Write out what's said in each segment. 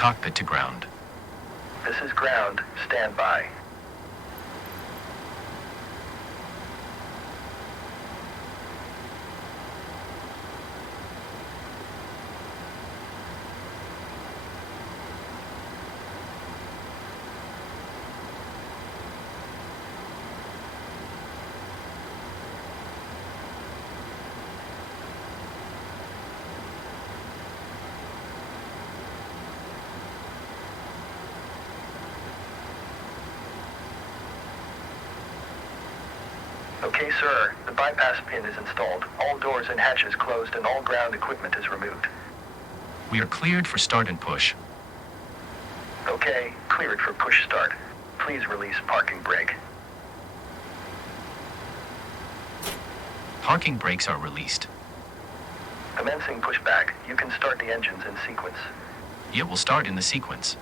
cockpit to ground. This is ground. Stand by. Okay, sir. The bypass pin is installed. All doors and hatches closed and all ground equipment is removed. We are cleared for start and push. Okay, cleared for push start. Please release parking brake. Parking brakes are released. Commencing pushback. You can start the engines in sequence. It will start in the sequence.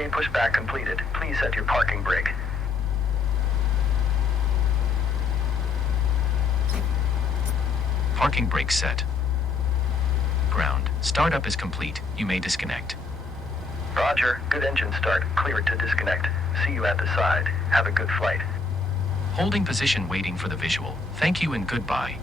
Okay, pushback completed. Please set your parking brake. Parking brake set. Ground. Startup is complete. You may disconnect. Roger. Good engine start. Cleared to disconnect. See you at the side. Have a good flight. Holding position waiting for the visual. Thank you and goodbye.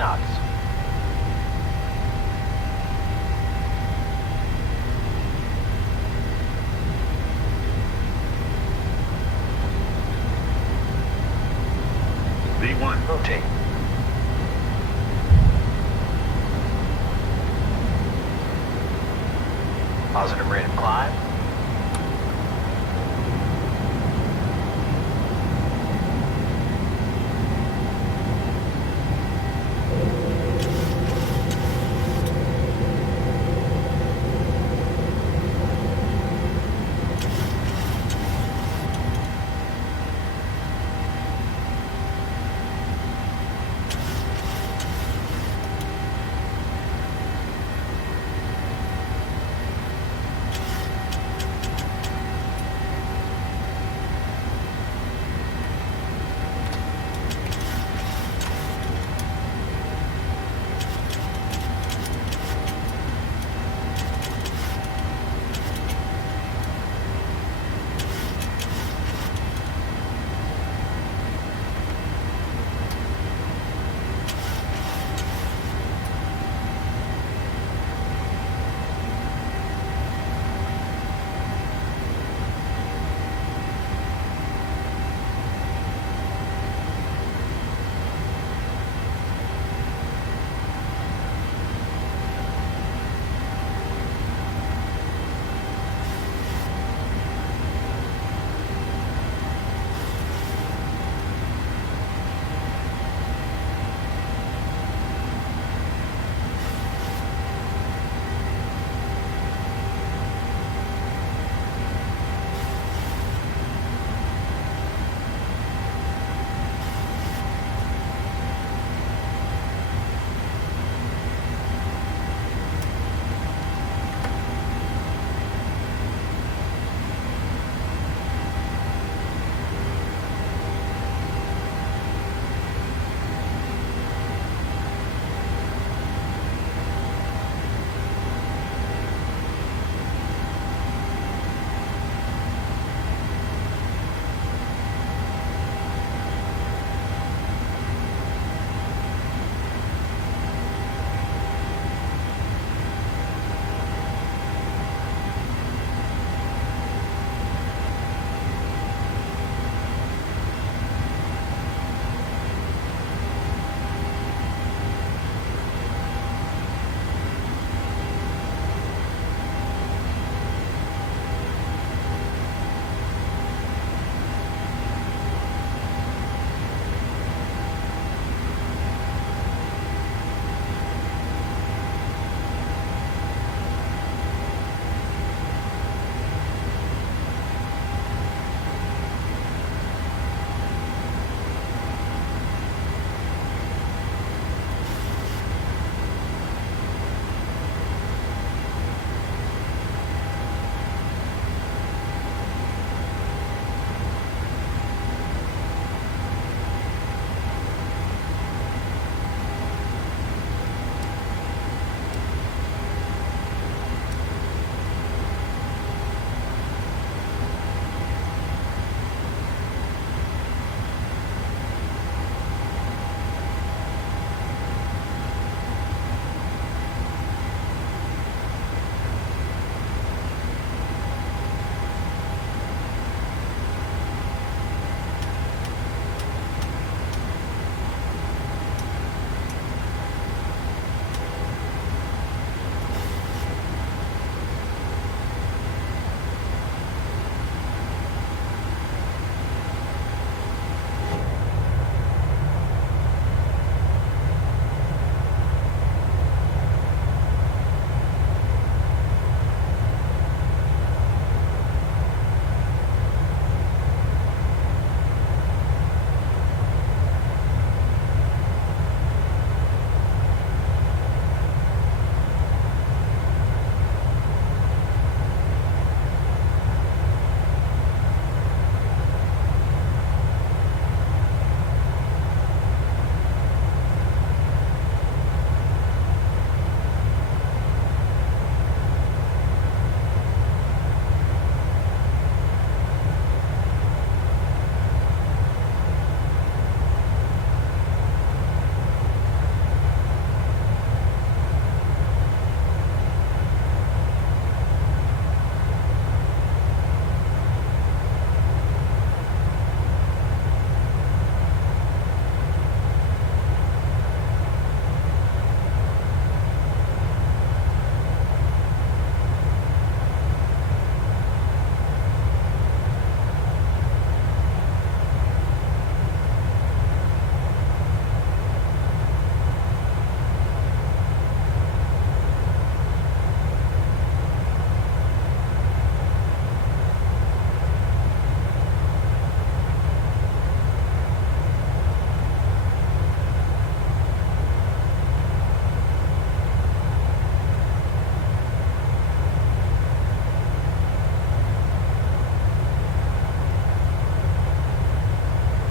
knots. V1. Rotate. Positive rate of climb.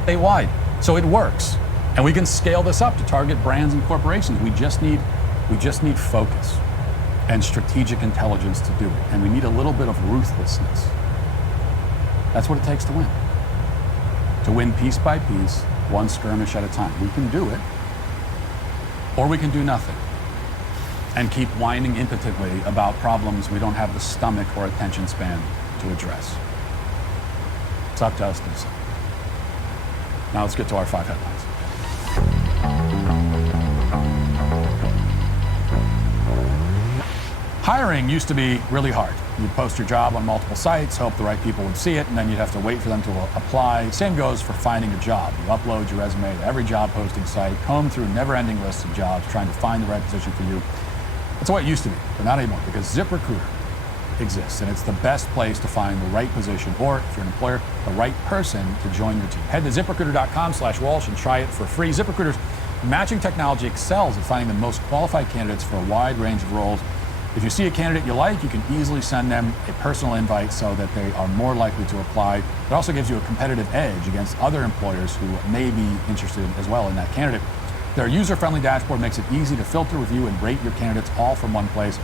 statewide. So it works. And we can scale this up to target brands and corporations. We just need focus and strategic intelligence to do it. And we need a little bit of ruthlessness. That's what it takes to win. To win piece by piece, one skirmish at a time. We can do it, or we can do nothing and keep whining impotently about problems we don't have the stomach or attention span to address. It's up to us to decide. Now let's get to our 5 headlines. Hiring used to be really hard. You'd post your job on multiple sites, hope the right people would see it, and then you'd have to wait for them to apply. Same goes for finding a job. You upload your resume to every job posting site, comb through never-ending lists of jobs, trying to find the right position for you. That's the way it used to be, but not anymore, because ZipRecruiter exists, and it's the best place to find the right position, or if you're an employer, the right person to join your team. Head to ZipRecruiter.com/Walsh and try it for free. ZipRecruiter's matching technology excels at finding the most qualified candidates for a wide range of roles. If you see a candidate you like, you can easily send them a personal invite so that they are more likely to apply. It also gives you a competitive edge against other employers who may be interested as well in that candidate. Their user-friendly dashboard makes it easy to filter, review, and rate your candidates all from one place.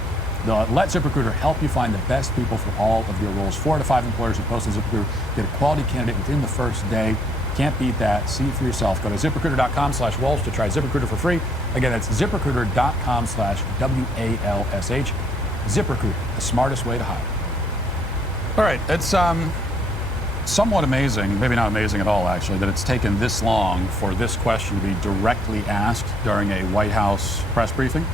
Let ZipRecruiter help you find the best people for all of your roles. 4 to 5 employers who post on ZipRecruiter get a quality candidate within the first day. Can't beat that. See it for yourself. Go to ZipRecruiter.com/Walsh to try ZipRecruiter for free. Again, that's ZipRecruiter.com/WALSH. ZipRecruiter, the smartest way to hire. All right, it's somewhat amazing, maybe not amazing at all actually, that it's taken this long for this question to be directly asked during a White House press briefing.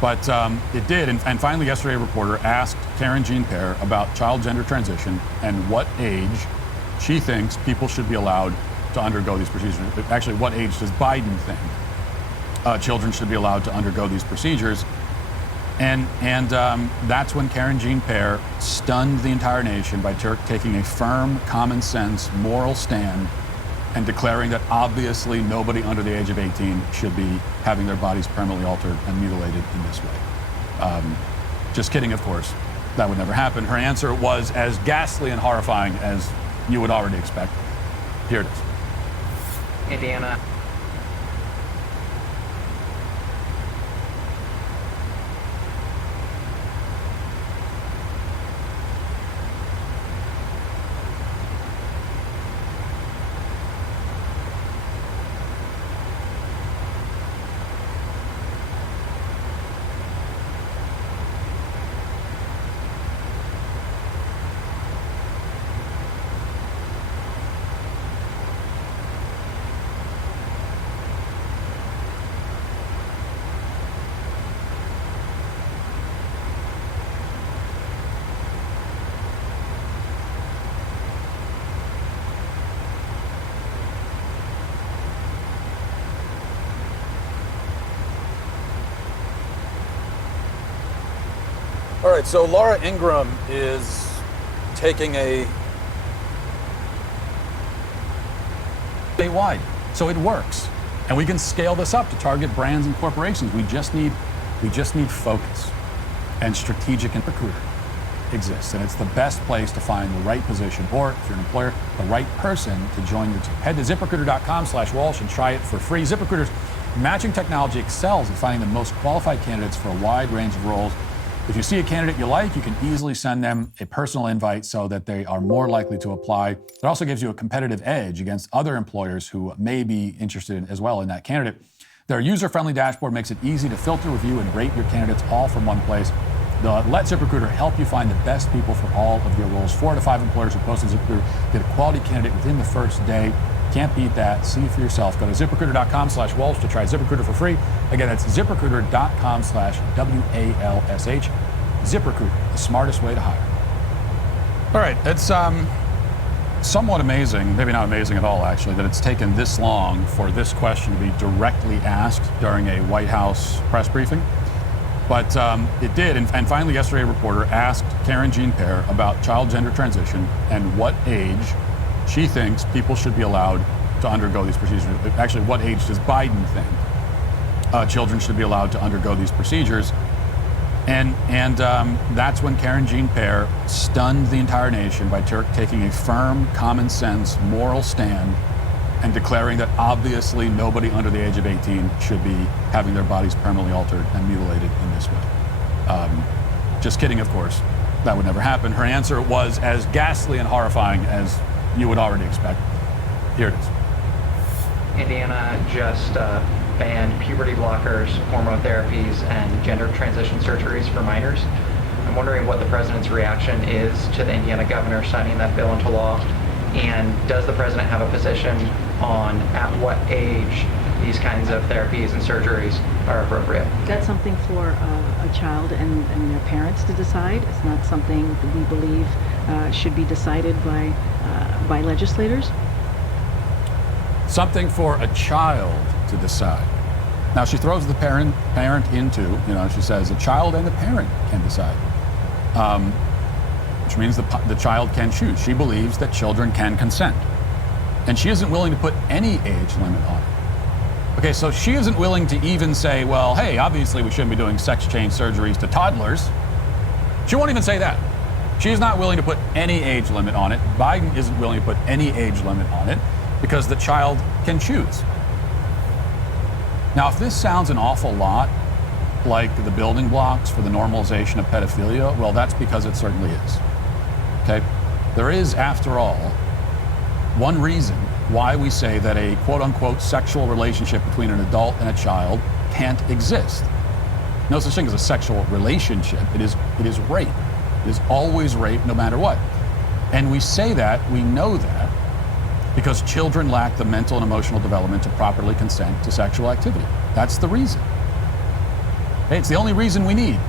But it did, and finally yesterday a reporter asked Karen Jean-Pierre about child gender transition and what age she thinks people should be allowed to undergo these procedures. Actually, what age does Biden think children should be allowed to undergo these procedures? And that's when Karen Jean-Pierre stunned the entire nation by taking a firm, common sense, moral stand and declaring that obviously nobody under the age of 18 should be having their bodies permanently altered and mutilated in this way. Just kidding, of course. That would never happen. Her answer was as ghastly and horrifying as you would already expect. Here it is. Indiana. All right, so Laura Ingraham is taking a statewide, so it works, and we can scale this up to target brands and corporations. We just need focus and strategic. Recruiter exists, and it's the best place to find the right position, or if you're an employer, the right person to join your team. Head to ZipRecruiter.com/Walsh and try it for free. ZipRecruiter's matching technology excels at finding the most qualified candidates for a wide range of roles. If you see a candidate you like, you can easily send them a personal invite so that they are more likely to apply. It also gives you a competitive edge against other employers who may be interested as well in that candidate. Their user-friendly dashboard makes it easy to filter, review, and rate your candidates all from one place. Let ZipRecruiter help you find the best people for all of your roles. 4 to 5 employers who post on ZipRecruiter get a quality candidate within the first day. Can't beat that. See it for yourself. Go to ZipRecruiter.com/Walsh to try ZipRecruiter for free. Again, that's ZipRecruiter.com/WALSH. ZipRecruiter, the smartest way to hire. All right, it's somewhat amazing, maybe not amazing at all actually, that it's taken this long for this question to be directly asked during a White House press briefing. But it did, and finally yesterday a reporter asked Karen Jean-Pierre about child gender transition and what age she thinks people should be allowed to undergo these procedures. Actually, what age does Biden think children should be allowed to undergo these procedures? And that's when Karen Jean-Pierre stunned the entire nation by taking a firm, common sense, moral stand and declaring that obviously nobody under the age of 18 should be having their bodies permanently altered and mutilated in this way. Just kidding, of course. That would never happen. Her answer was as ghastly and horrifying as you would already expect. Here it is. Indiana just banned puberty blockers, hormone therapies, and gender transition surgeries for minors. I'm wondering what the president's reaction is to the Indiana governor signing that bill into law, and does the president have a position on at what age these kinds of therapies and surgeries are appropriate? That's something for a child and their parents to decide. It's not something that we believe should be decided by legislators. Something for a child to decide. Now she throws the parent into, she says a child and the parent can decide, which means the child can choose. She believes that children can consent, and she isn't willing to put any age limit on it. Okay, so she isn't willing to even say, well, hey, obviously we shouldn't be doing sex change surgeries to toddlers. She won't even say that. She's not willing to put any age limit on it. Biden isn't willing to put any age limit on it because the child can choose. Now, if this sounds an awful lot like the building blocks for the normalization of pedophilia, well, that's because it certainly is. Okay? There is, after all, one reason why we say that a quote-unquote sexual relationship between an adult and a child can't exist. No such thing as a sexual relationship. It is rape. It is always rape, no matter what. And we say that, we know that, because children lack the mental and emotional development to properly consent to sexual activity. That's the reason. Okay, it's the only reason we need.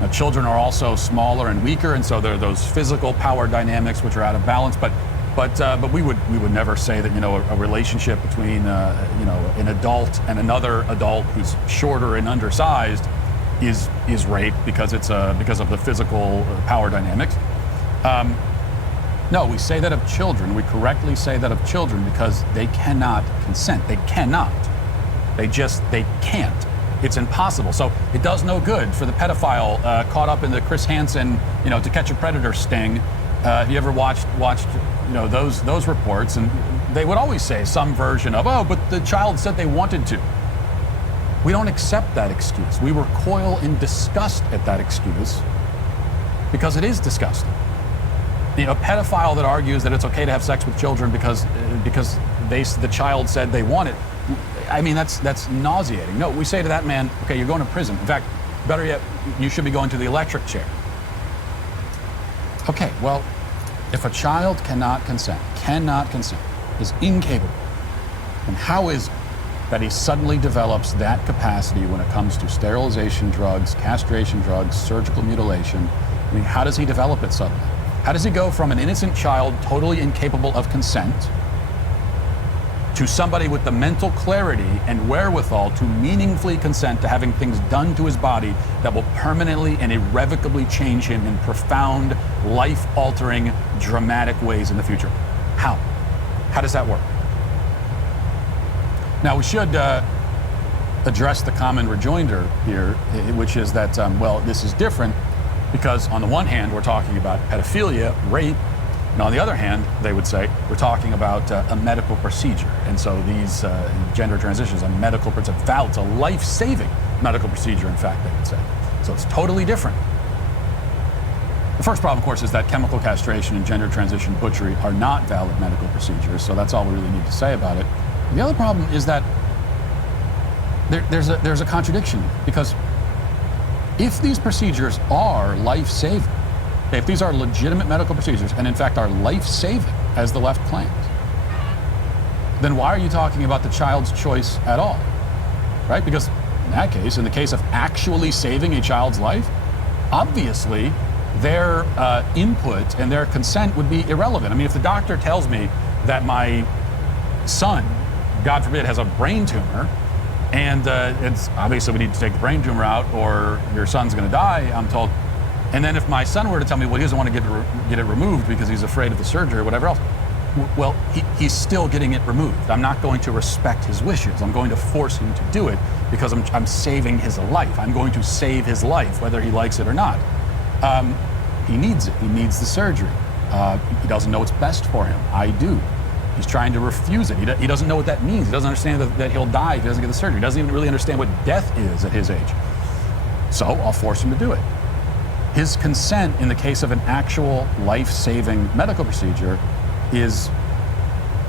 Now, children are also smaller and weaker, and so there are those physical power dynamics which are out of balance. But we would never say that a relationship between an adult and another adult who's shorter and undersized is rape because it's because of the physical power dynamics. No, we say that of children. We correctly say that of children because they cannot consent. They cannot. They can't. It's impossible. So it does no good for the pedophile caught up in the Chris Hansen, To Catch a Predator sting. Have you ever watched those reports? And they would always say some version of, oh, but the child said they wanted to. We don't accept that excuse. We recoil in disgust at that excuse because it is disgusting. A pedophile that argues that it's okay to have sex with children because the child said they want it, I mean, that's nauseating. No, we say to that man, okay, you're going to prison. In fact, better yet, you should be going to the electric chair. Okay, well, if a child cannot consent, is incapable, then how is it that he suddenly develops that capacity when it comes to sterilization drugs, castration drugs, surgical mutilation? I mean, how does he develop it suddenly? How does he go from an innocent child totally incapable of consent to somebody with the mental clarity and wherewithal to meaningfully consent to having things done to his body that will permanently and irrevocably change him in profound, life-altering, dramatic ways in the future? How? How does that work? Now, we should address the common rejoinder here, which is that, this is different because on the one hand, we're talking about pedophilia, rape, and on the other hand, they would say, we're talking about a medical procedure. And so these gender transitions, it's a life-saving medical procedure, in fact, they would say. So it's totally different. The first problem, of course, is that chemical castration and gender transition butchery are not valid medical procedures, so that's all we really need to say about it. The other problem is that there's a contradiction, because if these procedures are life-saving, if these are legitimate medical procedures and in fact are life-saving, as the left claims, then why are you talking about the child's choice at all, right? Because in that case, in the case of actually saving a child's life, obviously their input and their consent would be irrelevant. I mean, if the doctor tells me that my son, God forbid, has a brain tumor, and it's obviously we need to take the brain tumor out or your son's going to die, I'm told. And then if my son were to tell me, well, he doesn't want to get it removed because he's afraid of the surgery or whatever else, well, he's still getting it removed. I'm not going to respect his wishes. I'm going to force him to do it because I'm saving his life. I'm going to save his life, whether he likes it or not. He needs it. He needs the surgery. He doesn't know what's best for him. I do. He's trying to refuse it. He doesn't know what that means. He doesn't understand that he'll die if he doesn't get the surgery. He doesn't even really understand what death is at his age. So I'll force him to do it. His consent in the case of an actual life-saving medical procedure is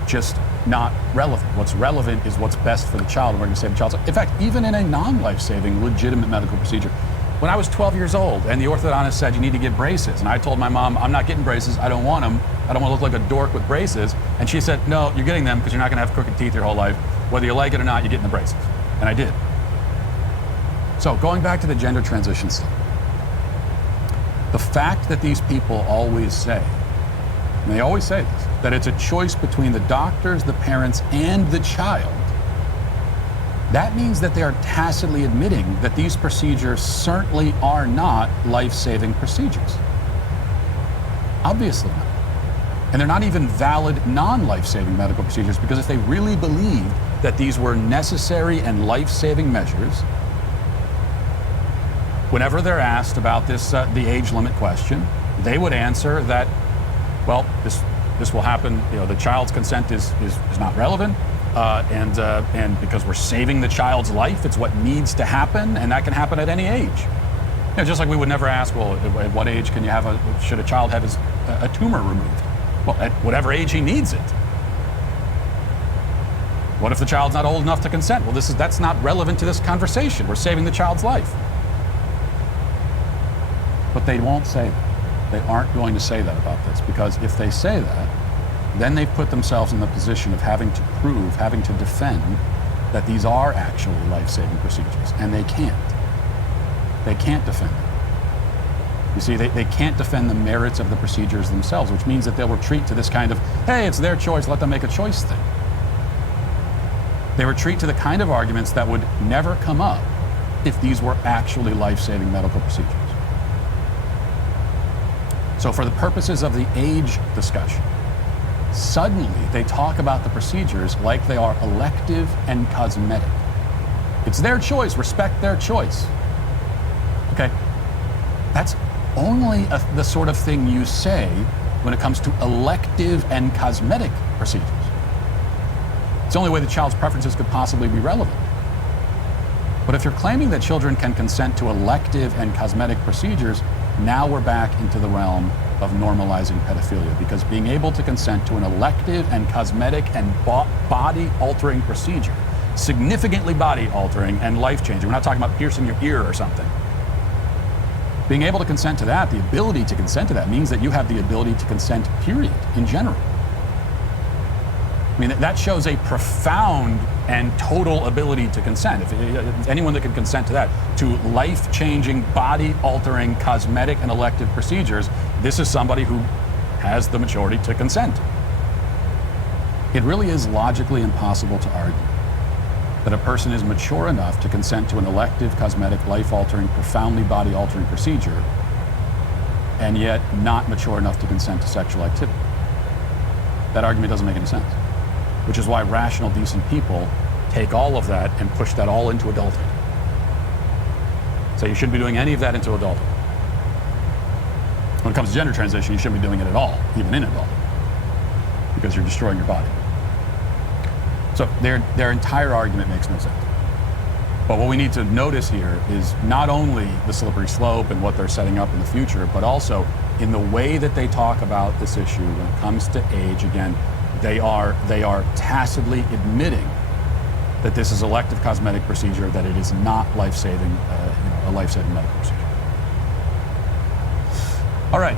just not relevant. What's relevant is what's best for the child, and we're going to save the child's life. In fact, even in a non-life-saving, legitimate medical procedure, when I was 12 years old and the orthodontist said you need to get braces, and I told my mom, I'm not getting braces, I don't want them, I don't want to look like a dork with braces, and she said, no, you're getting them because you're not going to have crooked teeth your whole life. Whether you like it or not, you're getting the braces. And I did. So going back to the gender transition stuff, the fact that these people always say, and they always say this, that it's a choice between the doctors, the parents, and the child, that means that they are tacitly admitting that these procedures certainly are not life-saving procedures. Obviously not. And they're not even valid non-life-saving medical procedures, because if they really believed that these were necessary and life-saving measures, whenever they're asked about this, the age limit question, they would answer that, well, this will happen, the child's consent is not relevant, and because we're saving the child's life, it's what needs to happen, and that can happen at any age. Just like we would never ask, well, at what age can you should a child have a tumor removed? Well, at whatever age he needs it. What if the child's not old enough to consent? Well, that's not relevant to this conversation. We're saving the child's life. But they won't say that. They aren't going to say that about this, because if they say that, then they've put themselves in the position of having to prove, having to defend that these are actually life-saving procedures, and they can't. They can't defend it. You see, they can't defend the merits of the procedures themselves, which means that they'll retreat to this kind of, hey, it's their choice, let them make a choice thing. They retreat to the kind of arguments that would never come up if these were actually life-saving medical procedures. So for the purposes of the age discussion, suddenly they talk about the procedures like they are elective and cosmetic. It's their choice, respect their choice. Okay, that's only the sort of thing you say when it comes to elective and cosmetic procedures. It's the only way the child's preferences could possibly be relevant. But if you're claiming that children can consent to elective and cosmetic procedures, now we're back into the realm of normalizing pedophilia, because being able to consent to an elective and cosmetic and body-altering procedure, significantly body-altering and life-changing, we're not talking about piercing your ear or something. Being able to consent to that, the ability to consent to that, means that you have the ability to consent, period, in general. I mean, that shows a profound and total ability to consent. If anyone that can consent to that, to life-changing, body-altering, cosmetic, and elective procedures, this is somebody who has the maturity to consent. It really is logically impossible to argue that a person is mature enough to consent to an elective, cosmetic, life-altering, profoundly body-altering procedure, and yet not mature enough to consent to sexual activity. That argument doesn't make any sense. Which is why rational, decent people take all of that and push that all into adulthood. So you shouldn't be doing any of that into adulthood. When it comes to gender transition, you shouldn't be doing it at all, even in adulthood, because you're destroying your body. So their entire argument makes no sense. But what we need to notice here is not only the slippery slope and what they're setting up in the future, but also in the way that they talk about this issue when it comes to age. Again, they are tacitly admitting that this is elective cosmetic procedure, that it is not life-saving, a life-saving medical procedure. All right,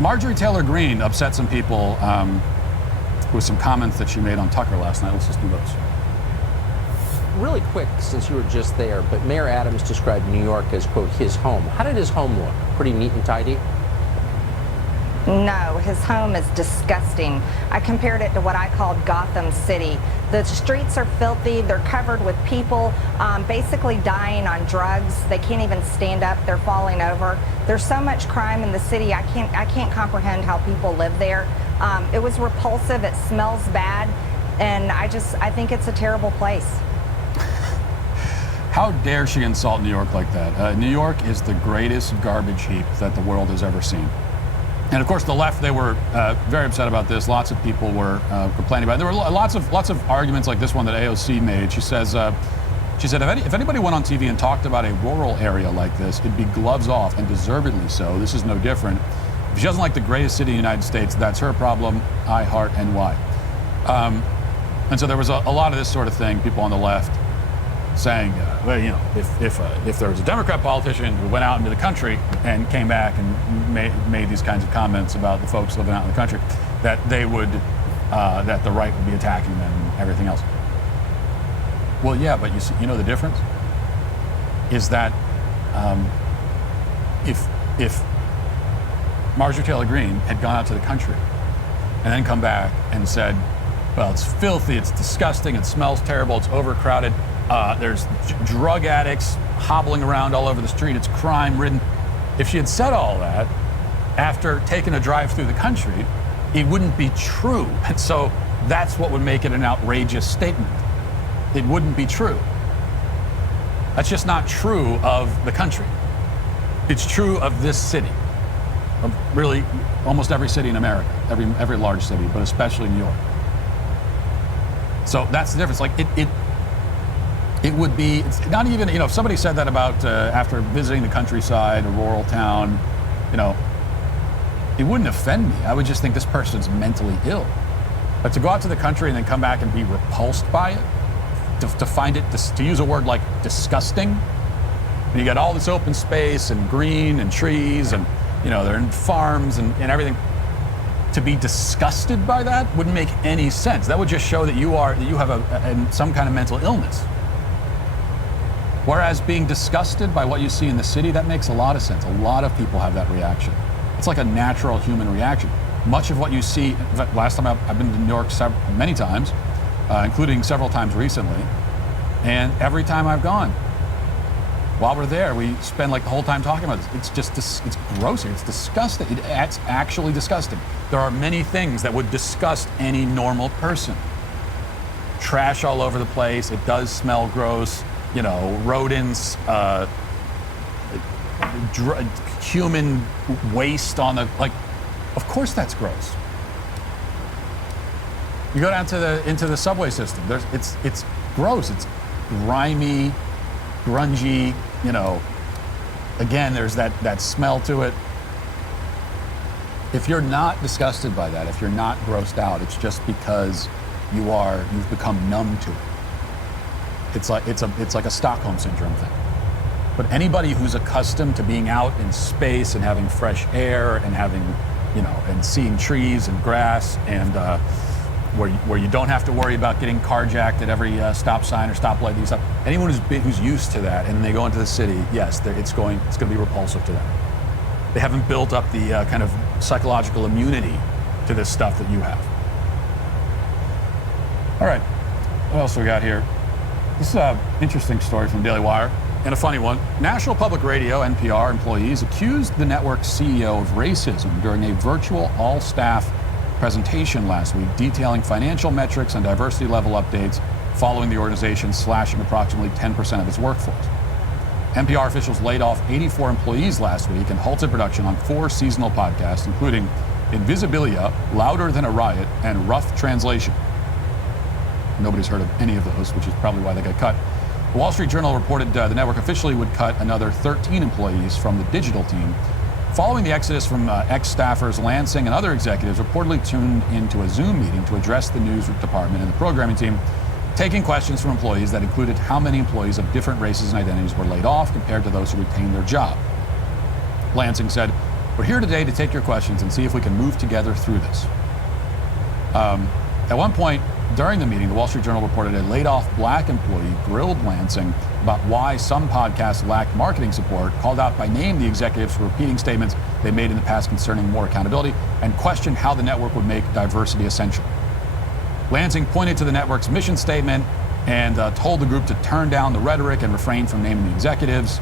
Marjorie Taylor Greene upset some people with some comments that she made on Tucker last night. Let's just do those. Really quick, since you were just there, but Mayor Adams described New York as, quote, his home. How did his home look? Pretty neat and tidy? No, his home is disgusting. I compared it to what I called Gotham City. The streets are filthy. They're covered with people basically dying on drugs. They can't even stand up. They're falling over. There's so much crime in the city. I can't comprehend how people live there. It was repulsive. It smells bad. And I think it's a terrible place. How dare she insult New York like that? New York is the greatest garbage heap that the world has ever seen. And of course, the left, they were very upset about this. Lots of people were complaining about it. There were lots of arguments like this one that AOC made. She said, if anybody went on TV and talked about a rural area like this, it'd be gloves off, and deservedly so. This is no different. If she doesn't like the greatest city in the United States, that's her problem. I heart NY. And so there was a lot of this sort of thing, people on the left saying, well, you know, if there was a Democrat politician who went out into the country and came back and made these kinds of comments about the folks living out in the country, that they would, that the right would be attacking them and everything else. Well, yeah, but you know the difference is that if Marjorie Taylor Greene had gone out to the country and then come back and said, well, it's filthy, it's disgusting, it smells terrible, it's overcrowded, there's drug addicts hobbling around all over the street, it's crime-ridden. If she had said all that after taking a drive through the country, it wouldn't be true. And so that's what would make it an outrageous statement. It wouldn't be true. That's just not true of the country. It's true of this city, of really almost every city in America, every large city, but especially New York. So that's the difference. Like it would be, it's not even, you know, if somebody said that about after visiting the countryside, a rural town, you know, it wouldn't offend me. I would just think this person's mentally ill. But to go out to the country and then come back and be repulsed by it, to find it, to use a word like disgusting, and you got all this open space and green and trees and, you know, they're in farms and everything. To be disgusted by that wouldn't make any sense. That would just show that you have some kind of mental illness. Whereas being disgusted by what you see in the city, that makes a lot of sense. A lot of people have that reaction. It's like a natural human reaction. Much of what you see, in fact, last time I've been to New York many times, including several times recently, and every time I've gone, while we're there, we spend like the whole time talking about this. It's just, it's gross. It's disgusting. It's actually disgusting. There are many things that would disgust any normal person. Trash all over the place. It does smell gross. You know, rodents, human waste on the, like, of course that's gross. You go down to into the subway system. It's gross. It's grimy, grungy, you know, again, there's that smell to it. If you're not disgusted by that, if you're not grossed out, it's just because you've become numb to it. It's like a Stockholm syndrome thing. But anybody who's accustomed to being out in space and having fresh air and having, you know, and seeing trees and grass and where you don't have to worry about getting carjacked at every stop sign or stoplight and stuff. Anyone who's used to that and they go into the city, yes, it's going to be repulsive to them. They haven't built up the kind of psychological immunity to this stuff that you have. All right, what else we got here? This is an interesting story from Daily Wire, and a funny one. National Public Radio, NPR, employees accused the network's CEO of racism during a virtual all-staff presentation last week detailing financial metrics and diversity level updates following the organization slashing approximately 10% of its workforce. NPR officials laid off 84 employees last week and halted production on 4 seasonal podcasts, including Invisibilia, Louder Than a Riot, and Rough Translation. Nobody's heard of any of those, which is probably why they got cut. The Wall Street Journal reported the network officially would cut another 13 employees from the digital team, following the exodus from ex-staffers. Lansing and other executives reportedly tuned into a Zoom meeting to address the news department and the programming team, taking questions from employees that included how many employees of different races and identities were laid off compared to those who retained their job. Lansing said, "We're here today to take your questions and see if we can move together through this." At one point during the meeting, the Wall Street Journal reported a laid-off black employee grilled Lansing about why some podcasts lacked marketing support, called out by name the executives for repeating statements they made in the past concerning more accountability, and questioned how the network would make diversity essential. Lansing pointed to the network's mission statement and told the group to turn down the rhetoric and refrain from naming the executives.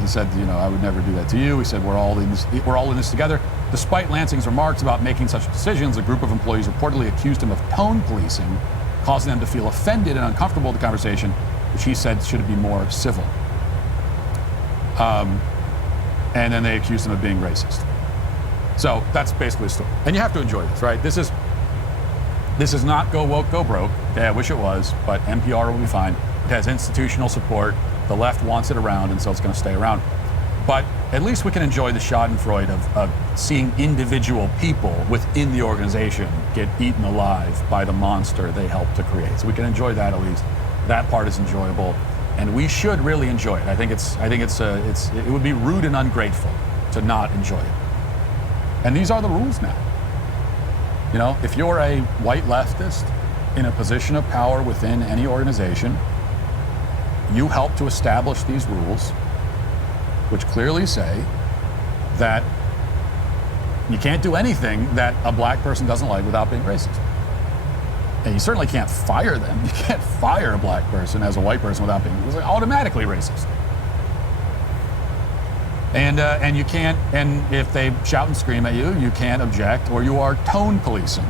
He said, you know, I would never do that to you. He said, we're all in this together. Despite Lansing's remarks about making such decisions, a group of employees reportedly accused him of tone policing, causing them to feel offended and uncomfortable with the conversation, which he said should be more civil. And then they accused him of being racist. So that's basically the story. And you have to enjoy this, right? This is not go woke, go broke. Okay, I wish it was, but NPR will be fine. It has institutional support. The left wants it around, and so it's going to stay around. But at least we can enjoy the schadenfreude of seeing individual people within the organization get eaten alive by the monster they helped to create. So we can enjoy that at least. That part is enjoyable, and we should really enjoy it. I think it would be rude and ungrateful to not enjoy it. And these are the rules now. You know, if you're a white leftist in a position of power within any organization, you help to establish these rules, which clearly say that you can't do anything that a black person doesn't like without being racist. And you certainly can't fire them. You can't fire a black person as a white person without being automatically racist. And you can't, and if they shout and scream at you, you can't object, or you are tone policing.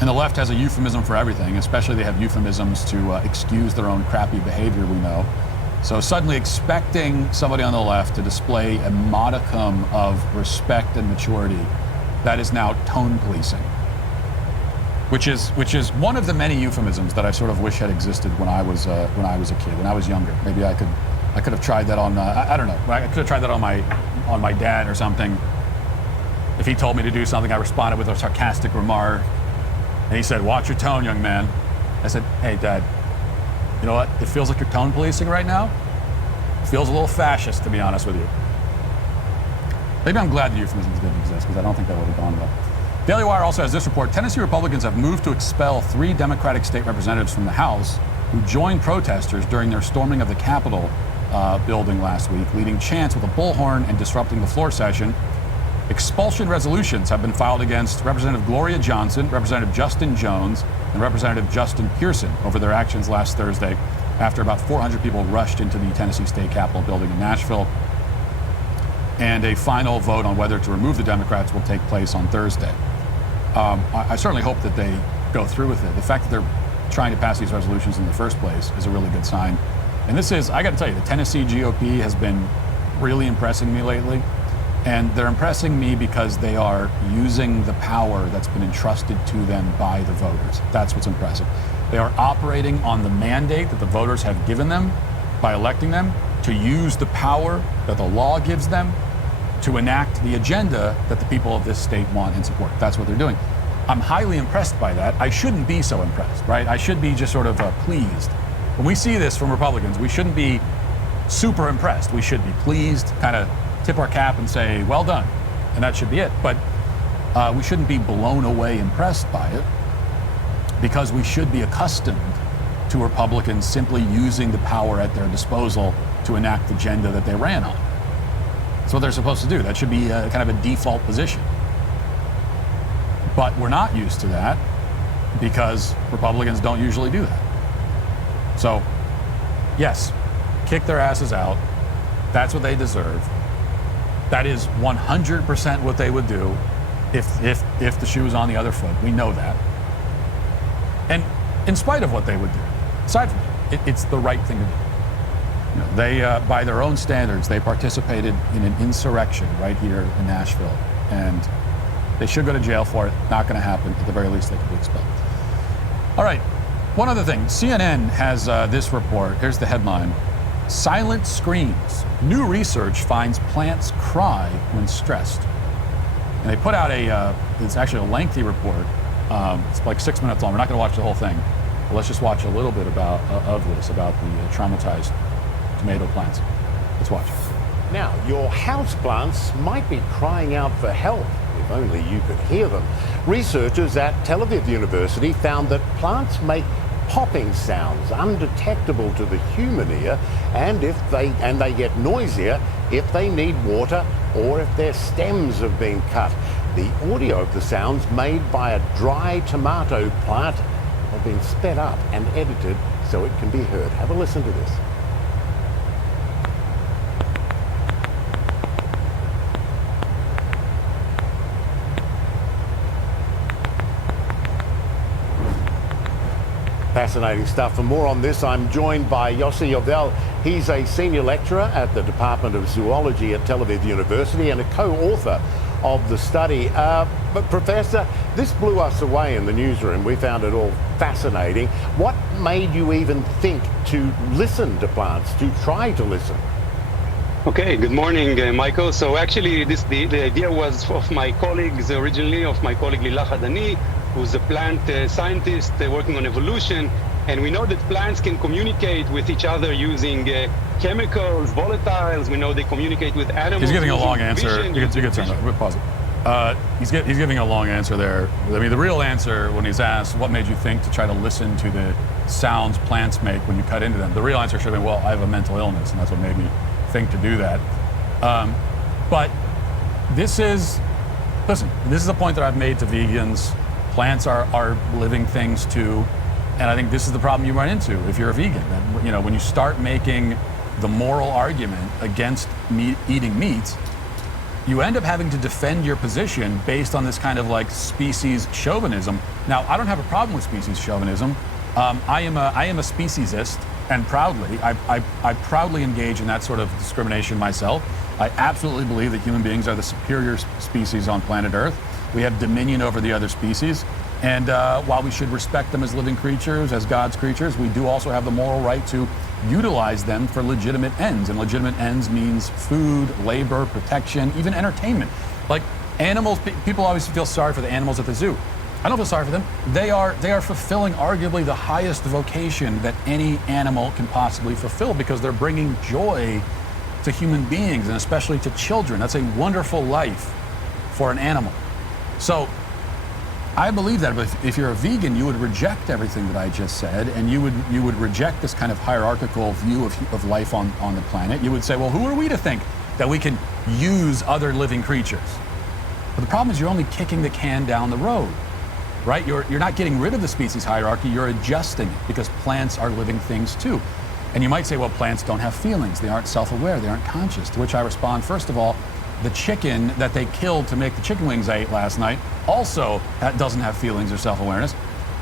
And the left has a euphemism for everything, especially they have euphemisms to excuse their own crappy behavior, we know. So suddenly expecting somebody on the left to display a modicum of respect and maturity, that is now tone policing. Which is one of the many euphemisms that I sort of wish had existed when I was a kid, when I was younger. Maybe I could have tried that on I don't know. I could have tried that on my dad or something. If he told me to do something, I responded with a sarcastic remark, and he said, "Watch your tone, young man." I said, "Hey, Dad, you know what? It feels like you're tone policing right now. It feels a little fascist, to be honest with you." Maybe I'm glad the euphemisms didn't exist, because I don't think that would have gone well. Daily Wire also has this report. Tennessee Republicans have moved to expel 3 Democratic state representatives from the House who joined protesters during their storming of the Capitol building last week, leading chants with a bullhorn and disrupting the floor session. Expulsion resolutions have been filed against Representative Gloria Johnson, Representative Justin Jones, and Representative Justin Pearson over their actions last Thursday after about 400 people rushed into the Tennessee State Capitol building in Nashville. And a final vote on whether to remove the Democrats will take place on Thursday. I certainly hope that they go through with it. The fact that they're trying to pass these resolutions in the first place is a really good sign. And this is, I got to tell you, the Tennessee GOP has been really impressing me lately. And they're impressing me because they are using the power that's been entrusted to them by the voters. That's what's impressive. They are operating on the mandate that the voters have given them by electing them to use the power that the law gives them to enact the agenda that the people of this state want and support. That's what they're doing. I'm highly impressed by that. I shouldn't be so impressed, right? I should be just sort of pleased. When we see this from Republicans, we shouldn't be super impressed. We should be pleased, kind of tip our cap and say, well done. And that should be it. But we shouldn't be blown away impressed by it, because we should be accustomed to Republicans simply using the power at their disposal to enact the agenda that they ran on. That's what they're supposed to do. That should be kind of a default position. But we're not used to that because Republicans don't usually do that. So, yes, kick their asses out. That's what they deserve. That is 100% what they would do if the shoe was on the other foot. We know that. And in spite of what they would do, aside from it, it's the right thing to do. You know, they, by their own standards, they participated in an insurrection right here in Nashville, and they should go to jail for it. Not going to happen. At the very least, they could be expelled. All right, one other thing. CNN has this report. Here's the headline. Silent screams. New research finds plants cry when stressed. And they put out it's actually a lengthy report. It's like 6 minutes long. We're not going to watch the whole thing. But let's just watch a little bit about the traumatized tomato plants. Let's watch. Now, your houseplants might be crying out for help, if only you could hear them. Researchers at Tel Aviv University found that plants make popping sounds undetectable to the human ear, and they get noisier if they need water or if their stems have been cut. The audio of the sounds made by a dry tomato plant have been sped up and edited so it can be heard. Have a listen to this. Fascinating stuff. For more on this, I'm joined by Yossi Yovel. He's a senior lecturer at the Department of Zoology at Tel Aviv University and a co-author of the study. But Professor, this blew us away in the newsroom. We found it all fascinating. What made you even think to listen to plants, to try to listen? Okay, good morning, Michael. So actually, the idea was of my colleagues originally, of my colleague Lilach Adani, who's a plant scientist working on evolution. And we know that plants can communicate with each other using chemicals, volatiles. We know they communicate with animals. He's giving a long answer. You can turn it. We'll pause it. He's giving a long answer there. I mean, the real answer when he's asked, what made you think to try to listen to the sounds plants make when you cut into them? The real answer should have been, well, I have a mental illness, and that's what made me think to do that. But this is a point that I've made to vegans. Plants are living things too, and I think this is the problem you run into if you're a vegan. That, when you start making the moral argument against eating meat, you end up having to defend your position based on this kind of like species chauvinism. Now, I don't have a problem with species chauvinism. I am a speciesist, and proudly, I proudly engage in that sort of discrimination myself. I absolutely believe that human beings are the superior species on planet Earth. We have dominion over the other species. And while we should respect them as living creatures, as God's creatures, we do also have the moral right to utilize them for legitimate ends. And legitimate ends means food, labor, protection, even entertainment. Like animals, people always feel sorry for the animals at the zoo. I don't feel sorry for them. They are fulfilling arguably the highest vocation that any animal can possibly fulfill, because they're bringing joy to human beings, and especially to children. That's a wonderful life for an animal. So I believe that, but if you're a vegan, you would reject everything that I just said, and you would reject this kind of hierarchical view of life on the planet. You would say, well, who are we to think that we can use other living creatures? But the problem is you're only kicking the can down the road, right? You're not getting rid of the species hierarchy, you're adjusting it, because plants are living things too. And you might say, well, plants don't have feelings, they aren't self-aware, they aren't conscious. To which I respond, first of all, the chicken that they killed to make the chicken wings I ate last night also doesn't have feelings or self-awareness.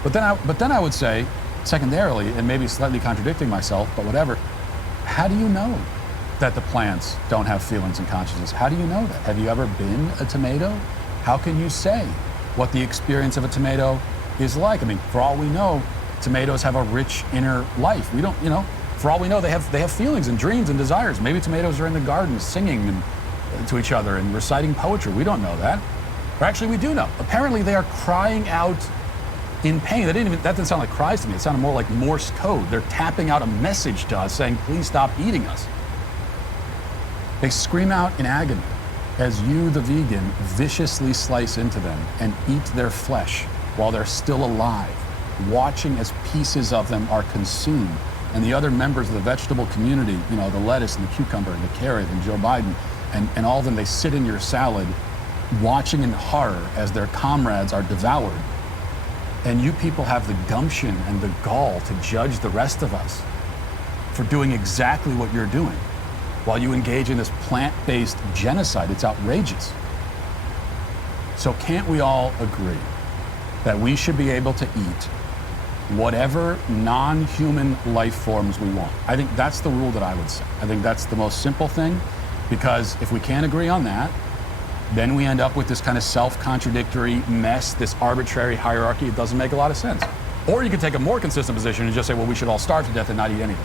But then I would say, secondarily, and maybe slightly contradicting myself, but whatever, how do you know that the plants don't have feelings and consciousness? How do you know that? Have you ever been a tomato? How can you say what the experience of a tomato is like? I mean, for all we know, tomatoes have a rich inner life. We don't, for all we know, they have feelings and dreams and desires. Maybe tomatoes are in the garden singing to each other and reciting poetry. We don't know that. Or actually, we do know. Apparently, they are crying out in pain. That didn't sound like cries to me. It sounded more like Morse code. They're tapping out a message to us saying, please stop eating us. They scream out in agony as you, the vegan, viciously slice into them and eat their flesh while they're still alive, watching as pieces of them are consumed. And the other members of the vegetable community, the lettuce and the cucumber and the carrot and Joe Biden, and all of them, they sit in your salad watching in horror as their comrades are devoured. And you people have the gumption and the gall to judge the rest of us for doing exactly what you're doing while you engage in this plant-based genocide. It's outrageous. So can't we all agree that we should be able to eat whatever non-human life forms we want? I think that's the rule that I would say. I think that's the most simple thing, because if we can't agree on that, then we end up with this kind of self-contradictory mess, this arbitrary hierarchy. It doesn't make a lot of sense. Or you could take a more consistent position and just say, well, we should all starve to death and not eat anything.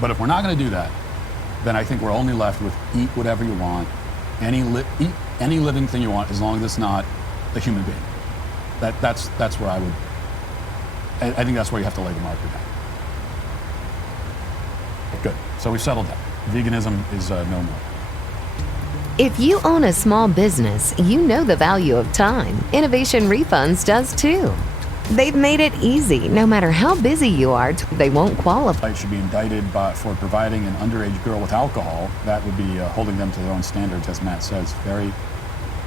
But if we're not going to do that, then I think we're only left with eat whatever you want, eat any living thing you want, as long as it's not a human being. That's where I think that's where you have to lay the marker down. Good. So we've settled that. Veganism is no more. If you own a small business, you know the value of time. Innovation Refunds does too. They've made it easy. No matter how busy you are, they won't qualify. Should be indicted for providing an underage girl with alcohol. That would be holding them to their own standards, as Matt says. Very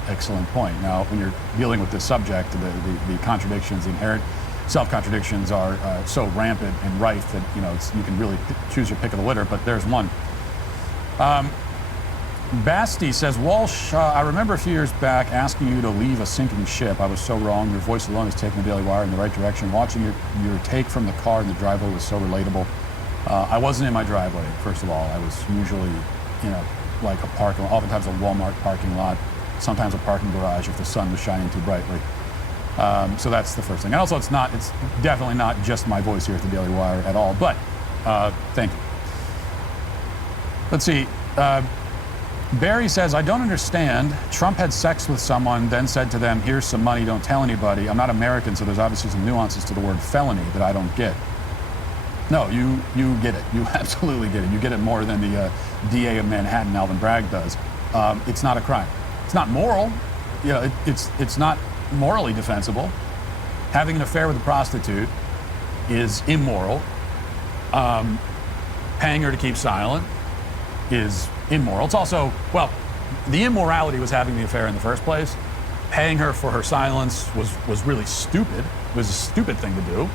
excellent point. Now, when you're dealing with this subject, the contradictions, the inherent self-contradictions are so rampant and rife that you can really choose your pick of the litter. But there's one. Basti says, Walsh, I remember a few years back asking you to leave a sinking ship. I was so wrong. Your voice alone has taken the Daily Wire in the right direction. Watching your take from the car in the driveway was so relatable. I wasn't in my driveway, first of all. I was usually, like a parking lot, oftentimes a Walmart parking lot, sometimes a parking garage if the sun was shining too brightly. So that's the first thing. And also, it's definitely not just my voice here at the Daily Wire at all, but thank you. Let's see. Barry says, I don't understand. Trump had sex with someone, then said to them, here's some money, don't tell anybody. I'm not American, so there's obviously some nuances to the word felony that I don't get. No, you get it. You absolutely get it. You get it more than the DA of Manhattan, Alvin Bragg, does. It's not a crime. It's not moral. It's not morally defensible. Having an affair with a prostitute is immoral. Paying her to keep silent is immoral. It's also, the immorality was having the affair in the first place. Paying her for her silence was really stupid. It was a stupid thing to do.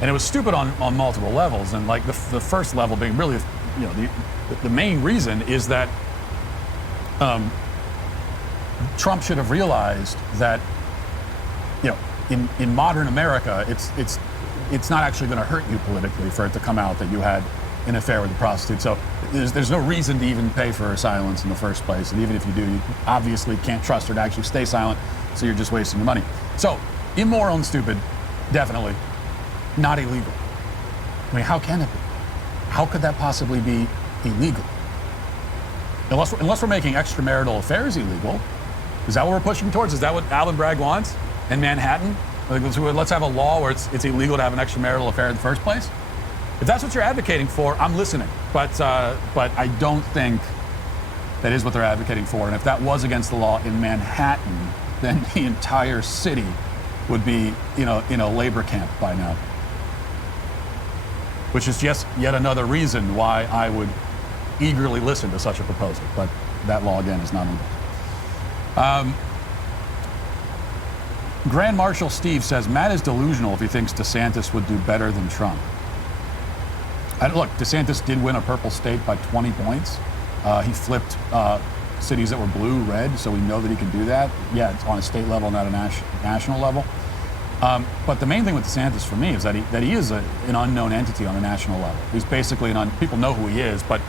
And it was stupid on multiple levels. And like the first level being really, the main reason is that Trump should have realized that, in modern America, it's not actually going to hurt you politically for it to come out that you had an affair with a prostitute. So there's no reason to even pay for her silence in the first place. And even if you do, you obviously can't trust her to actually stay silent, so you're just wasting your money. So immoral and stupid, definitely. Not illegal. I mean, how can it be? How could that possibly be illegal? Unless we're making extramarital affairs illegal. Is that what we're pushing towards? Is that what Alvin Bragg wants in Manhattan? Like, let's have a law where it's illegal to have an extramarital affair in the first place? If that's what you're advocating for, I'm listening. But I don't think that is what they're advocating for. And if that was against the law in Manhattan, then the entire city would be, in a labor camp by now. Which is just yet another reason why I would eagerly listen to such a proposal. But that law, again, is not illegal. Grand Marshal Steve says, Matt is delusional if he thinks DeSantis would do better than Trump. Look, DeSantis did win a purple state by 20 points. He flipped cities that were blue, red, so we know that he can do that. Yeah, it's on a state level, not a national level. But the main thing with DeSantis for me is that he is an unknown entity on a national level. He's basically people know who he is, but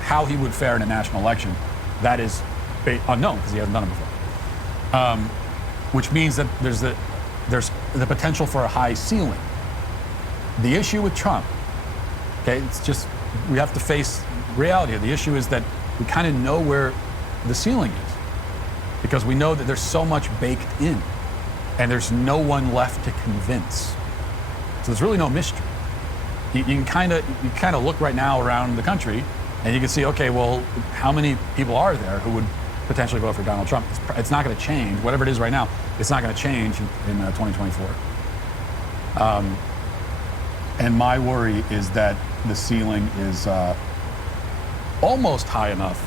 how he would fare in a national election, that is unknown because he hasn't done it before. Which means that there's the potential for a high ceiling. The issue with Trump, okay, it's just, we have to face reality. The issue is that we kind of know where the ceiling is because we know that there's so much baked in and there's no one left to convince. So there's really no mystery. You can kind of look right now around the country and you can see, okay, well, how many people are there who would potentially vote for Donald Trump? It's not going to change. Whatever it is right now, it's not going to change in 2024. And my worry is that the ceiling is almost high enough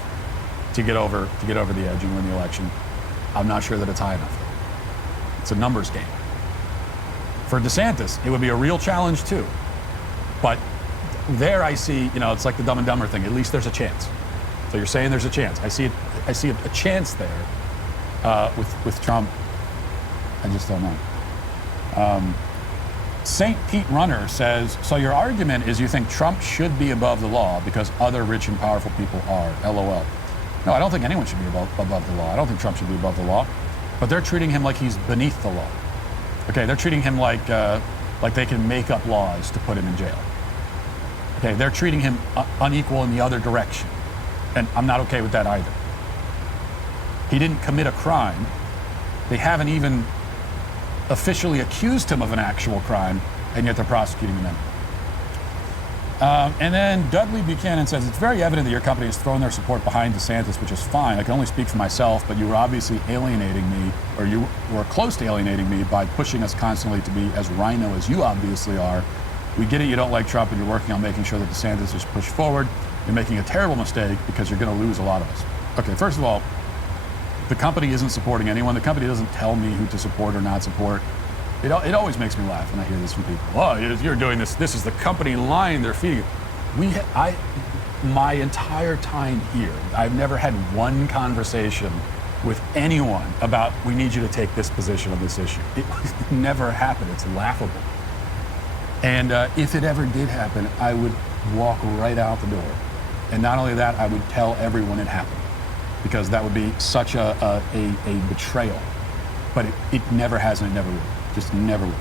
to get over the edge and win the election. I'm not sure that it's high enough. It's a numbers game. For DeSantis, it would be a real challenge too. But there I see, it's like the Dumb and Dumber thing. At least there's a chance. So you're saying there's a chance. I see a chance there with Trump. I just don't know. St. Pete Runner says, so your argument is you think Trump should be above the law because other rich and powerful people are, LOL. No, I don't think anyone should be above the law. I don't think Trump should be above the law. But they're treating him like he's beneath the law. Okay, they're treating him like they can make up laws to put him in jail. Okay, they're treating him unequal in the other direction. And I'm not okay with that either. He didn't commit a crime. They haven't even officially accused him of an actual crime, and yet they're prosecuting him. And then Dudley Buchanan says, it's very evident that your company has thrown their support behind DeSantis, which is fine. I can only speak for myself, but you were obviously alienating me, or you were close to alienating me by pushing us constantly to be as rhino as you obviously are. We get it, you don't like Trump, and you're working on making sure that DeSantis is pushed forward. You're making a terrible mistake because you're going to lose a lot of us. Okay, first of all, the company isn't supporting anyone. The company doesn't tell me who to support or not support. It always makes me laugh when I hear this from people. Oh, you're doing this. This is the company line they're feeding. my entire time here, I've never had one conversation with anyone about, we need you to take this position on this issue. It never happened. It's laughable. And if it ever did happen, I would walk right out the door. And not only that, I would tell everyone it happened, because that would be such a betrayal. But it never has, and it never will. Just never will.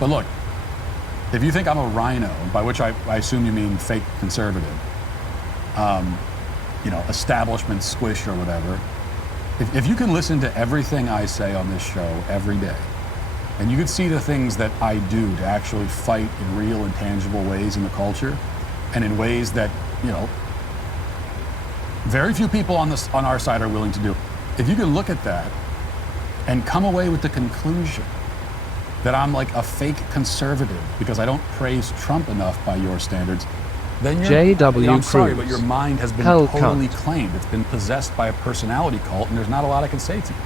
But look, if you think I'm a rhino, by which I assume you mean fake conservative, establishment squish or whatever, if you can listen to everything I say on this show every day, and you can see the things that I do to actually fight in real and tangible ways in the culture, and in ways that, very few people on our side are willing to do. If you can look at that and come away with the conclusion that I'm like a fake conservative because I don't praise Trump enough by your standards, then I'm sorry, but your mind has been totally claimed. It's been possessed by a personality cult, and there's not a lot I can say to you.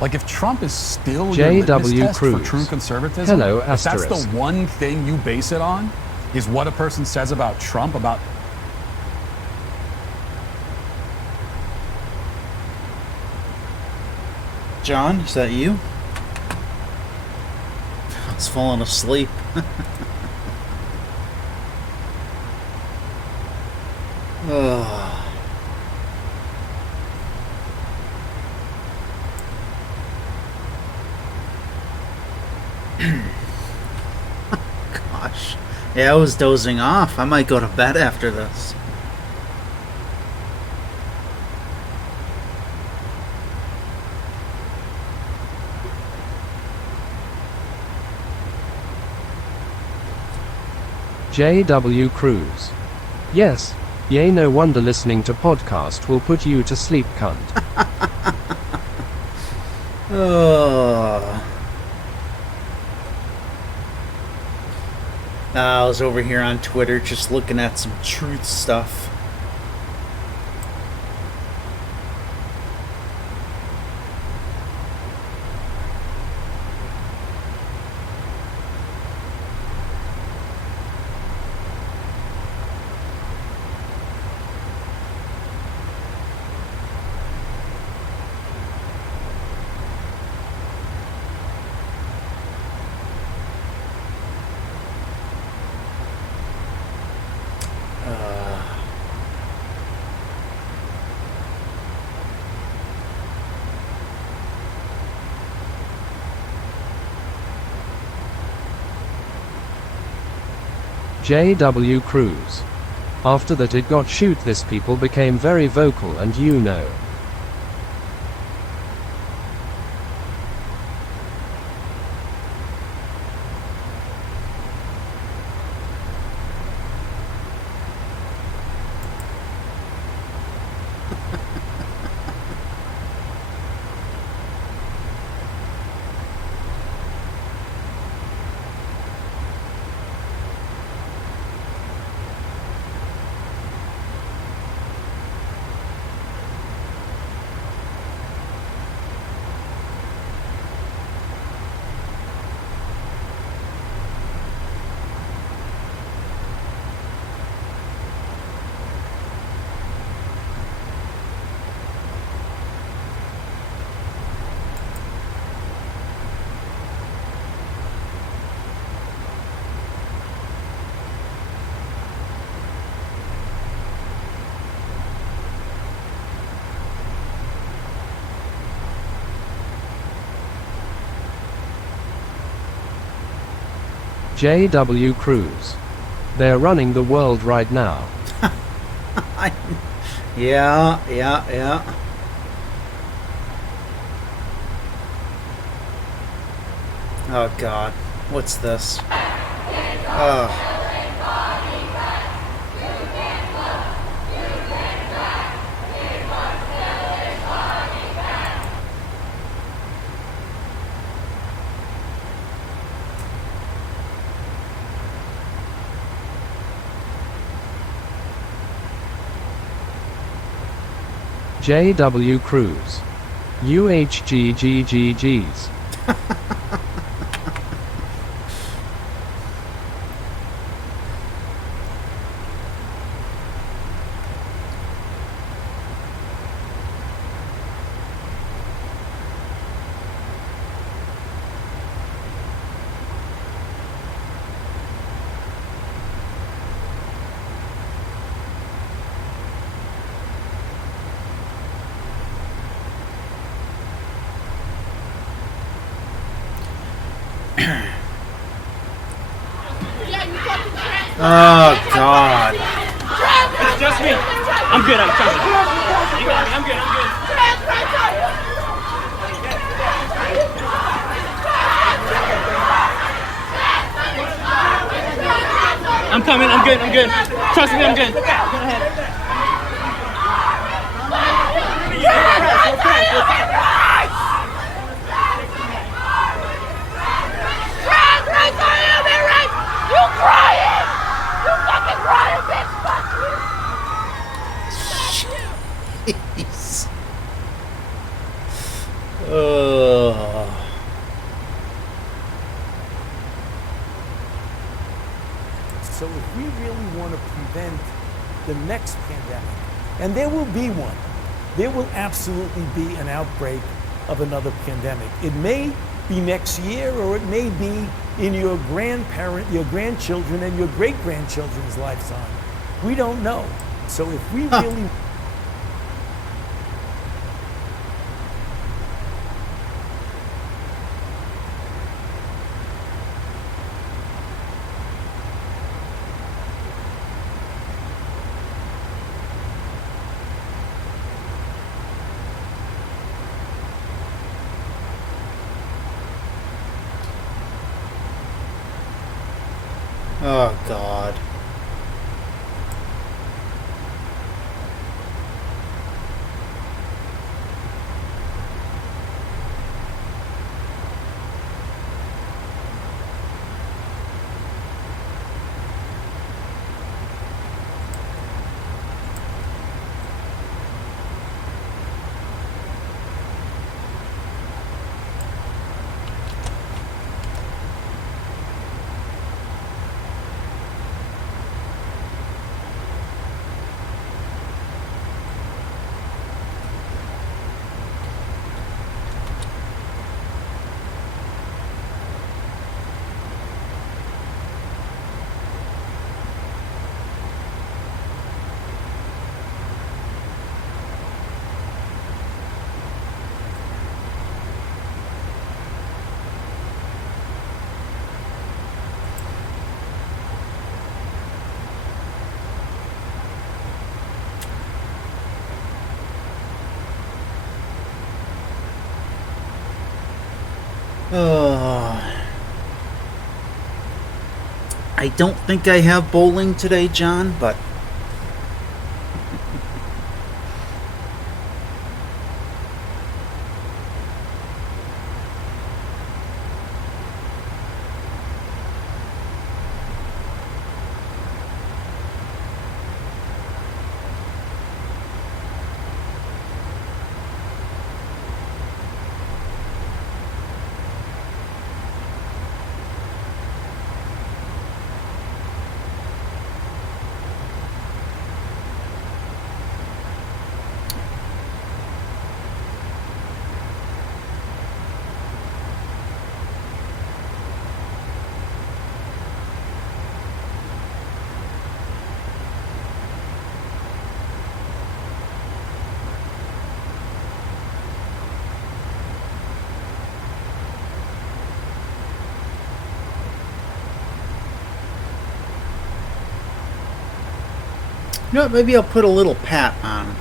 Like, if Trump is still your litmus test for true conservatism, if that's the one thing you base it on, is what a person says about Trump, about... John, is that you? I was falling asleep. Oh. Gosh. Yeah, I was dozing off. I might go to bed after this. J.W. Cruz. Yes. Yay, no wonder listening to podcast will put you to sleep, cunt. Oh. I was over here on Twitter just looking at some truth stuff. J.W. Cruz. After that it got shoot, this people became very vocal, and you know. J.W. Cruz. They're running the world right now. Yeah. Oh God, what's this? Oh. J.W. Cruz. UHGGGGs. Oh, God. It's just me. I'm good. I'm coming. You got me. I'm good. I'm good. I'm coming. I'm good. I'm good. Trust me. I'm good. Go ahead. You crying! You fucking crying, bitch! Fuck you! Jeez. So if we really want to prevent the next pandemic, and there will be one, there will absolutely be an outbreak of another pandemic. It may be next year, or it may be in your grandchildren, and your great-grandchildren's lifetime. We don't know. So if we really... Oh, God. I don't think I have bowling today, John, but you know what, maybe I'll put a little Pat on.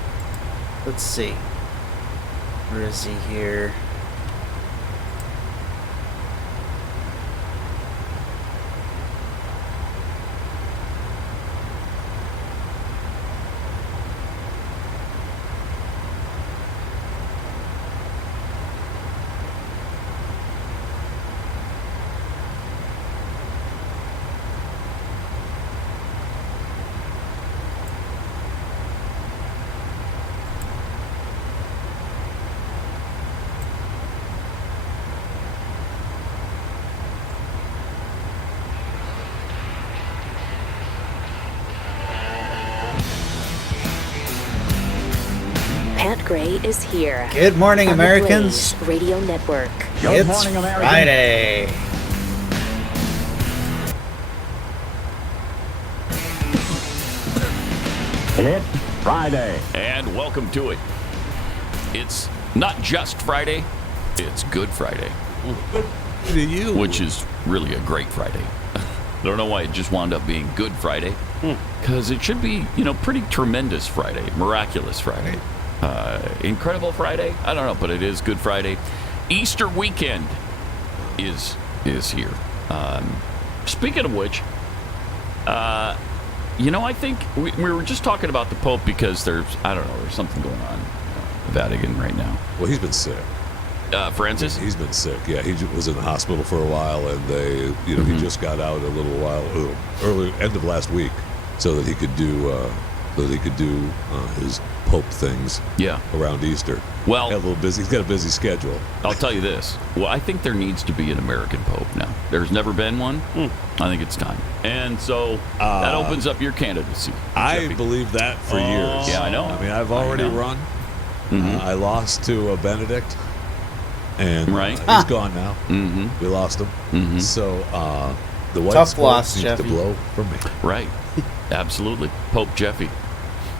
Let's see. Where is he here? Pat Gray is here. Good morning, on the Americans. Blaze Radio Network. It's Friday. It's Friday. And welcome to it. It's not just Friday, it's Good Friday. Good to you. Which is really a great Friday. I don't know why it just wound up being Good Friday. Because it should be, pretty tremendous Friday, miraculous Friday, incredible Friday. I don't know, but it is Good Friday. Easter weekend is here. Speaking of which, I think we were just talking about the Pope because there's something going on in the Vatican right now. Well, he's been sick. Francis? He's been sick. Yeah, he was in the hospital for a while, and they, he just got out a little while early, end of last week, so that he could do his Pope things. Yeah. Around Easter. Well, a little busy. He's got a busy schedule. I'll tell you this. Well, I think there needs to be an American Pope now. There's never been one. I think it's time, and so that opens up your candidacy. I believe that for years. Yeah, I know. I mean, I've already run. I lost to Benedict. And he's gone now. We lost him. So the white tough sport loss, needs Jeffy. to blow from me. Right. Absolutely. Pope Jeffy.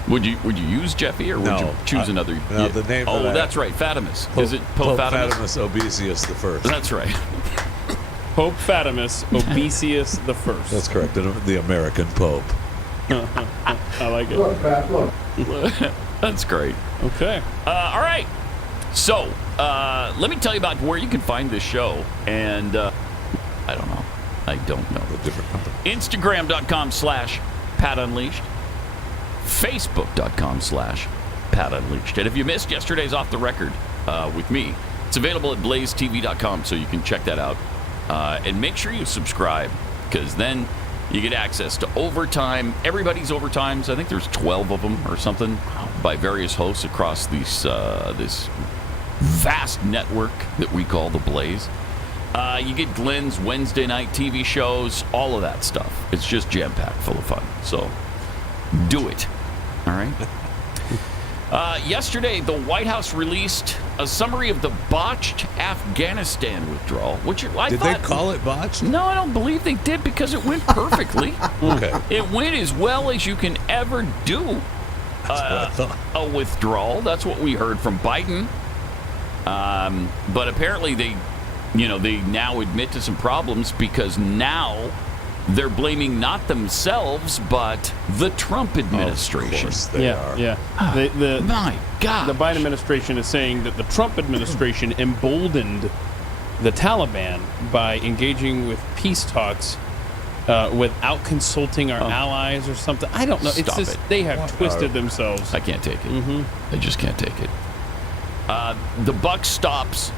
Would you use Jeffy or would you choose another? No, the name. Oh, that's right. Fatimus. Is it Pope Fatimus? Fatimus Obesius the First. That's right. Pope Fatimus Obesius the First. That's correct. The American Pope. I like it. Look, Pat, look. That's great. Okay. All right. So, let me tell you about where you can find this show. And I don't know. A different company. Instagram.com/Pat Unleashed. Facebook.com/Pat Unleashed. And if you missed yesterday's Off the Record with me, it's available at blazetv.com, so you can check that out. And make sure you subscribe, because then you get access to overtime, everybody's overtimes. I think there's 12 of them or something by various hosts across this vast network that we call the Blaze. You get Glenn's Wednesday night TV shows, all of that stuff. It's just jam-packed full of fun. So do it. All right? Yesterday, the White House released a summary of the botched Afghanistan withdrawal, which I Did thought... they call it botched? No, I don't believe they did, because it went perfectly. Okay. It went as well as you can ever do a withdrawal. That's what we heard from Biden. But apparently they now admit to some problems, because now they're blaming not themselves, but the Trump administration. Of course they are. Yeah. My God. The Biden administration is saying that the Trump administration emboldened the Taliban by engaging with peace talks without consulting our allies or something. I don't know. It's Stop just it. they have twisted themselves. I can't take it. I just can't take it. The buck stops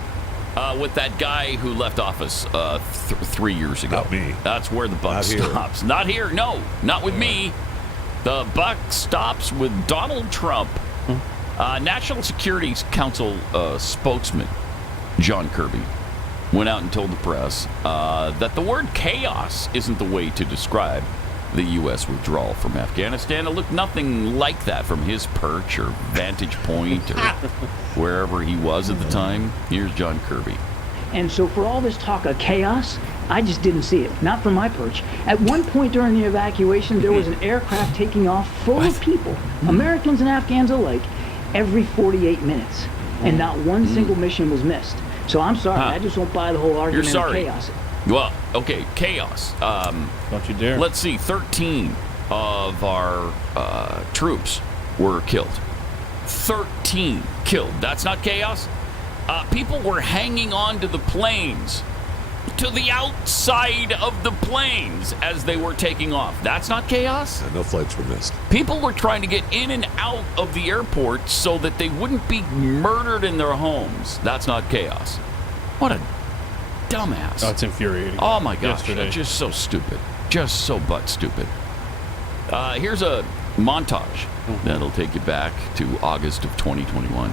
with that guy who left office 3 years ago. Not me. That's where the buck stops. Not here. No, not with me. The buck stops with Donald Trump. National Security Council spokesman John Kirby went out and told the press that the word chaos isn't the way to describe the U.S. withdrawal from Afghanistan. It looked nothing like that from his perch or vantage point or wherever he was at the time. Here's John Kirby. And so for all this talk of chaos, I just didn't see it, not from my perch. At one point during the evacuation, there was an aircraft taking off full of people, Americans and Afghans alike, every 48 minutes. And not one single mission was missed. So I'm sorry, I just won't buy the whole argument of chaos. Well, okay, chaos. Don't you dare. Let's see, 13 of our troops were killed. 13 killed. That's not chaos? People were hanging on to the planes, to the outside of the planes as they were taking off. That's not chaos? No flights were missed. People were trying to get in and out of the airport so that they wouldn't be murdered in their homes. That's not chaos. What a dumbass. Oh, it's infuriating. Oh my gosh, Yesterday. just so stupid. Just so butt stupid. Here's a montage that'll take you back to August of 2021.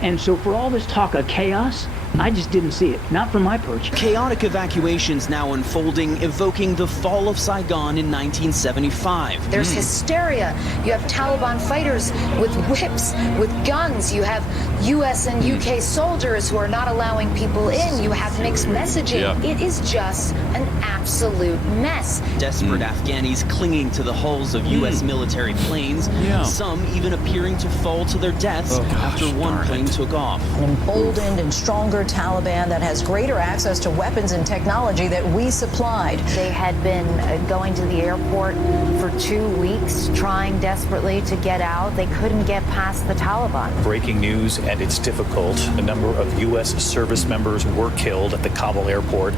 And so for all this talk of chaos, I just didn't see it, not from my perch. Chaotic evacuations now unfolding, evoking the fall of Saigon in 1975. There's hysteria. You have Taliban fighters with whips, with guns. You have U.S. and U.K. soldiers who are not allowing people in. You have mixed messaging. Yeah. It is just an absolute mess. Desperate Afghanis clinging to the hulls of U.S. military planes, Yeah. Some even appearing to fall to their deaths after one plane took off. An emboldened and stronger Taliban that has greater access to weapons and technology that we supplied. They had been going to the airport for 2 weeks, trying desperately to get out. They couldn't get past the Taliban. Breaking news, and it's difficult. A number of U.S. service members were killed at the Kabul airport.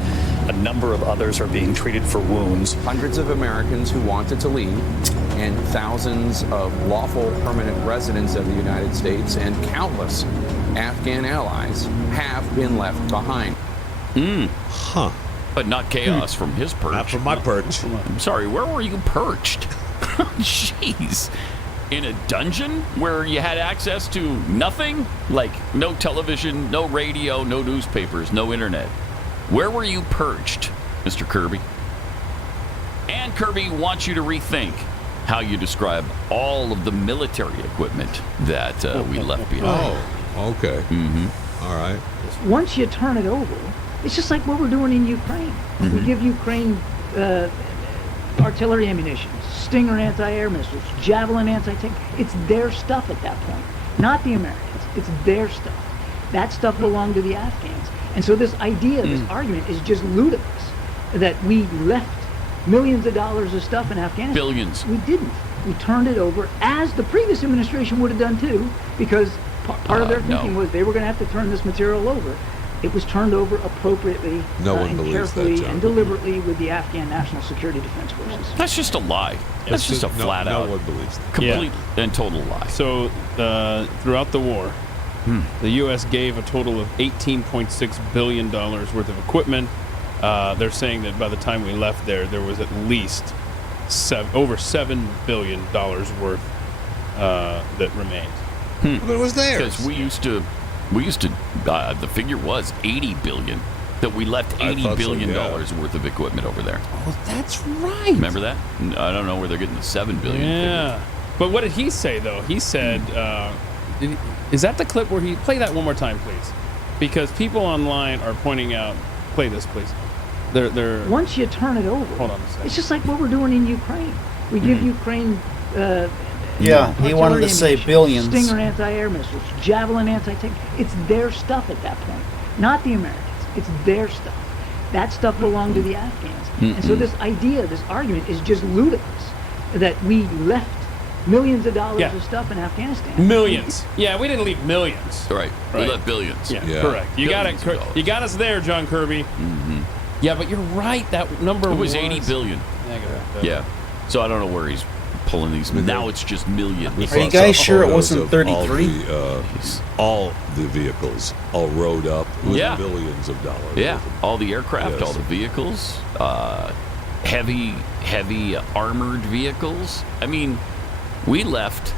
A number of others are being treated for wounds. Hundreds of Americans who wanted to leave, and thousands of lawful permanent residents of the United States and countless Afghan allies have been left behind. Huh. But not chaos from his perch. Not from my perch. I'm sorry, where were you perched? Jeez. In a dungeon where you had access to nothing? Like no television, no radio, no newspapers, no internet. Where were you perched, Mr. Kirby? And Kirby wants you to rethink how you describe all of the military equipment that we left behind. Oh, okay. Mm-hmm. All right. Once you turn it over, it's just like what we're doing in Ukraine. We give Ukraine artillery ammunition, Stinger anti-air missiles, Javelin anti-tank. It's their stuff at that point, not the Americans. It's their stuff. That stuff belonged to the Afghans. And so this idea, this argument is just ludicrous, that we left millions of dollars of stuff in Afghanistan. Billions. We didn't. We turned it over, as the previous administration would have done too, because part of their thinking was they were going to have to turn this material over. It was turned over appropriately and carefully and deliberately with the Afghan National Security Defense Forces. That's just a lie. That's just a flat out, no one believes that. complete and total lie. So throughout the war, the U.S. gave a total of $18.6 billion worth of equipment. They're saying that by the time we left there was at least over $7 billion worth that remained. But it was theirs. Because we used to, the figure was $80 billion. That we left $80 billion worth of equipment over there. Oh, that's right. Remember that? I don't know where they're getting the $7 billion. Yeah. figure. But what did he say, though? He said, is that the clip where he... Play that one more time, please. Because people online are pointing out... Play this, please. They're Once you turn it over, hold on a second. it's just like what we're doing in Ukraine. We give Ukraine Yeah, he wanted to say billions. Stinger anti-air missiles, Javelin anti-tank. It's their stuff at that point, not the Americans. It's their stuff. That stuff belonged to the Afghans. And so this idea, this argument is just ludicrous, that we left millions of dollars of stuff in Afghanistan. Millions. Yeah, we didn't leave millions. Right. We left billions. Yeah, correct. You got it. You got us there, John Kirby. Yeah, but you're right. That number was $80 billion. Yeah. So I don't know where he's pulling these. Now it's just millions. Are you guys sure it wasn't 33? All the vehicles, all rode up with billions of dollars. Yeah, all the aircraft, all the vehicles, heavy armored vehicles. I mean, we left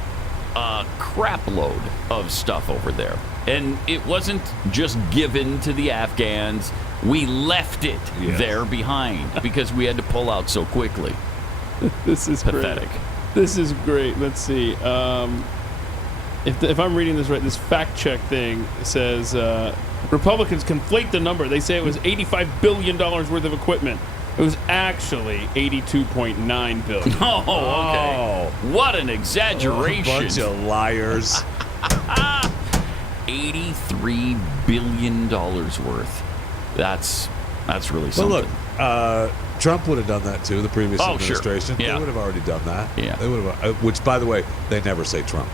a crap load of stuff over there. And it wasn't just given to the Afghans. We left it there behind because we had to pull out so quickly. This is pathetic. Great. This is great. Let's see. If I'm reading this right, this fact check thing says Republicans conflate the number. They say it was $85 billion worth of equipment. It was actually $82.9 billion. Oh, okay. What an exaggeration. A bunch of liars. $83 billion worth. That's really something. Well, look, Trump would have done that too, the previous administration. Sure. Yeah. They would have already done that. Yeah. They would have, which, by the way, they never say Trump.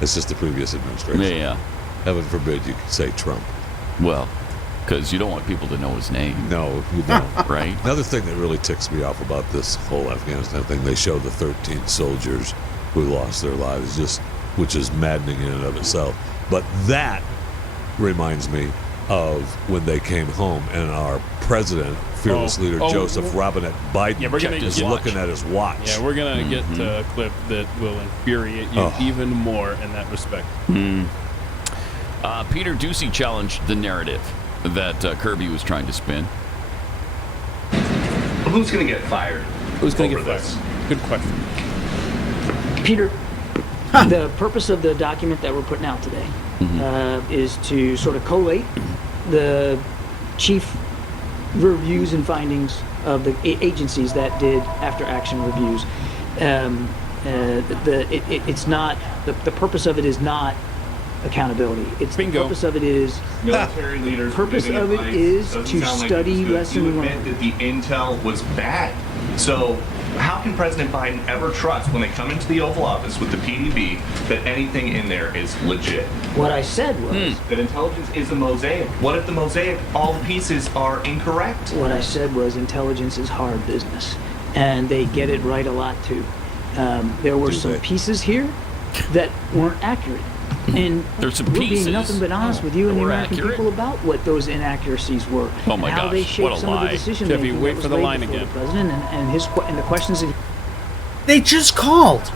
It's just the previous administration. Yeah. Heaven forbid you could say Trump. Well, because you don't want people to know his name. No, you don't. Right? Another thing that really ticks me off about this whole Afghanistan thing, they show the 13 soldiers who lost their lives, which is maddening in and of itself. But that reminds me of when they came home and our president, fearless leader Joseph Robinette Biden, is looking at his watch. Yeah, we're going to get a clip that will infuriate you even more in that respect. Peter Doocy challenged the narrative that Kirby was trying to spin. Who's going to get fired? Who's going to get fired? Good question. Peter, the purpose of the document that we're putting out today is to sort of collate the chief reviews and findings of the agencies that did after-action reviews. It's not the purpose of it is not accountability. It's the purpose of it is military leaders. Purpose of it is to study lesson You learned. admit that the intel was bad. So how can President Biden ever trust when they come into the Oval Office with the PDB that anything in there is legit? What I said was that intelligence is a mosaic. What if the mosaic, all the pieces are incorrect? What I said was intelligence is hard business, and they get it right a lot too. There were some pieces here that weren't accurate. And There's some we're pieces being nothing but honest with you and the were American accurate? people about what those inaccuracies were. Oh my and how gosh, they what shaped a some of lie. the decision Jeffy, making wait that was for the laid line before again. the president and the questions that They just called.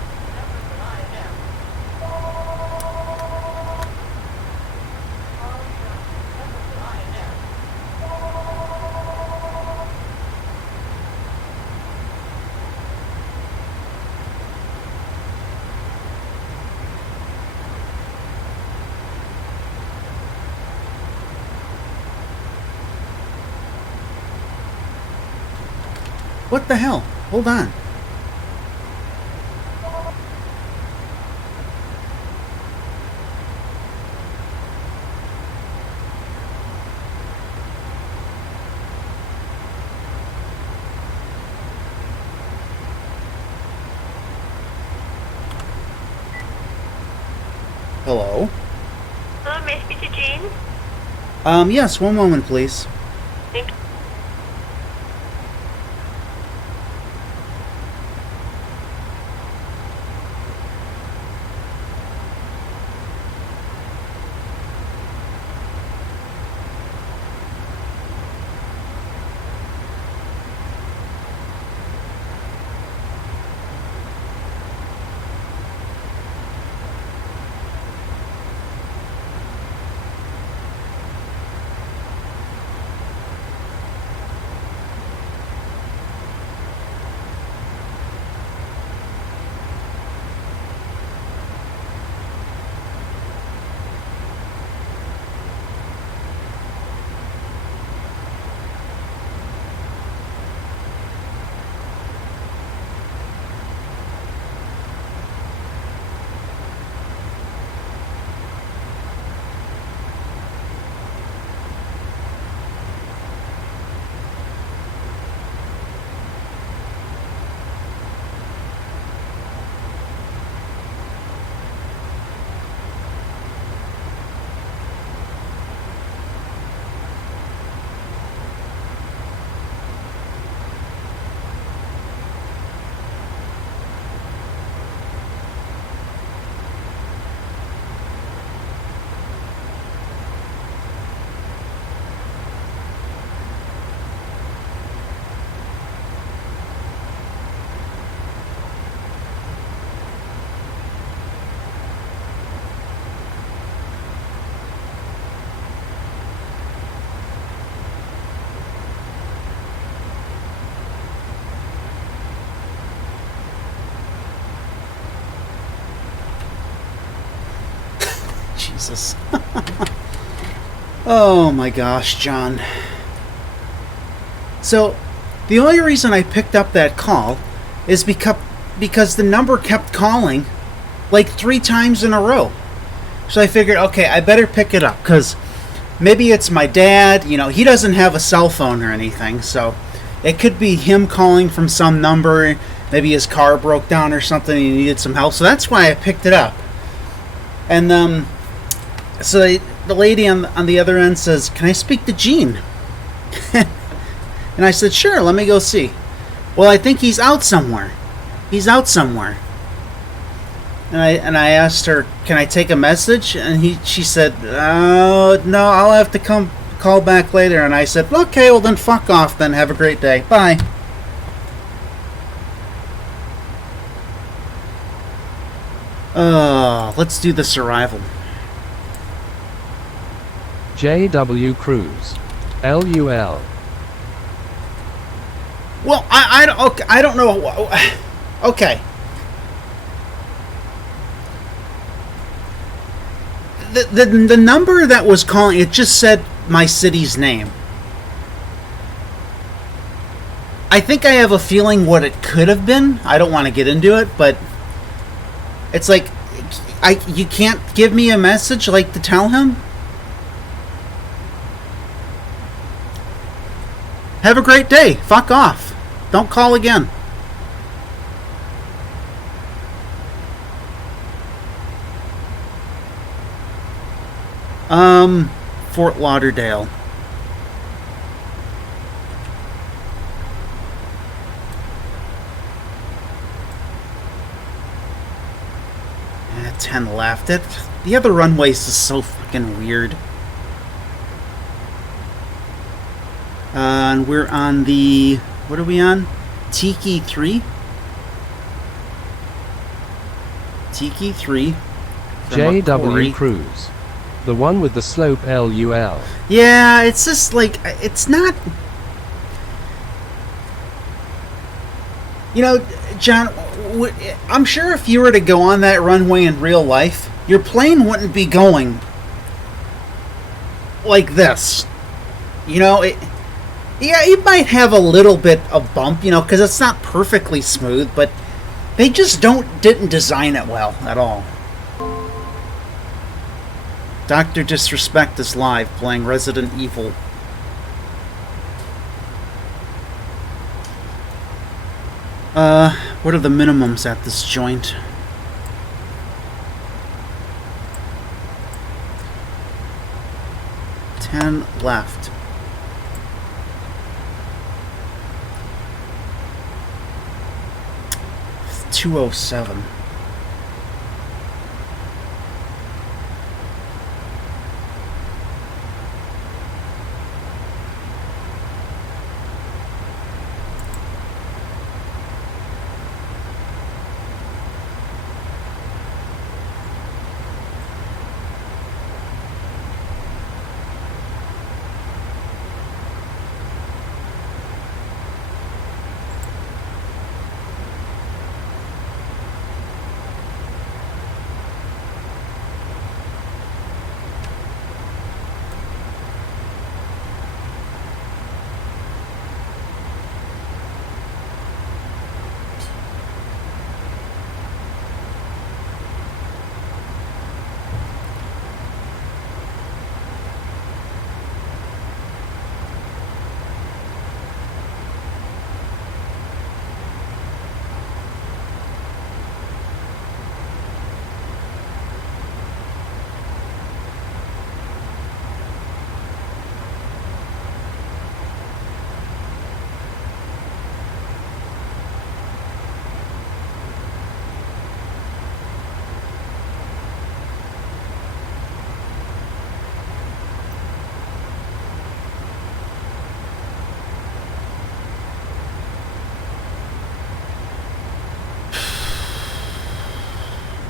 What the hell? Hold on. Hello? Hello, may I speak to Jean? Yes, one moment, please. Thank you. Jesus. Oh my gosh, John. So, the only reason I picked up that call is because the number kept calling like 3 times in a row. So I figured, okay, I better pick it up because maybe it's my dad. You know, he doesn't have a cell phone or anything, so it could be him calling from some number. Maybe his car broke down or something and he needed some help. So that's why I picked it up. And so the lady on the other end says, "Can I speak to Gene?" And I said, "Sure, let me go see." "Well, I think he's out somewhere. He's out somewhere." And I asked her, "Can I take a message?" And she said, "Oh, no, I'll have to call back later." And I said, "Okay, well then fuck off then. Have a great day. Bye." Let's do the survival. J.W. Cruz. LUL. Well, I don't know. Okay. The number that was calling, it just said my city's name. I think I have a feeling what it could have been. I don't want to get into it, but It's like, you can't give me a message like to tell him? Have a great day. Fuck off. Don't call again. Fort Lauderdale. Yeah, 10 left. The other runways is so fucking weird. And we're on the... What are we on? Tiki 3? Tiki 3. JW Cruise. The one with the slope LUL. Yeah, it's just like, it's not... You know, John, I'm sure if you were to go on that runway in real life, your plane wouldn't be going like this. You know, yeah, it might have a little bit of bump, you know, because it's not perfectly smooth, but they just didn't design it well at all. Dr. Disrespect is live, playing Resident Evil. What are the minimums at this joint? $10 left. $207.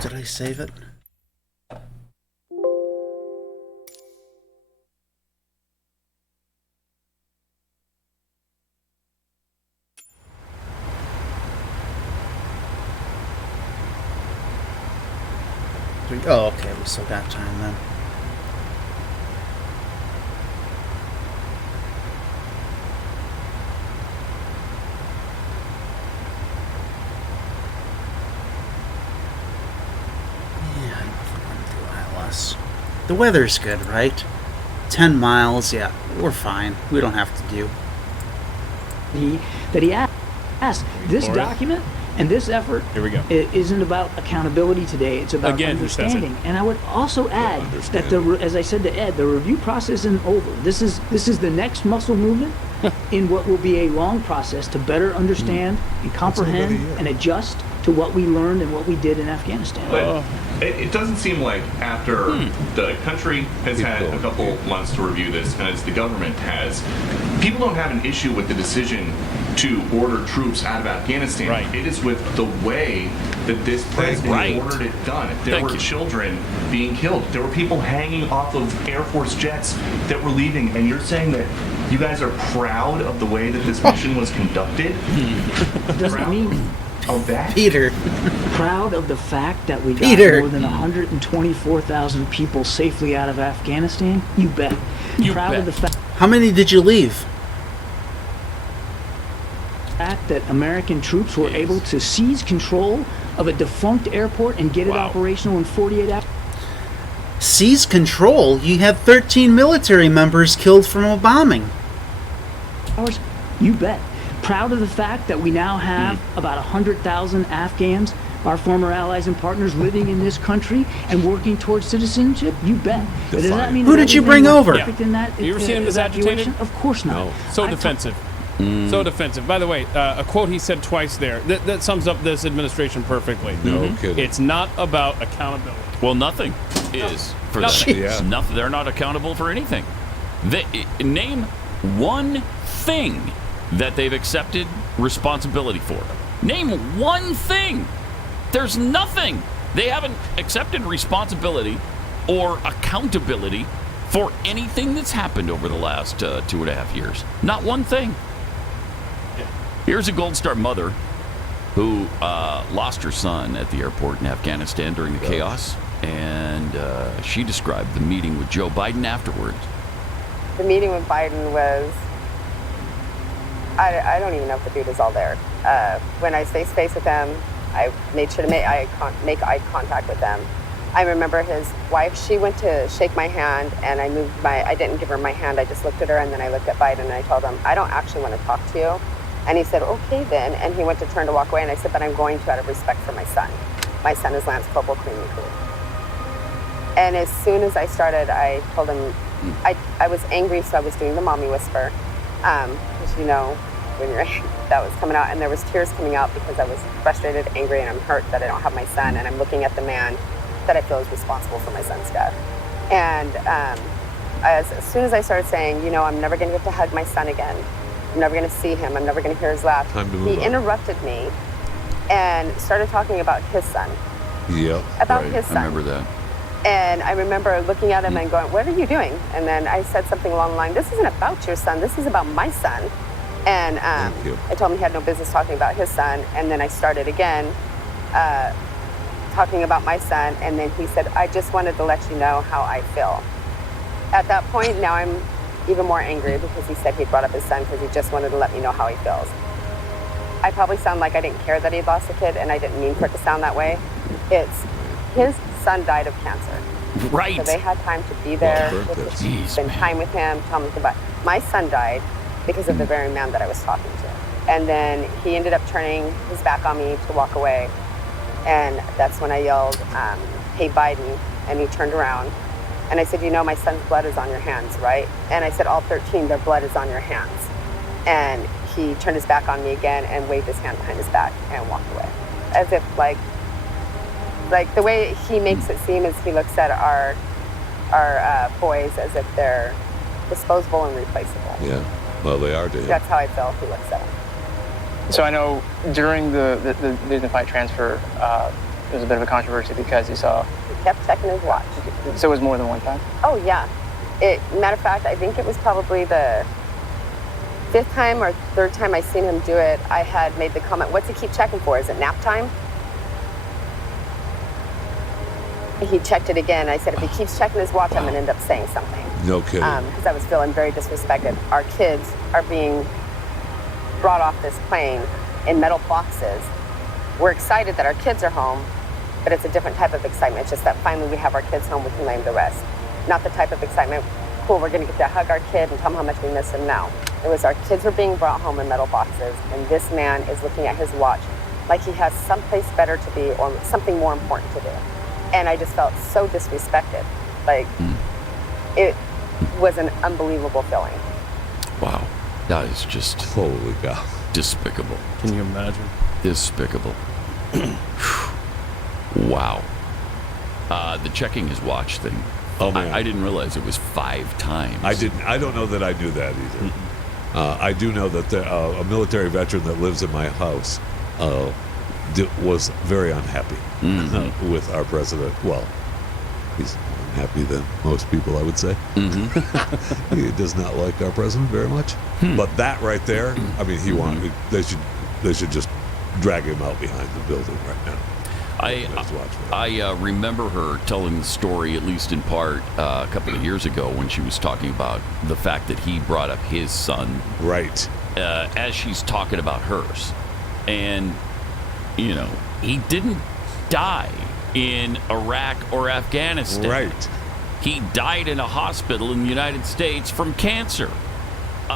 Did I save it? Oh, okay, we still got time then. The weather's good, right? 10 miles, yeah, we're fine. We don't have to do. That he asked. This document and this effort isn't about accountability today. It's about understanding. And I would also add that, as I said to Ed, the review process isn't over. This is the next muscle movement in what will be a long process to better understand and comprehend and adjust to what we learned and what we did in Afghanistan. But it doesn't seem like after the country has had a couple months to review this, and as the government has, people don't have an issue with the decision to order troops out of Afghanistan. Right. It is with the way that this president ordered it done. If there were children being killed, there were people hanging off of Air Force jets that were leaving, and you're saying that you guys are proud of the way that this mission was conducted? Doesn't mean of that? Peter. Proud of the fact that we got more than 124,000 people safely out of Afghanistan? You bet. Proud of the fact. How many did you leave? That American troops were able to seize control of a defunct airport and get it operational in 48 hours. Seize control. You have 13 military members killed from a bombing. You bet. Proud of the fact that we now have about 100,000 Afghans, our former allies and partners, living in this country and working towards citizenship? You bet. But does that mean Who did you bring over? In that, You ever seen him as agitated? Of course not. No. So defensive. So defensive. By the way, a quote he said twice there that sums up this administration perfectly. No kidding. It's not about accountability. Well, nothing is for Nothing. them. Yeah. Nothing. They're not accountable for anything. Name one thing that they've accepted responsibility for. Name one thing. There's nothing. They haven't accepted responsibility or accountability for anything that's happened over the last 2.5 years. Not one thing. Here's a Gold Star mother who lost her son at the airport in Afghanistan during the chaos, and she described the meeting with Joe Biden afterwards. The meeting with Biden was, I don't even know if the dude is all there. When I was face to face with him, I made sure to make eye contact with them. I remember his wife, she went to shake my hand, and I didn't give her my hand, I just looked at her, and then I looked at Biden, and I told him, I don't actually want to talk to you. And he said, okay then, and he went to turn to walk away, and I said, but I'm going to out of respect for my son. My son is Lance Corporal Creamy Crew. And as soon as I started, I told him, I was angry, so I was doing the mommy whisper, because you know, when you're that was coming out, and there was tears coming out because I was frustrated, angry, and I'm hurt that I don't have my son, and I'm looking at the man that I feel is responsible for my son's death. And as soon as I started saying, you know, I'm never going to get to hug my son again, I'm never going to see him, I'm never going to hear his laugh, he interrupted me and started talking about his son. Yep. About his son. I remember that. And I remember looking at him and going, what are you doing? And then I said something along the line, this isn't about your son, this is about my son. And I told him he had no business talking about his son. And then I started again talking about my son. And then he said, I just wanted to let you know how I feel. At that point, now I'm even more angry because he said he brought up his son because he just wanted to let me know how he feels. I probably sound like I didn't care that he'd lost a kid, and I didn't mean for it to sound that way. It's his son died of cancer. Right. So they had time to be there, spend time with him, tell him about. My son died because of the very man that I was talking to. And then he ended up turning his back on me to walk away. And that's when I yelled, hey, Biden. And he turned around. And I said, you know, my son's blood is on your hands, right? And I said, all 13, their blood is on your hands. And he turned his back on me again and waved his hand behind his back and walked away. As if, like the way he makes it seem is he looks at our boys as if they're disposable and replaceable. Yeah, well, they are, Dave. That's how I feel he looks at them. So I know during the dignified transfer, there was a bit of a controversy because he saw... He kept checking his watch. So it was more than one time? Oh, yeah. Matter of fact, I think it was probably the 5th time or 3rd time I seen him do it. I had made the comment, what's he keep checking for? Is it nap time? He checked it again. I said, if he keeps checking his watch, I'm going to end up saying something. No kidding. Because I was feeling very disrespected. Our kids are being brought off this plane in metal boxes. We're excited that our kids are home, but it's a different type of excitement. It's just that finally we have our kids home, we can lay them to rest. Not the type of excitement, cool, we're going to get to hug our kid and tell him how much we miss him now. It was our kids were being brought home in metal boxes, and this man is looking at his watch like he has someplace better to be or something more important to do. And I just felt so disrespected. Like, it was an unbelievable feeling. Wow. That is just... Holy cow. Despicable. Can you imagine? Despicable. Wow. The checking his watch thing. Oh, man. I didn't realize it was 5 times. I didn't. I don't know that I knew that either. I do know that a military veteran that lives in my house was very unhappy with our president. Well, he's unhappy than most people, I would say. He does not like our president very much. But that right there, I mean, they should just drag him out behind the building right now. I remember her telling the story, at least in part, a couple of years ago when she was talking about the fact that he brought up his son. Right. As she's talking about hers. And he didn't die in Iraq or Afghanistan. Right. He died in a hospital in the United States from cancer.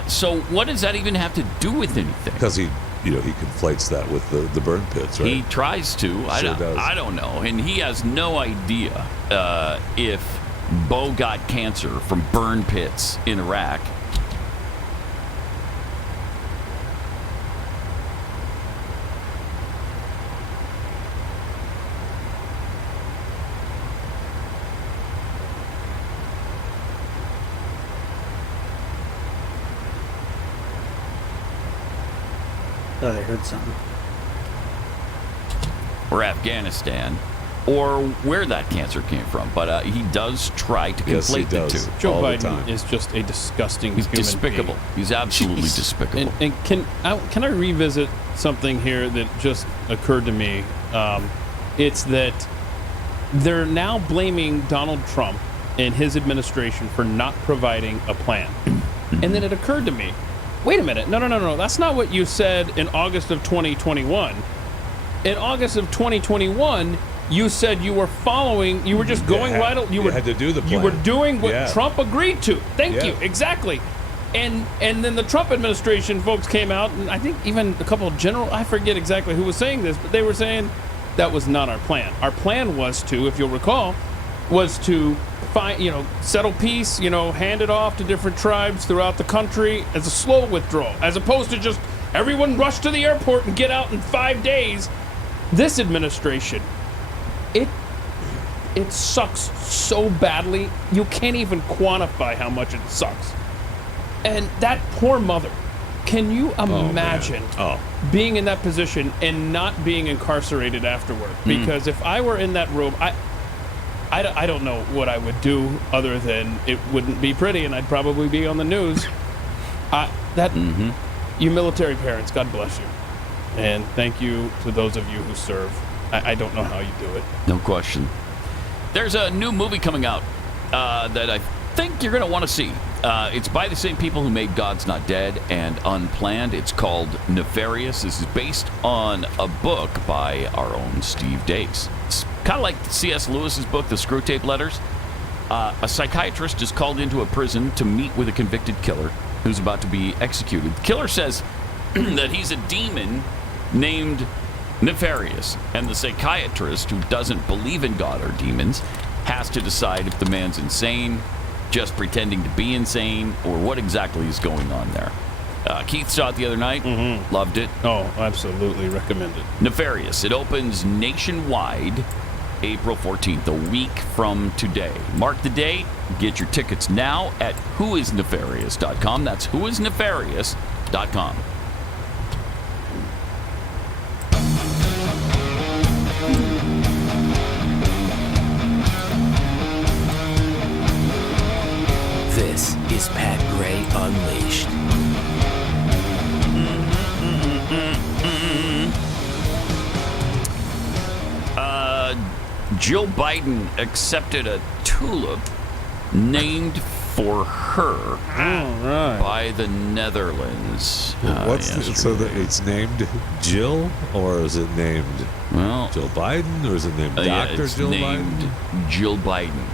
So what does that even have to do with anything? Because he conflates that with the burn pits, right? He tries to. Does. I don't know. And he has no idea if Bo got cancer from burn pits in Iraq. Thought I heard something. Or Afghanistan, or where that cancer came from. But he does try to conflate the two. Joe Biden is just a disgusting He's human despicable. being. He's absolutely despicable. And can I revisit something here that just occurred to me? It's that they're now blaming Donald Trump and his administration for not providing a plan. And then it occurred to me, wait a minute, no, that's not what you said in August of 2021. In August of 2021, you said you were following, you were just going you had to do the plan. You were doing what Yeah. Trump agreed to. Thank Yeah. you, exactly. And then the Trump administration folks came out, and I think even a couple of I forget exactly who was saying this, but they were saying that was not our plan. Our plan was to, if you'll recall, was to settle peace, hand it off to different tribes throughout the country as a slow withdrawal, as opposed to just everyone rush to the airport and get out in 5 days. This administration, it sucks so badly, you can't even quantify how much it sucks. And that poor mother, can you imagine being in that position and not being incarcerated afterward? Because if I were in that room, I don't know what I would do other than it wouldn't be pretty, and I'd probably be on the news. You military parents, God bless you. And thank you to those of you who serve. I don't know how you do it. No question. There's a new movie coming out that I think you're going to want to see. It's by the same people who made God's Not Dead and Unplanned. It's called Nefarious. This is based on a book by our own Steve Dace. It's kind of like C.S. Lewis's book, The Screwtape Letters. A psychiatrist is called into a prison to meet with a convicted killer who's about to be executed. The killer says that he's a demon named Nefarious, and the psychiatrist, who doesn't believe in God or demons, has to decide if the man's insane, just pretending to be insane, or what exactly is going on there. Keith saw it the other night, loved it. Oh, absolutely, recommend it. Nefarious. It opens nationwide April 14th, a week from today. Mark the date. Get your tickets now at whoisnefarious.com. That's whoisnefarious.com. This is Pat Gray Unleashed. Jill Biden accepted a tulip named for her by the Netherlands. So that it's named Jill, or is it named Jill Biden, or is it named Dr. It's Jill named Biden? Jill Biden.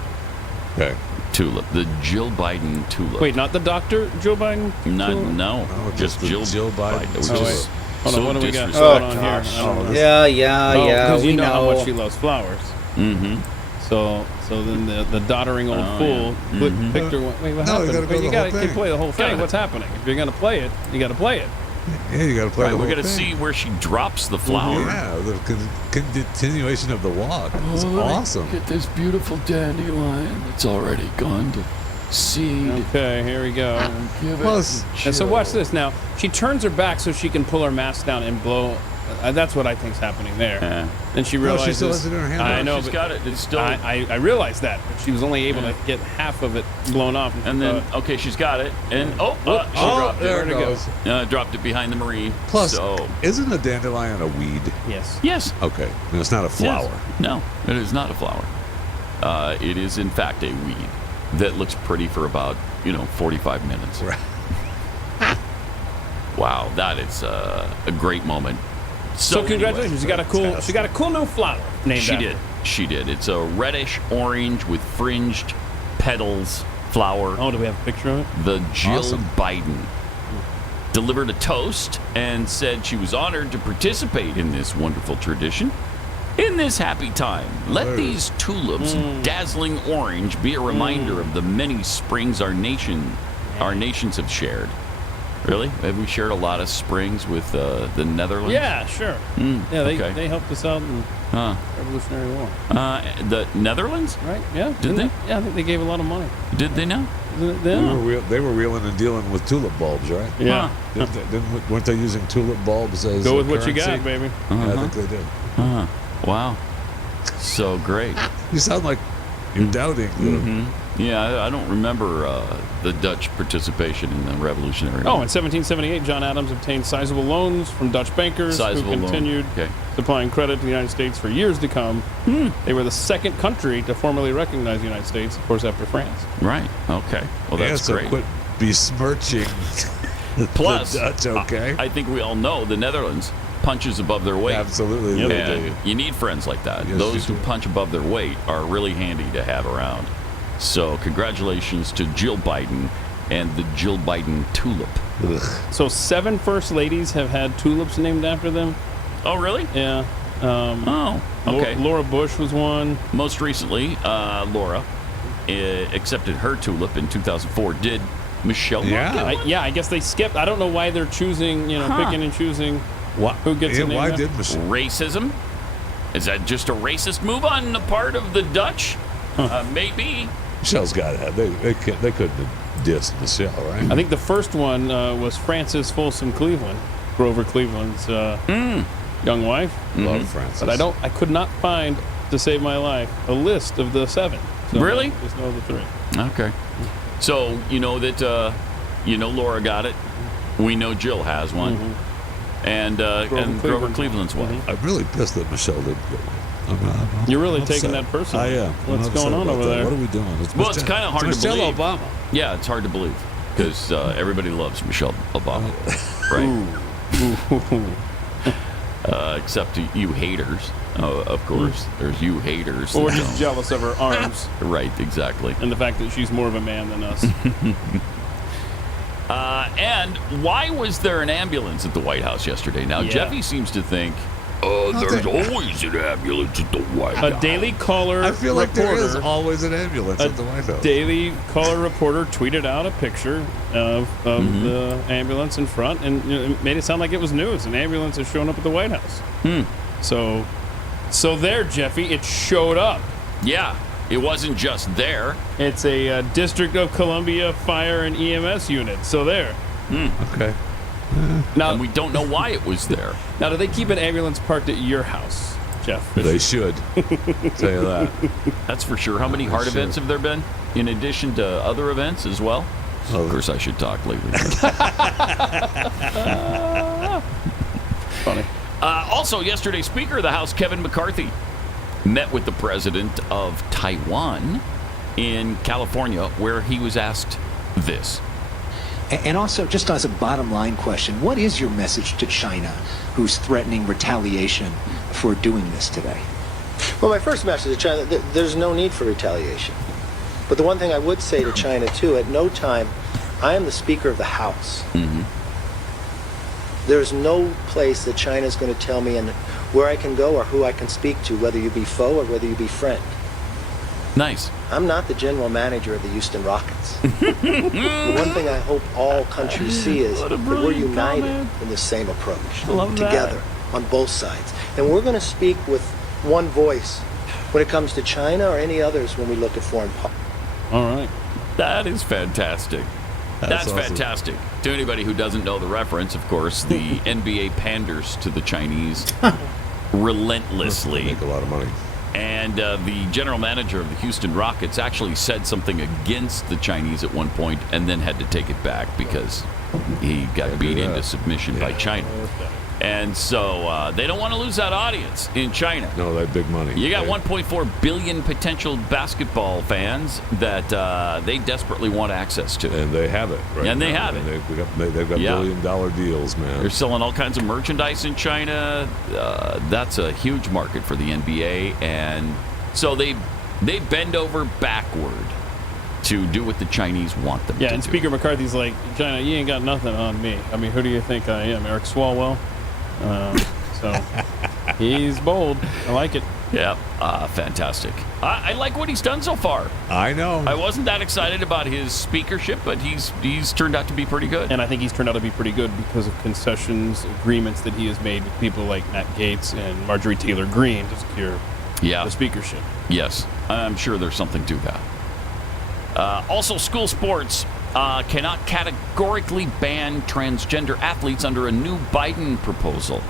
Okay. Tulip. The Jill Biden tulip. Wait, not the Dr. Jill Biden? No, just the Jill Biden. Oh, wait. Hold on, what do we got disrespectful. going on here? I don't know. Yeah, because we you know how know. much she loves flowers. Mm-hmm. So then the doddering old fool picked her. Wait, what happened? You got to play the whole thing. What's happening? If you're going to play it, you got to play it. Yeah, you got to play the We're whole going to thing. see where she drops the flower. Yeah, the continuation of the walk. It's awesome. Get this beautiful dandelion that's already gone to seed. Okay, here we go. And so watch this now. She turns her back so she can pull her mask down and blow. That's what I think's happening there. And she realizes. she still has it in her hand. I know, she's got it. It's still. I realized that, but she was only able to get half of it blown off. And then, she's got it. And she dropped it. there it goes. Dropped it behind the Marine. Plus, so. isn't a dandelion a weed? Yes. Yes. Okay. And it's not a flower. Yes. No, it is not a flower. It is, in fact, a weed that looks pretty for about, 45 minutes. Right. Wow, that is a great moment So congratulations, you got a cool. She got a cool new flower named She after did. She did. It's a reddish orange with fringed petals flower. Oh, do we have a picture of it? The Jill Biden delivered a toast and said she was honored to participate in this wonderful tradition. In this happy time, let these tulips, dazzling orange, be a reminder of the many springs our nations have shared. Really? Have we shared a lot of springs with the Netherlands? Yeah, sure. Yeah, they helped us out in Revolutionary War. The Netherlands? Right? Yeah. Did they? Yeah, I think they gave a lot of money. Did they now? They were wheeling and dealing with tulip bulbs, right? Yeah. Weren't they using tulip bulbs as Go with what currency? you got, baby. Yeah, I think they did. Wow. So great. You sound like you're doubting. Yeah, I don't remember the Dutch participation in the Revolutionary War. Oh, in 1778, John Adams obtained sizable loans from Dutch bankers who continued supplying credit to the United States for years to come. They were the second country to formally recognize the United States, of course, after France. Right. Okay. Well, that's so great. Quit besmirching Plus, the Dutch, okay? I think we all know the Netherlands punches above their weight. Absolutely. And you need friends like that. Yes, Those who punch above their weight are really handy to have around. So congratulations to Jill Biden and the Jill Biden tulip. So 7 first ladies have had tulips named after them. Oh, really? Yeah. Okay. Laura Bush was one. Most recently, Laura accepted her tulip in 2004. Did Michelle? I guess they skipped. I don't know why they're choosing, picking and choosing who gets the name. Why did Michelle? Racism? Is that just a racist move on the part of the Dutch? Maybe. Michelle's got to have. They couldn't have dissed Michelle, right? I think the first one was Frances Folsom Cleveland, Grover Cleveland's young wife. Love Frances. But I could not find, to save my life, a list of the 7. So really? I just know the 3. Okay. So you know that Laura got it. We know Jill has one, and Grover Cleveland's one. I'm really pissed that Michelle didn't get one. You're really I'm taking upset. that personally. I am. What's going on over there? What are we doing? It's kind of hard to Michelle believe. Obama. Yeah, it's hard to believe because everybody loves Michelle Obama, right? Except you haters, of course. There's you haters. Or just jealous of her arms. Right, exactly. And the fact that she's more of a man than us. And why was there an ambulance at the White House yesterday? Now, Jeffy seems to think, there's always an ambulance at the White House. A Daily Caller I feel like reporter, there is always an ambulance at the White House. Daily Caller reporter tweeted out a picture of the ambulance in front, and it made it sound like it was news. An ambulance has shown up at the White House. So there, Jeffy, it showed up. Yeah, it wasn't just there. It's a District of Columbia Fire and EMS unit. So there. Okay. Now, and we don't know why it was there. Now, do they keep an ambulance parked at your house, Jeff? They should. Tell you that. That's for sure. How many heart events have there been, in addition to other events as well? Of course, I should talk lately. Funny. Also, yesterday, Speaker of the House Kevin McCarthy met with the president of Taiwan in California, where he was asked this. And also, just as a bottom line question, what is your message to China, who's threatening retaliation for doing this today? Well, my first message to China, there's no need for retaliation. But the one thing I would say to China, too, at no time, I am the Speaker of the House. There's no place that China is going to tell me and where I can go or who I can speak to, whether you be foe or whether you be friend. Nice. I'm not the general manager of the Houston Rockets. The one thing I hope all countries see is that we're united in the same approach, together, on both sides. And we're going to speak with one voice when it comes to China or any others when we look at foreign policy. All right. That is fantastic. That's awesome. fantastic. To anybody who doesn't know the reference, of course, the NBA panders to the Chinese relentlessly. Make a lot of money. And the general manager of the Houston Rockets actually said something against the Chinese at one point and then had to take it back because he got beat into submission by China. And so they don't want to lose that audience in China. No, that big money. You got 1.4 billion potential basketball fans that they desperately want access to. And they have it, right? And they now. have it. They've got billion-dollar deals, man. They're selling all kinds of merchandise in China. That's a huge market for the NBA. And so they bend over backward to do what the Chinese want them to do. Yeah, and Speaker McCarthy's like, China, you ain't got nothing on me. I mean, who do you think I am? Eric Swalwell? So he's bold. I like it. Yeah, fantastic. I like what he's done so far. I know. I wasn't that excited about his speakership, but he's turned out to be pretty good. And I think he's turned out to be pretty good because of concessions, agreements that he has made with people like Matt Gaetz and Marjorie Taylor Greene to secure the speakership. Yes, I'm sure there's something to that. Also, school sports cannot categorically ban transgender athletes under a new Biden proposal.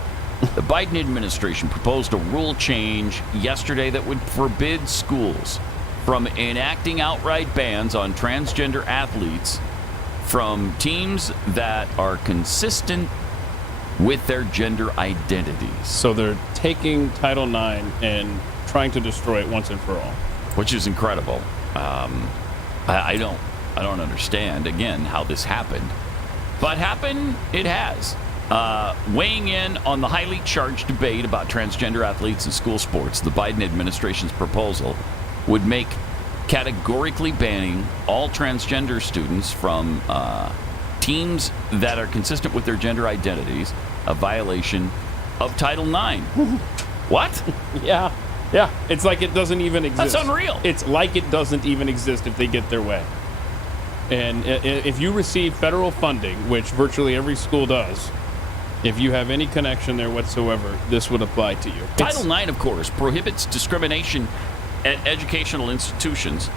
The Biden administration proposed a rule change yesterday that would forbid schools from enacting outright bans on transgender athletes from teams that are consistent with their gender identities. So they're taking Title IX and trying to destroy it once and for all. Which is incredible. I don't understand, again, how this happened. But happen, it has. Weighing in on the highly charged debate about transgender athletes in school sports, the Biden administration's proposal would make categorically banning all transgender students from teams that are consistent with their gender identities a violation of Title IX. What? Yeah, it's like it doesn't even exist. That's unreal. It's like it doesn't even exist if they get their way. And if you receive federal funding, which virtually every school does, if you have any connection there whatsoever, this would apply to you. Title IX, of course, prohibits discrimination at educational institutions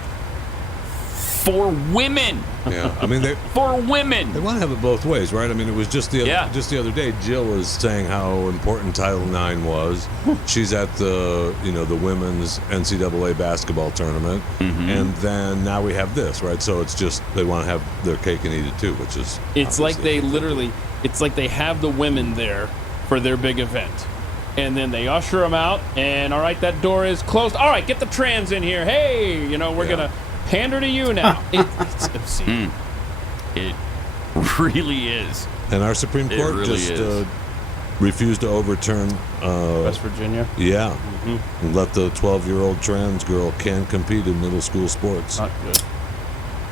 for women. Yeah, I mean, for women. They want to have it both ways, right? I mean, it was just the other day. Jill was saying how important Title IX was. She's at the women's NCAA basketball tournament, and then now we have this, right? So it's just they want to have their cake and eat it too, which is it's like they literally, it's like they have the women there for their big event. And then they usher them out, and all right, that door is closed. All right, get the trans in here. Hey, we're gonna pander to you now. It's obscene. It really is. And our Supreme Court really refused to overturn West Virginia. Yeah, and let the 12-year-old trans girl can compete in middle school sports. Not good.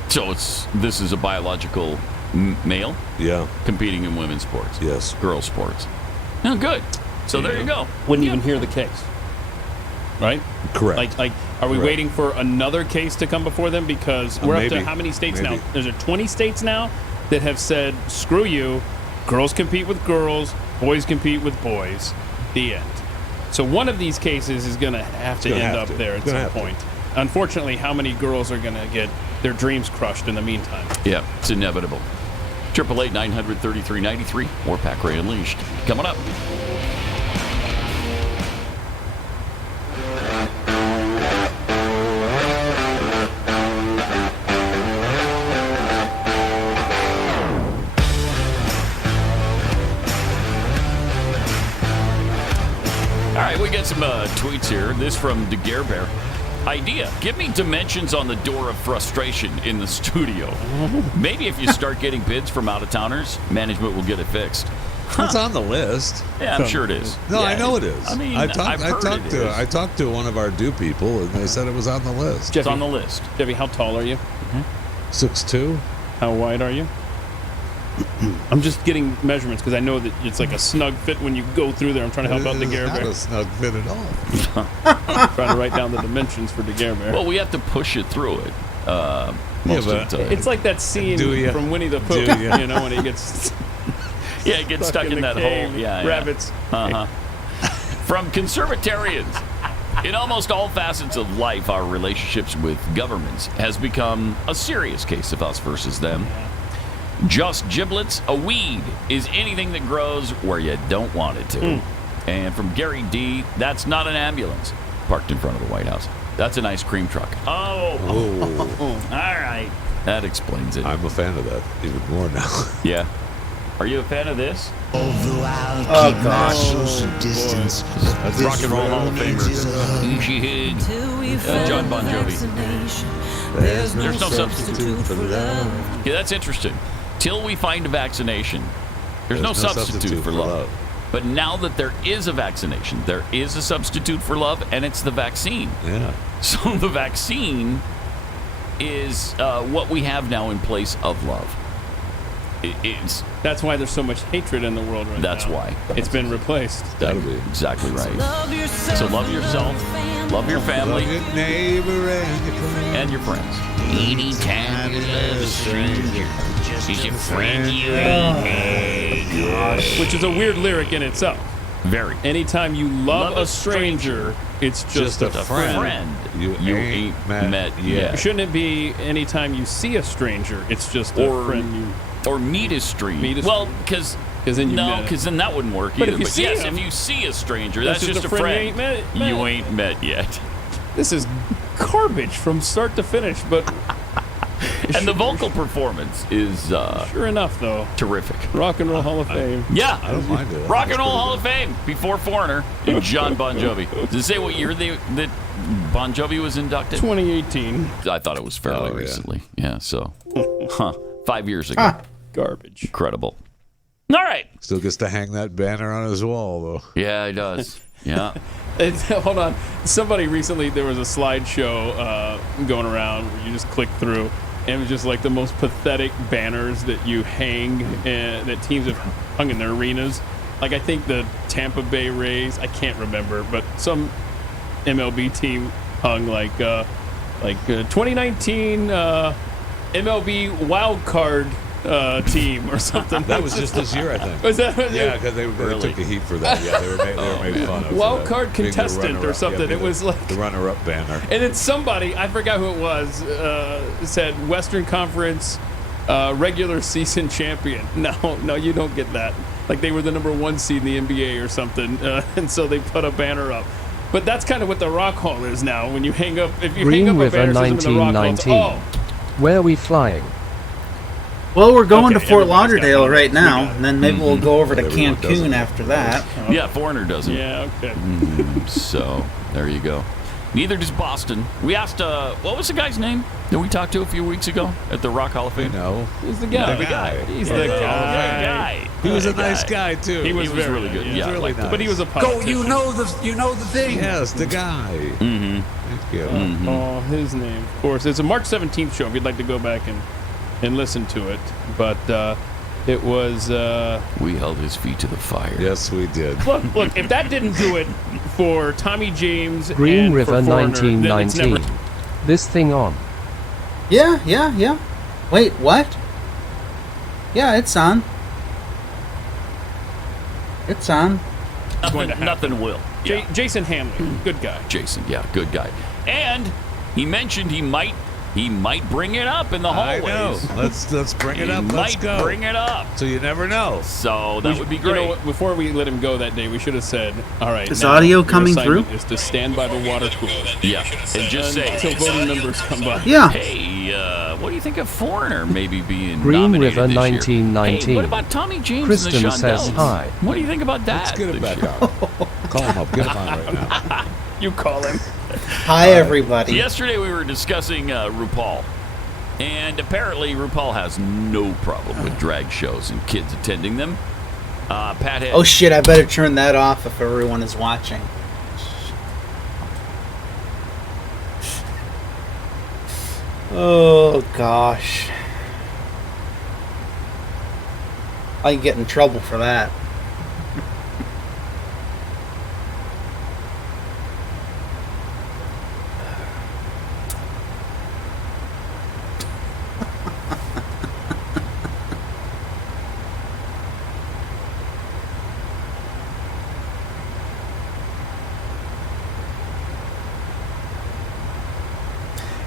So this is a biological male. Yeah, competing in women's sports. Yes, girls sports. Oh, good. So there you go. Wouldn't even hear the case. Right? Correct. Like, are we waiting for another case to come before them? Because we're up to how many states now? There's 20 states now that have said, screw you, girls compete with girls, boys compete with boys, the end. So one of these cases is going to have to end up there at some point. Unfortunately, how many girls are going to get their dreams crushed in the meantime? Yeah, it's inevitable. 888-900-3393 or Pat Gray Unleashed. Coming up. We get some tweets here. This from DeGare Bear. Idea. Give me dimensions on the door of frustration in the studio. Maybe if you start getting bids from out-of-towners, management will get it fixed. It's on the list. Yeah, I'm sure it is. No, yeah, I know it is. I mean, I talked to one of our due people, and they said it was on the list. Jeffy, it's on the list. Jeffy, how tall are you? 6'2". How wide are you? I'm just getting measurements because I know that it's like a snug fit when you go through there. I'm trying to help out DeGare Bear. Not a snug fit at all. Trying to write down the dimensions for DeGare Bear. Well, we have to push it through it. Most of the time. It's like that scene from Winnie the Pooh, when he gets it gets stuck in that hole. Yeah, rabbits. From conservatarians. In almost all facets of life, our relationships with governments has become a serious case of us versus them. Just giblets, a weed is anything that grows where you don't want it to. And from Gary D, that's not an ambulance parked in front of the White House. That's an ice cream truck. Oh. All right. That explains it. I'm a fan of that even more now. Yeah. Are you a fan of this? Oh gosh. That's Rock and Roll Hall of Famer. John Bon Jovi. There's no substitute for love. Yeah, that's interesting. Till we find a vaccination, there's no substitute for love. But now that there is a vaccination, there is a substitute for love, and it's the vaccine. Yeah. So the vaccine is what we have now in place of love. That's why there's so much hatred in the world right now. That's why. It's been replaced. That'll be exactly right. So love yourself, love your family, love your neighbor and your friends. Anytime you love a stranger, he's your friend you ain't. Which is a weird lyric in itself. Very. Anytime you love a stranger, it's just a friend. You ain't met yet. Shouldn't it be anytime you see a stranger, it's just a friend you... Or meet a stranger. Because then that wouldn't work but either. If you see a stranger, that's just a friend you ain't met yet. This is garbage from start to finish, but... And the vocal performance is... sure enough, though. Terrific. Rock and Roll Hall of Fame. Yeah. I don't mind it. Rock and Roll Hall of Fame. Before Foreigner and John Bon Jovi. Does it say what year that Bon Jovi was inducted? 2018. I thought it was fairly recently. Yeah, so... 5 years ago. Garbage. Incredible. All right. Still gets to hang that banner on his wall, though. Yeah, he does. Yeah. Hold on. Somebody recently, there was a slideshow going around where you just click through, and it was just like the most pathetic banners that you hang, that teams have hung in their arenas. Like, I think the Tampa Bay Rays, I can't remember, but some MLB team hung like 2019 MLB wild card team or something. That was just this year, I think. Was that? Yeah, because they took the heat for that. Yeah, they were made fun of. Wild card contestant or something. It was like the runner-up banner. And then somebody, I forgot who it was, said Western Conference regular season champion. No, you don't get that. Like they were the #1 seed in the NBA or something, and so they put a banner up. But that's kind of what the Rock Hall is now. When you hang up, if you Green hang up River a banner system in the Rock Hall, Where are we flying? Well, we're going to Fort Lauderdale right now, and then maybe we'll go over to Cancun after that. Yeah, Foreigner doesn't. Yeah, okay. So, there you go. Neither does Boston. We asked, what was the guy's name that we talked to a few weeks ago at the Rock Hall of Fame? No. He's the guy. He's the guy. He was a nice guy, too. He was really good. Yeah, really nice. But he was a politician. You know the thing. Yes, the guy. Mm-hmm. Thank you. Mm-hmm. Oh, his name. Of course. It's a March 17th show if you'd like to go back and listen to it. But it was... we held his feet to the fire. Yes, we did. Look, if that didn't do it for Tommy James Green and River for Foreigner, 1919. This thing on. Yeah. Wait, what? Yeah, it's on. It's on. Nothing will. Yeah. Jason Hamley, good guy. Jason, yeah, good guy. And he mentioned he might bring it up in the hallways. I know. Let's bring it up. Let's go. Bring it up. So you never know. So that would be great. You know what, before we let him go that day, we should have said, all right, is audio coming through? Is to stand by the water cooler. Yeah, and just say until voting members come by. Yeah. Hey, what do you think of Foreigner maybe being Green nominated River this 1919. Year? Hey, what about Tommy James Kristen and the says Shondells? hi. What do you think about that? Let's get him back on. Call him up. Get him on right now. You call him. Hi, everybody. Yesterday we were discussing RuPaul. And apparently RuPaul has no problem with drag shows and kids attending them. Pat had... Oh, shit, I better turn that off if everyone is watching. Oh, gosh. I can get in trouble for that.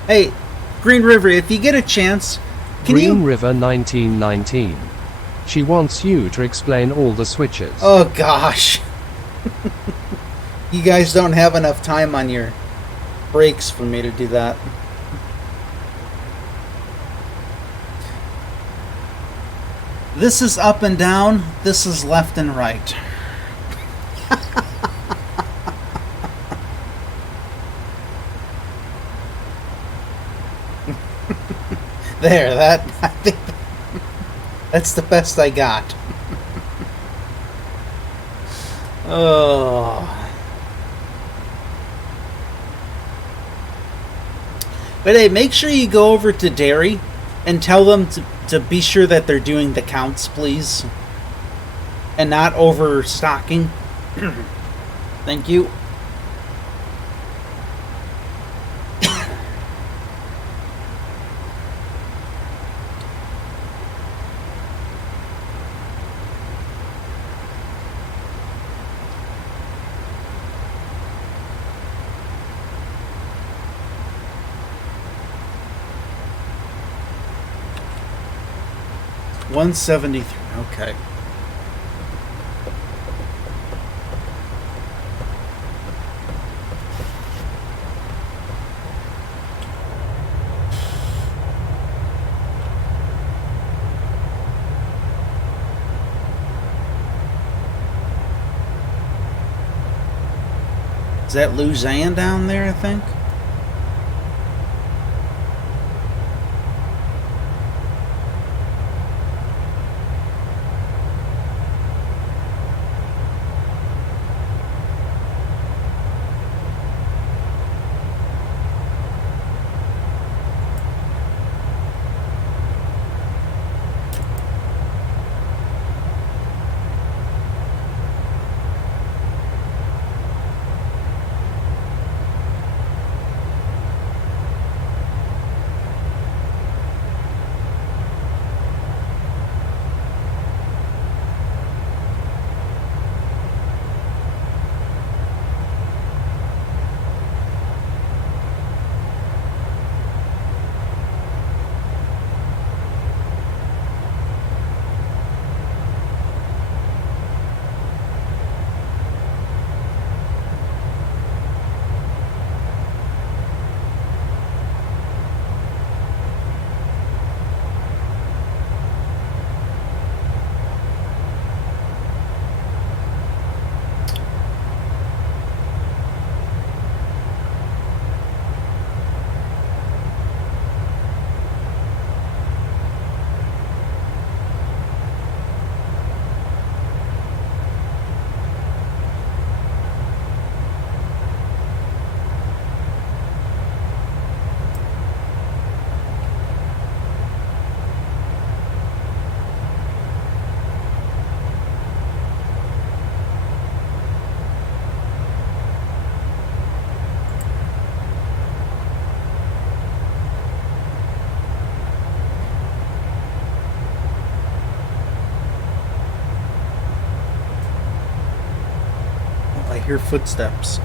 Hey, Green River, if you get a chance, Green River 1919. She wants you to explain all the switches. Oh, gosh. You guys don't have enough time on your breaks for me to do that. This is up and down. This is left and right. There, I think that's the best I got. Oh. But hey, make sure you go over to Dairy and tell them to be sure that they're doing the counts, please. And not overstocking. Thank you. $173. Okay. Is that Luzanne down there, I think? I hear footsteps.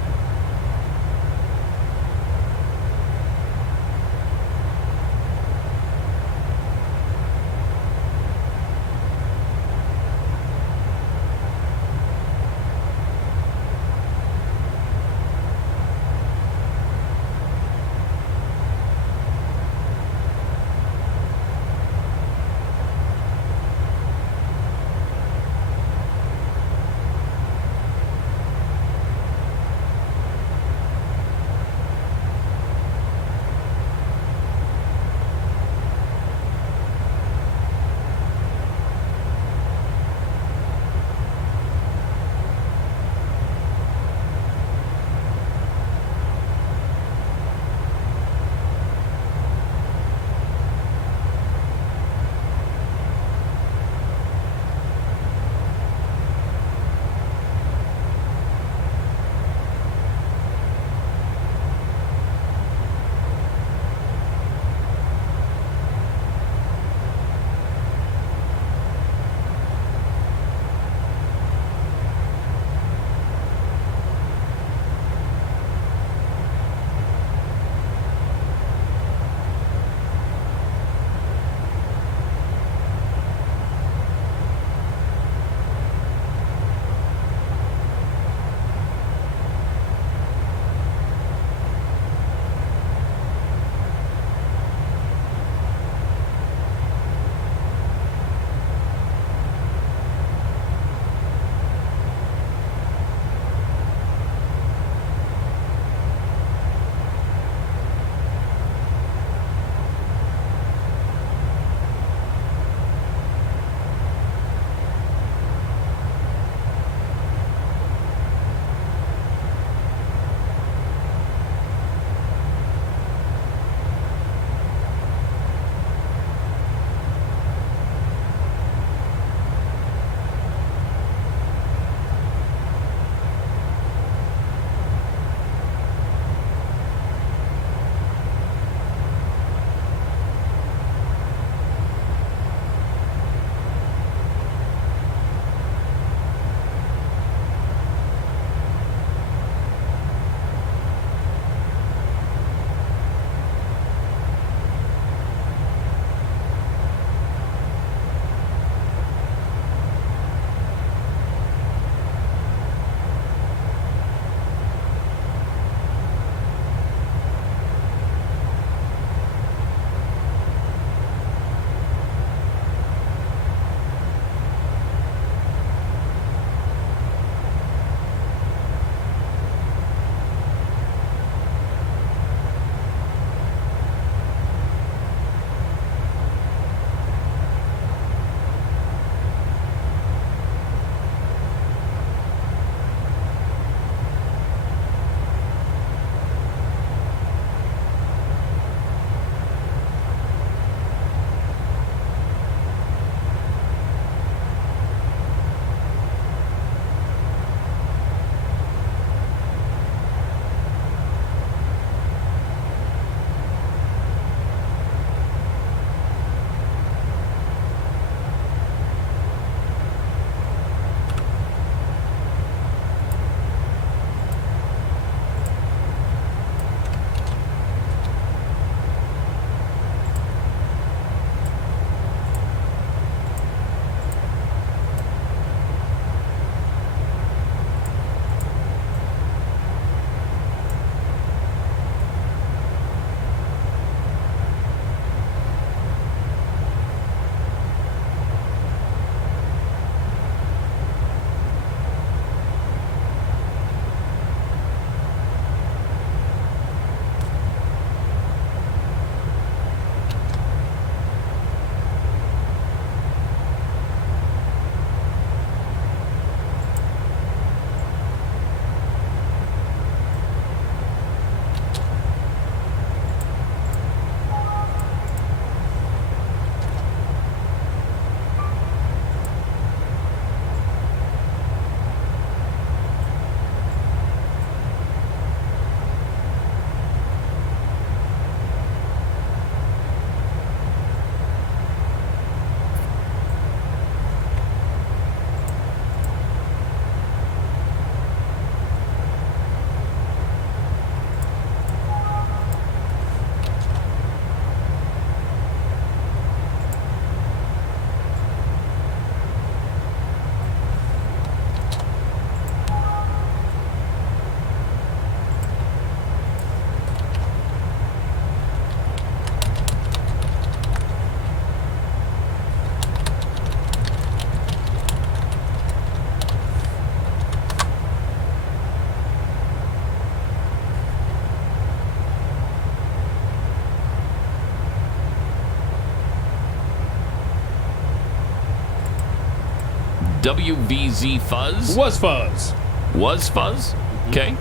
WVZ Fuzz. Was Fuzz. Was Fuzz? Okay.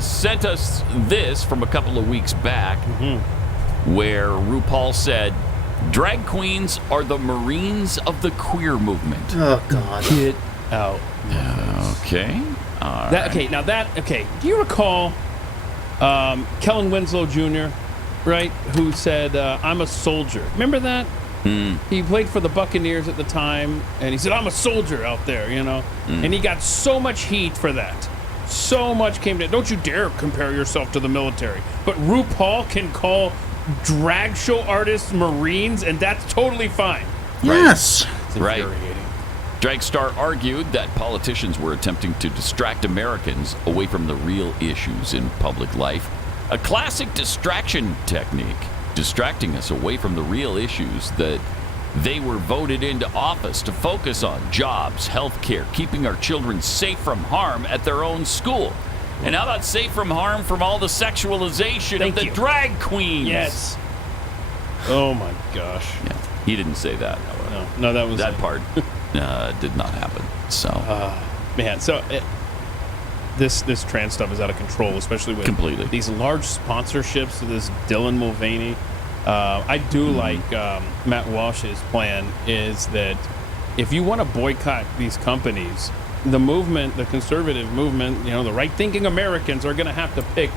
Sent us this from a couple of weeks back where RuPaul said, drag queens are the Marines of the queer movement. Oh, God. Get out. Okay. Okay. Do you recall Kellen Winslow Jr., right, who said, I'm a soldier? Remember that? He played for the Buccaneers at the time, and he said, I'm a soldier out there, you know? And he got so much heat for that. So much came to, don't you dare compare yourself to the military. But RuPaul can call drag show artists Marines, and that's totally fine. Yes. Right. Drag star argued that politicians were attempting to distract Americans away from the real issues in public life. A classic distraction technique, distracting us away from the real issues that they were voted into office to focus on: jobs, health care, keeping our children safe from harm at their own school. And how about safe from harm from all the sexualization of the drag queens? Yes. Oh my gosh. Yeah, he didn't say that. No, that was that part. Did not happen. So, man, so this trans stuff is out of control, especially with these large sponsorships of this Dylan Mulvaney. I do like Matt Walsh's plan is that if you want to boycott these companies, the movement, the conservative movement, you know, the right-thinking Americans are going to have to pick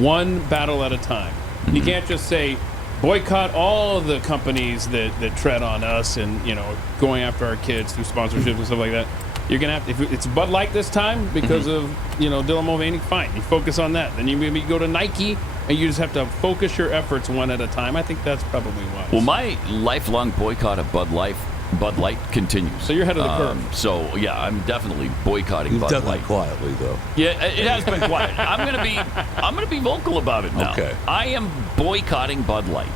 one battle at a time. You can't just say, boycott all of the companies that tread on us and, you know, going after our kids through sponsorships and stuff like that. You're going to have to, if it's Bud Light this time because of, you know, Dylan Mulvaney, fine. You focus on that. Then you maybe go to Nike and you just have to focus your efforts one at a time. I think that's probably wise. Well, my lifelong boycott of Bud Light continues. So you're ahead of the curve. So, yeah, I'm definitely boycotting Bud Light. You've done that quietly, though. Yeah, it has been quiet. I'm gonna be vocal about it now. Okay. I am boycotting Bud Light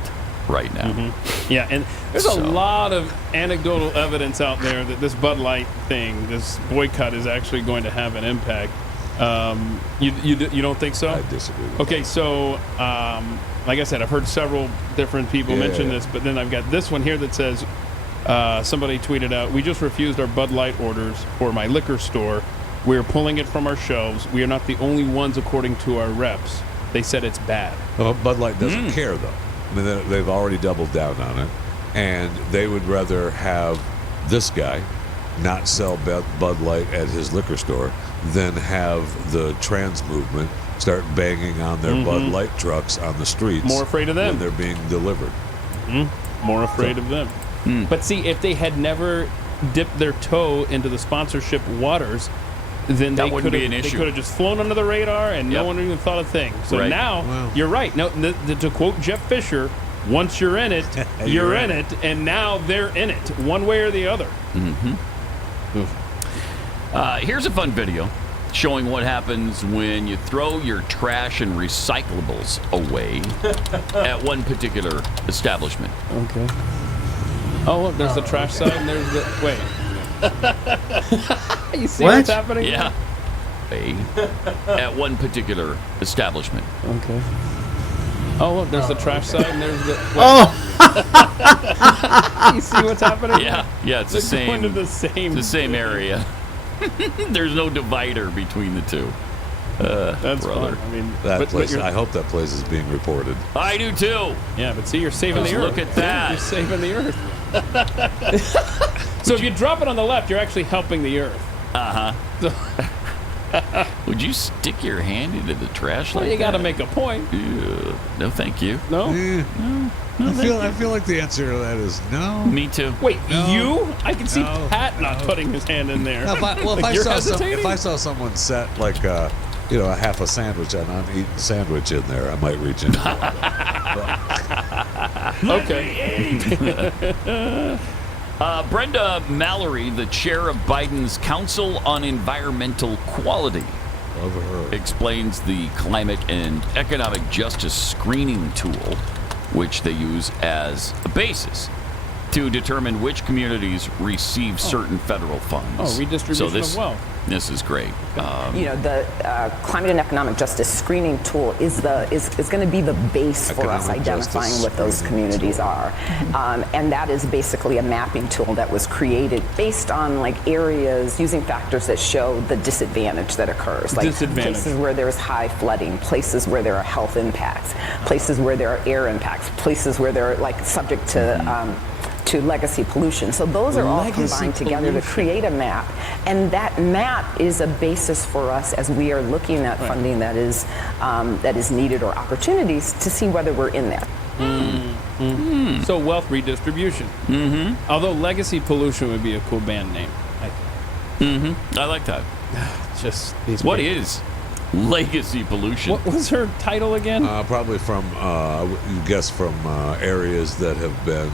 right now. Yeah, and there's a lot of anecdotal evidence out there that this Bud Light thing, this boycott, is actually going to have an impact. You don't think so? I disagree with Okay, so like I said, I've heard several different people mention this, but then I've got this one here that says, somebody tweeted out, we just refused our Bud Light orders for my liquor store. We're pulling it from our shelves. We are not the only ones, according to our reps. They said it's bad. Well, Bud Light doesn't care, though. I mean, they've already doubled down on it, and they would rather have this guy not sell Bud Light at his liquor store than have the trans movement start banging on their Bud Light trucks on the streets. More afraid of them. When they're being delivered. More afraid of them. But see, if they had never dipped their toe into the sponsorship waters, then that wouldn't be an issue. They could have just flown under the radar and no one even thought a thing. So now, you're right. Now, to quote Jeff Fisher, once you're in it, you're in it, and now they're in it, one way or the other. Here's a fun video showing what happens when you throw your trash and recyclables away at one particular establishment. Okay. Oh, look, there's the trash side and there's the... Wait. You see what's happening? Yeah. At one particular establishment. Okay. Oh, look, there's the trash side and there's the... Wait. Oh! You see what's happening? Yeah, it's the same. Going to the same... The same area. There's no divider between the two. That's brother. Fun. I mean, that place. I hope that place is being reported. I do too. Yeah, but see, you're saving the earth. Look at that. You're saving the earth. So if you drop it on the left, you're actually helping the earth. Would you stick your hand into the trash like that? You got to make a point. Yeah. No, thank you. No. No, I feel like the answer to that is no. Me too. Wait, you? I can see Pat not putting his hand in there. No, if You're I saw someone set like a half a sandwich, an uneaten sandwich in there, I might reach in. Okay. Brenda Mallory, the chair of Biden's Council on Environmental Quality, explains the climate and economic justice screening tool, which they use as a basis to determine which communities receive certain federal funds. Oh, redistribution of wealth. This is great. The climate and economic justice screening tool is going to be the base for us identifying what those communities are, and that is basically a mapping tool that was created based on areas using factors that show the disadvantage that occurs, places where there's high flooding, places where there are health impacts, places where there are air impacts, places where they're subject to legacy pollution. So those are all combined together to create a map. And that map is a basis for us as we are looking at funding that is needed or opportunities to see whether we're in there. So wealth redistribution. Although legacy pollution would be a cool band name, I think. I like that. Just these What people. is legacy pollution? What was her title again? Probably from, you guess, from areas that have been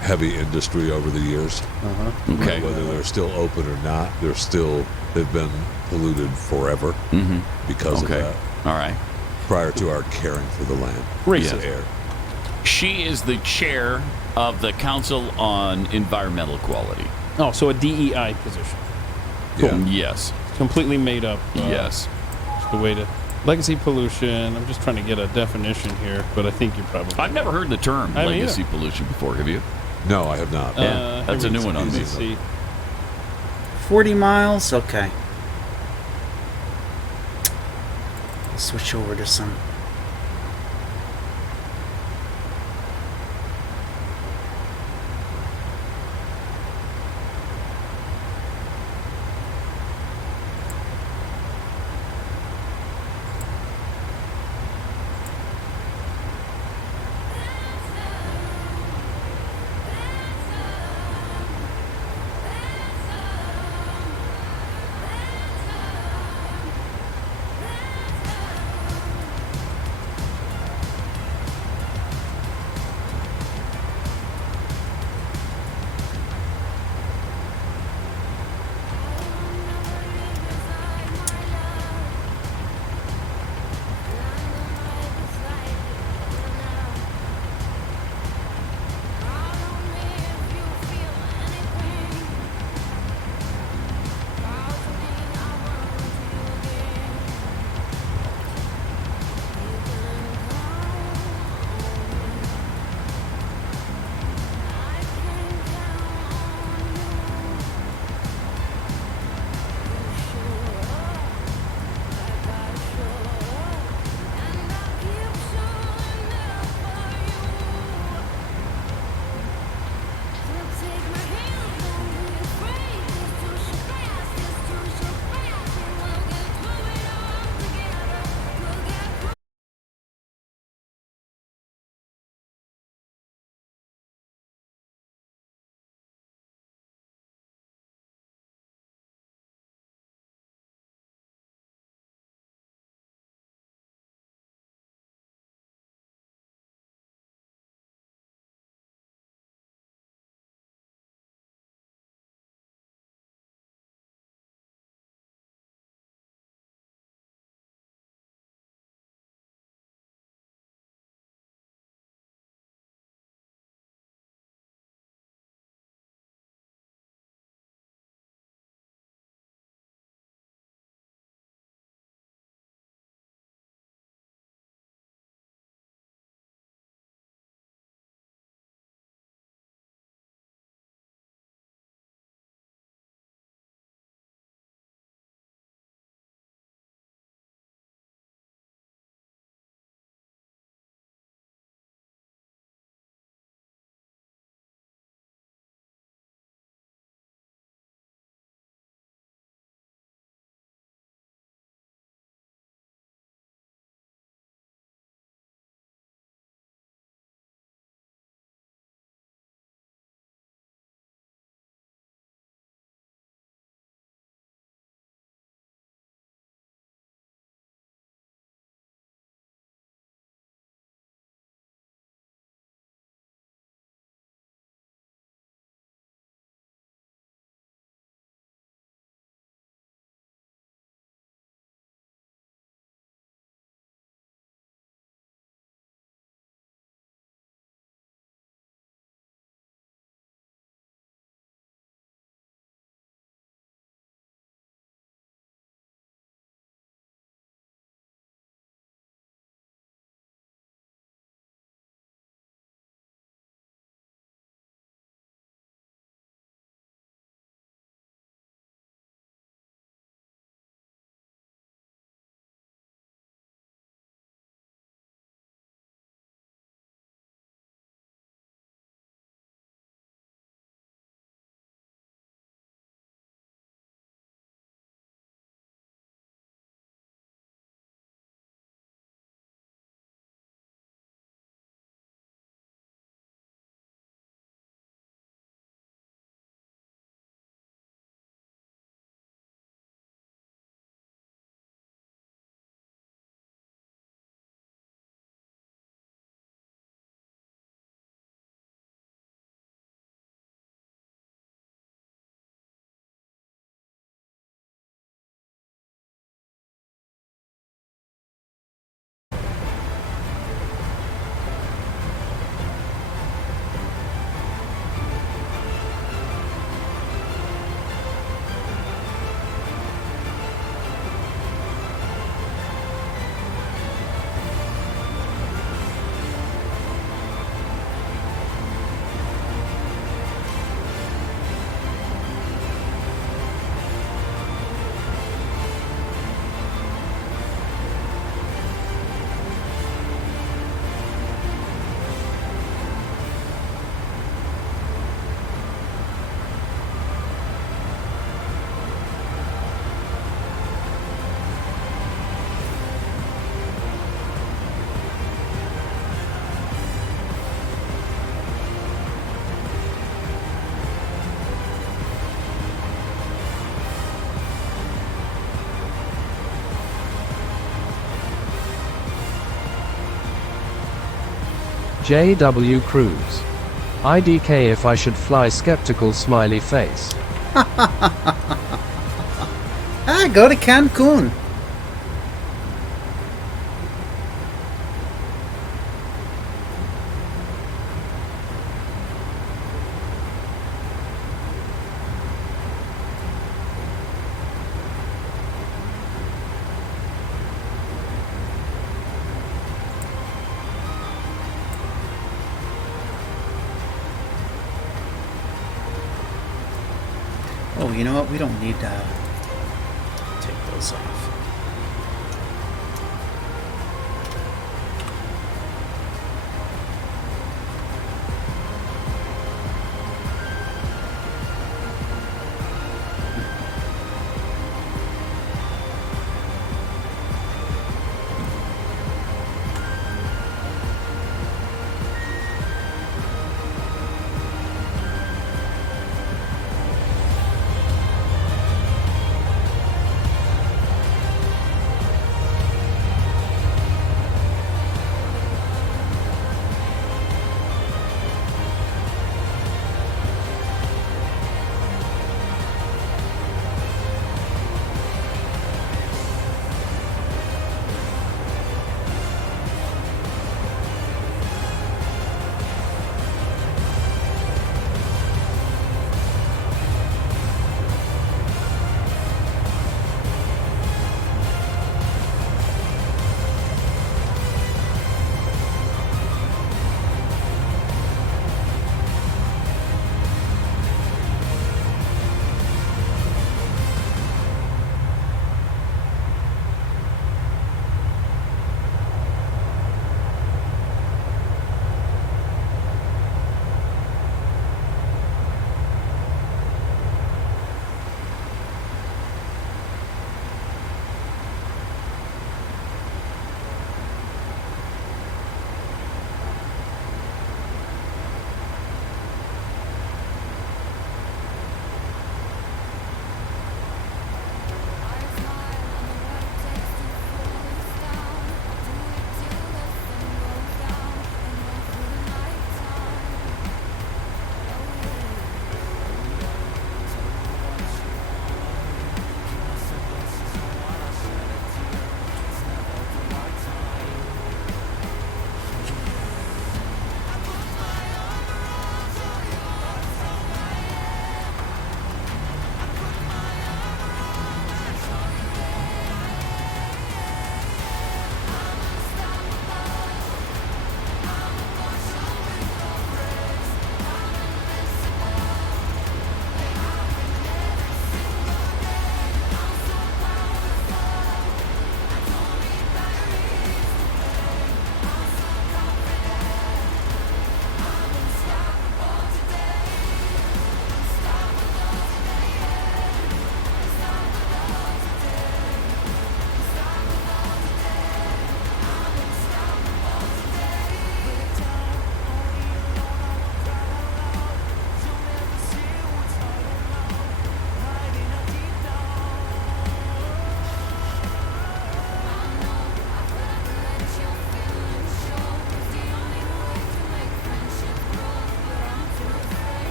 heavy industry over the years. Okay. Whether they're still open or not, they've been polluted forever because of that. All right. Prior to our caring for the land. Racist. Air. She is the chair of the Council on Environmental Quality. Oh, so a DEI position. Cool. Yes. Completely made up. Yes. The way to legacy pollution. I'm just trying to get a definition here, but I think you probably. I've never heard the term legacy pollution before. Have you? No, I have not. Yeah, that's a new one on me. 40 miles? Okay. Switch over to some. JW Cruz. IDK if I should fly skeptical smiley face. Go to Cancun. Oh, you know what? We don't need to take those off.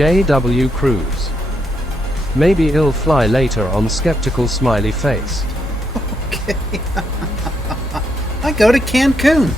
J.W. Cruz. Maybe it'll fly later on skeptical smiley face. Okay. I go to Cancun.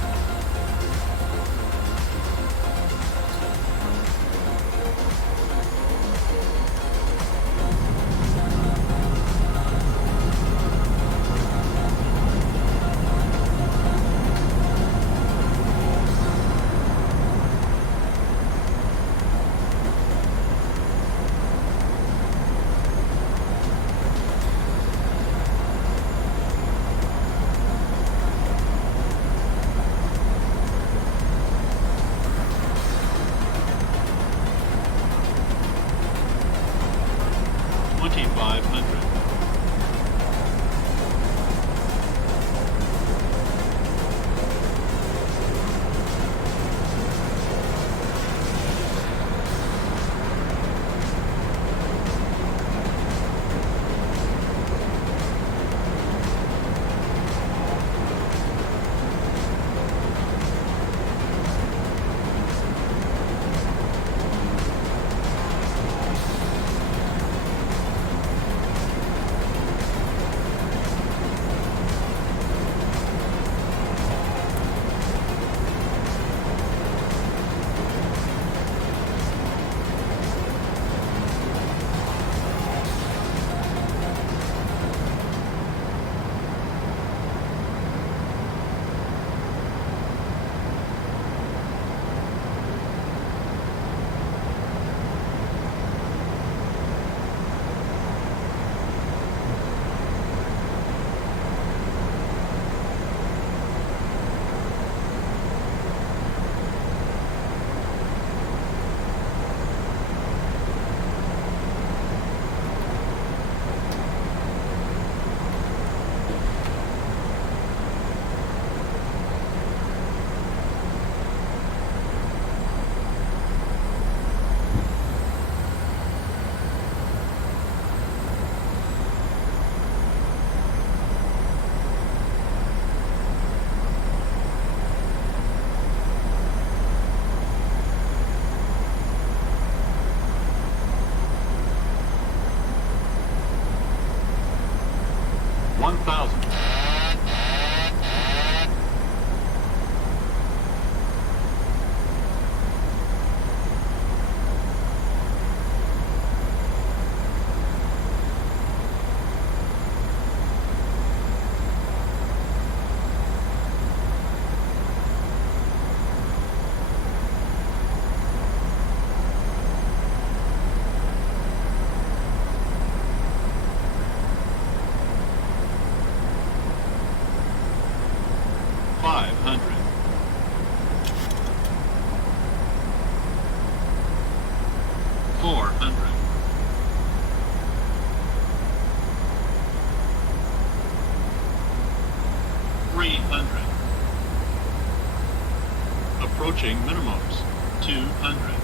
Approaching minimums, 200.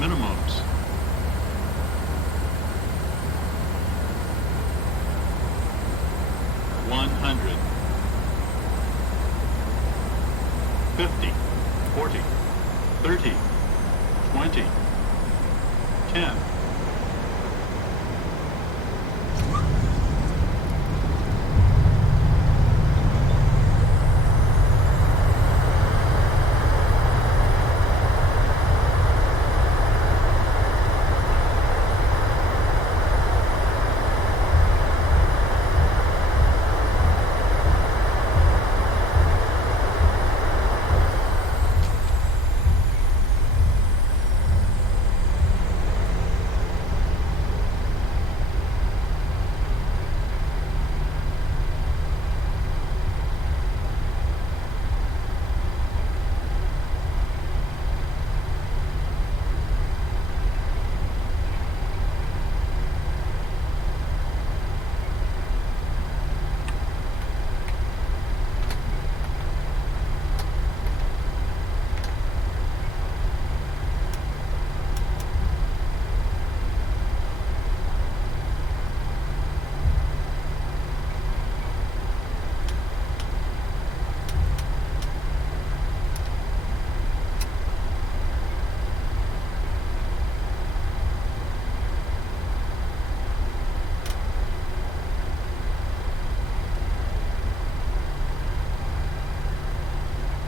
Minimums. $100. 50, 40, 30, 20, 10.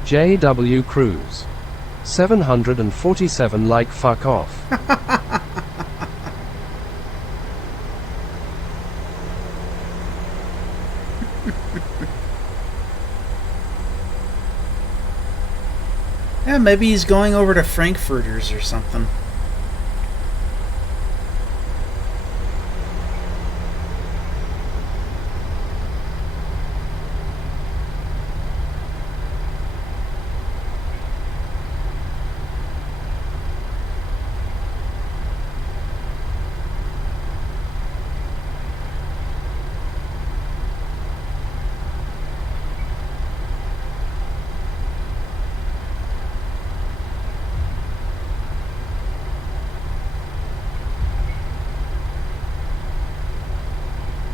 J.W. Cruz. 747 like fuck off. Yeah, maybe he's going over to Frankfurters or something.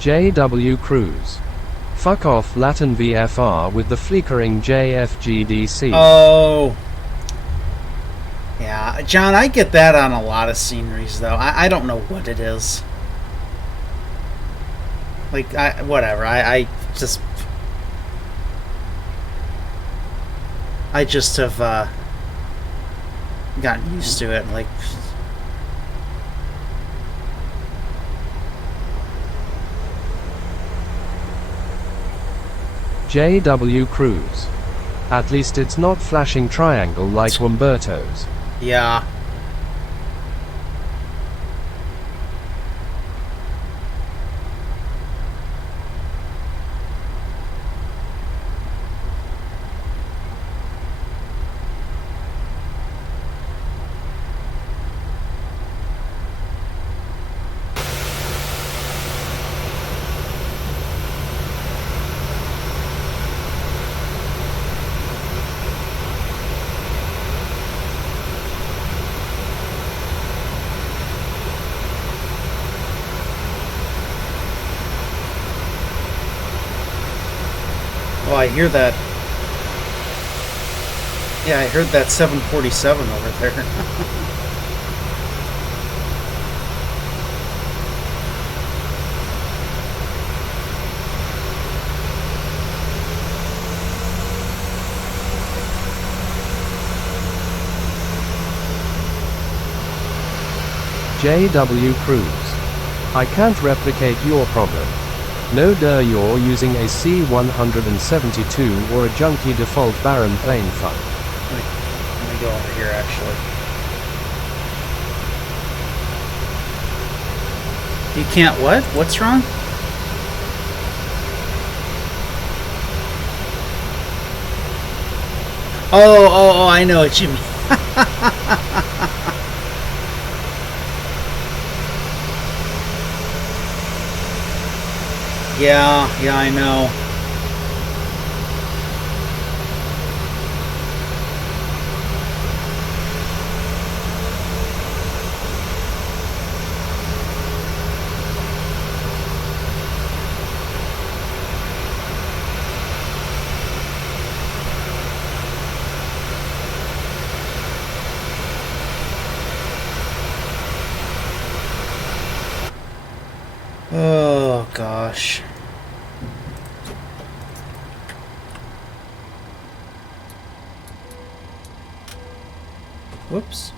J.W. Cruz. Fuck off Latin VFR with the flickering JFGDC. Oh. Yeah, John, I get that on a lot of sceneries, though. I don't know what it is. Like, whatever. I just have gotten used to it. Like, J.W. Cruz. At least it's not flashing triangle like Wumberto's. yeah. Oh, I hear that. Yeah, I heard that 747 over there. J.W. Cruz. I can't replicate your problem. No duh, you're using a C-172 or a junky default Baron plane fuck. Let me go over here, actually. You can't what? What's wrong? Oh, I know what you mean. Yeah, I know. Oh, gosh. Whoops.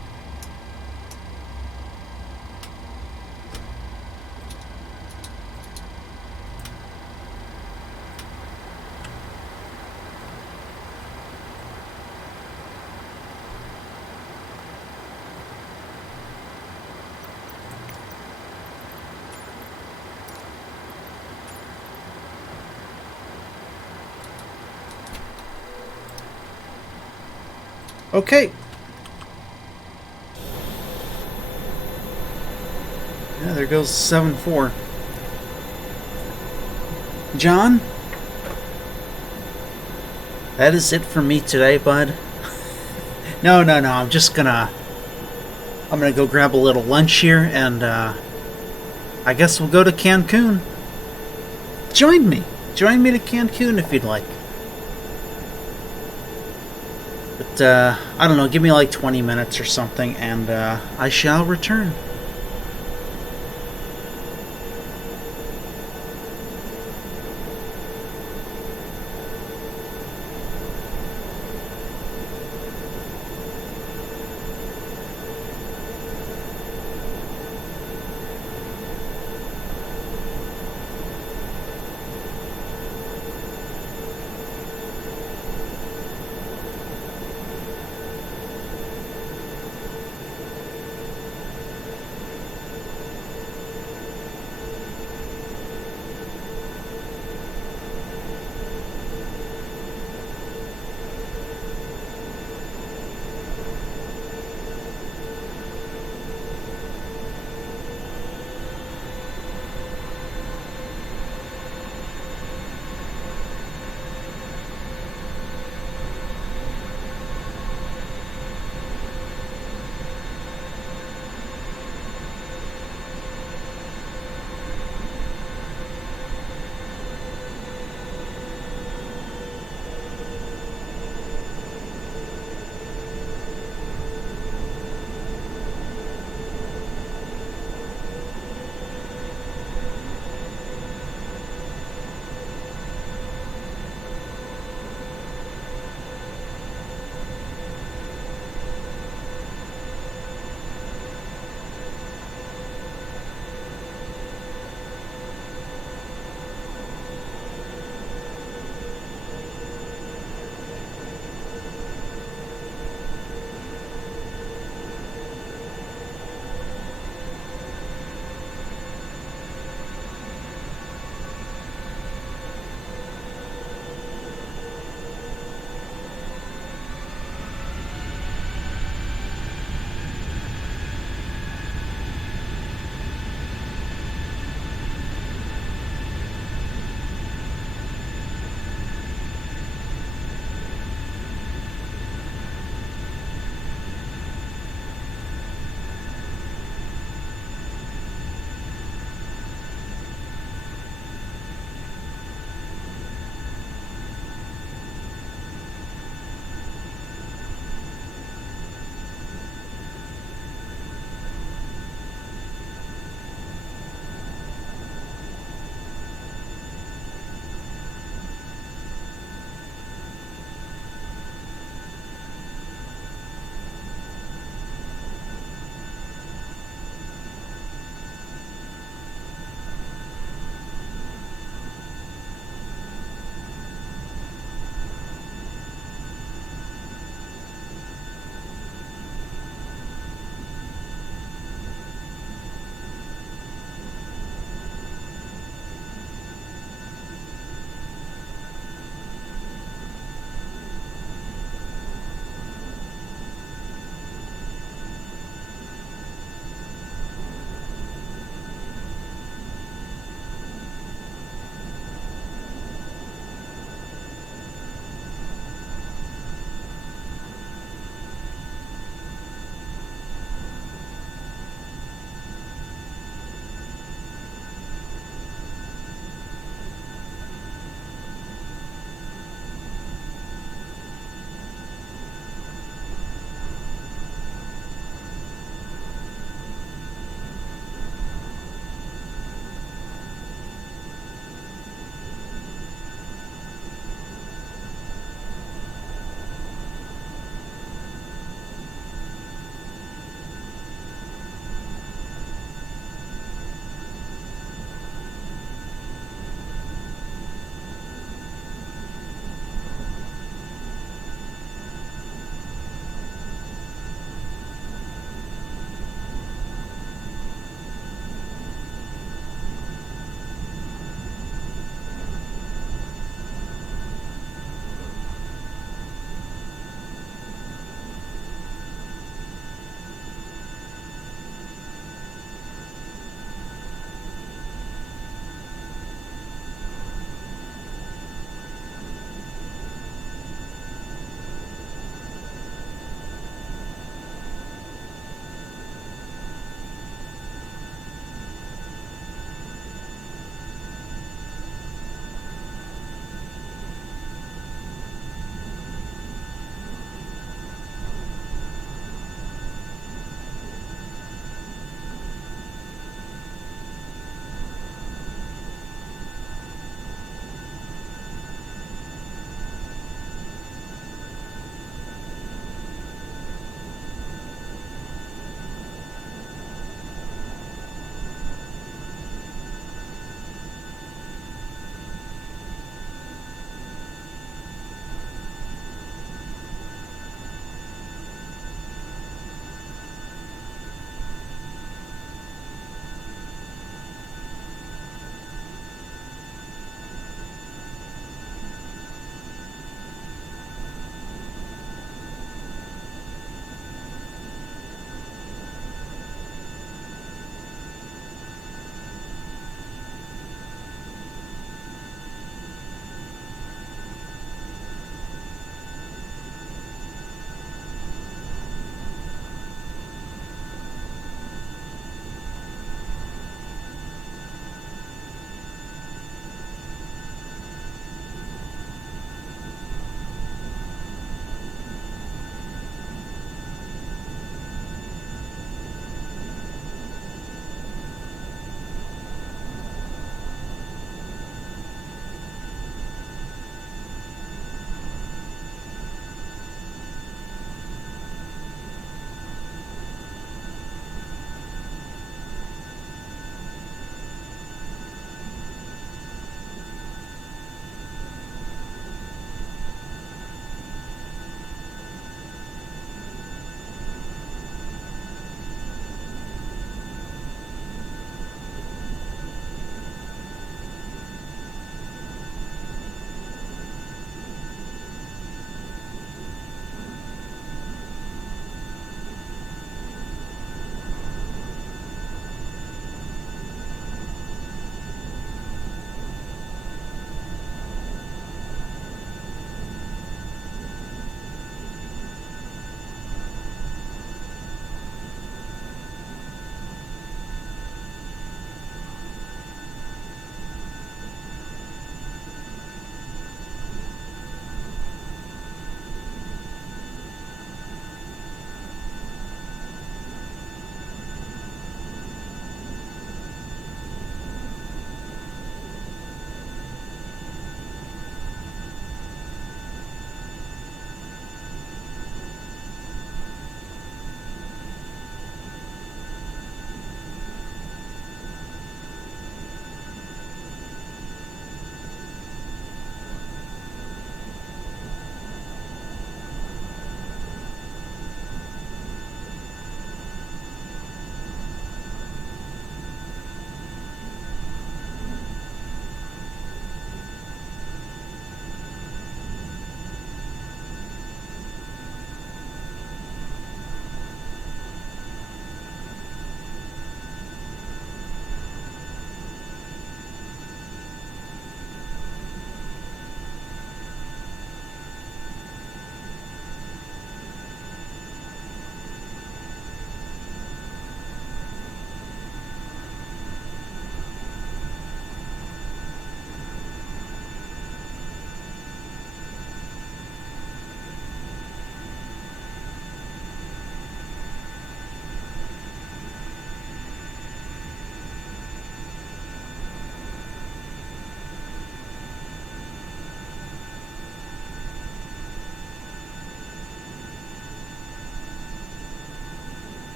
Okay. Yeah, there goes 7-4. John? That is it for me today, bud. No. I'm gonna go grab a little lunch here, and I guess we'll go to Cancun. Join me to Cancun if you'd like. But I don't know, give me like 20 minutes or something, and I shall return.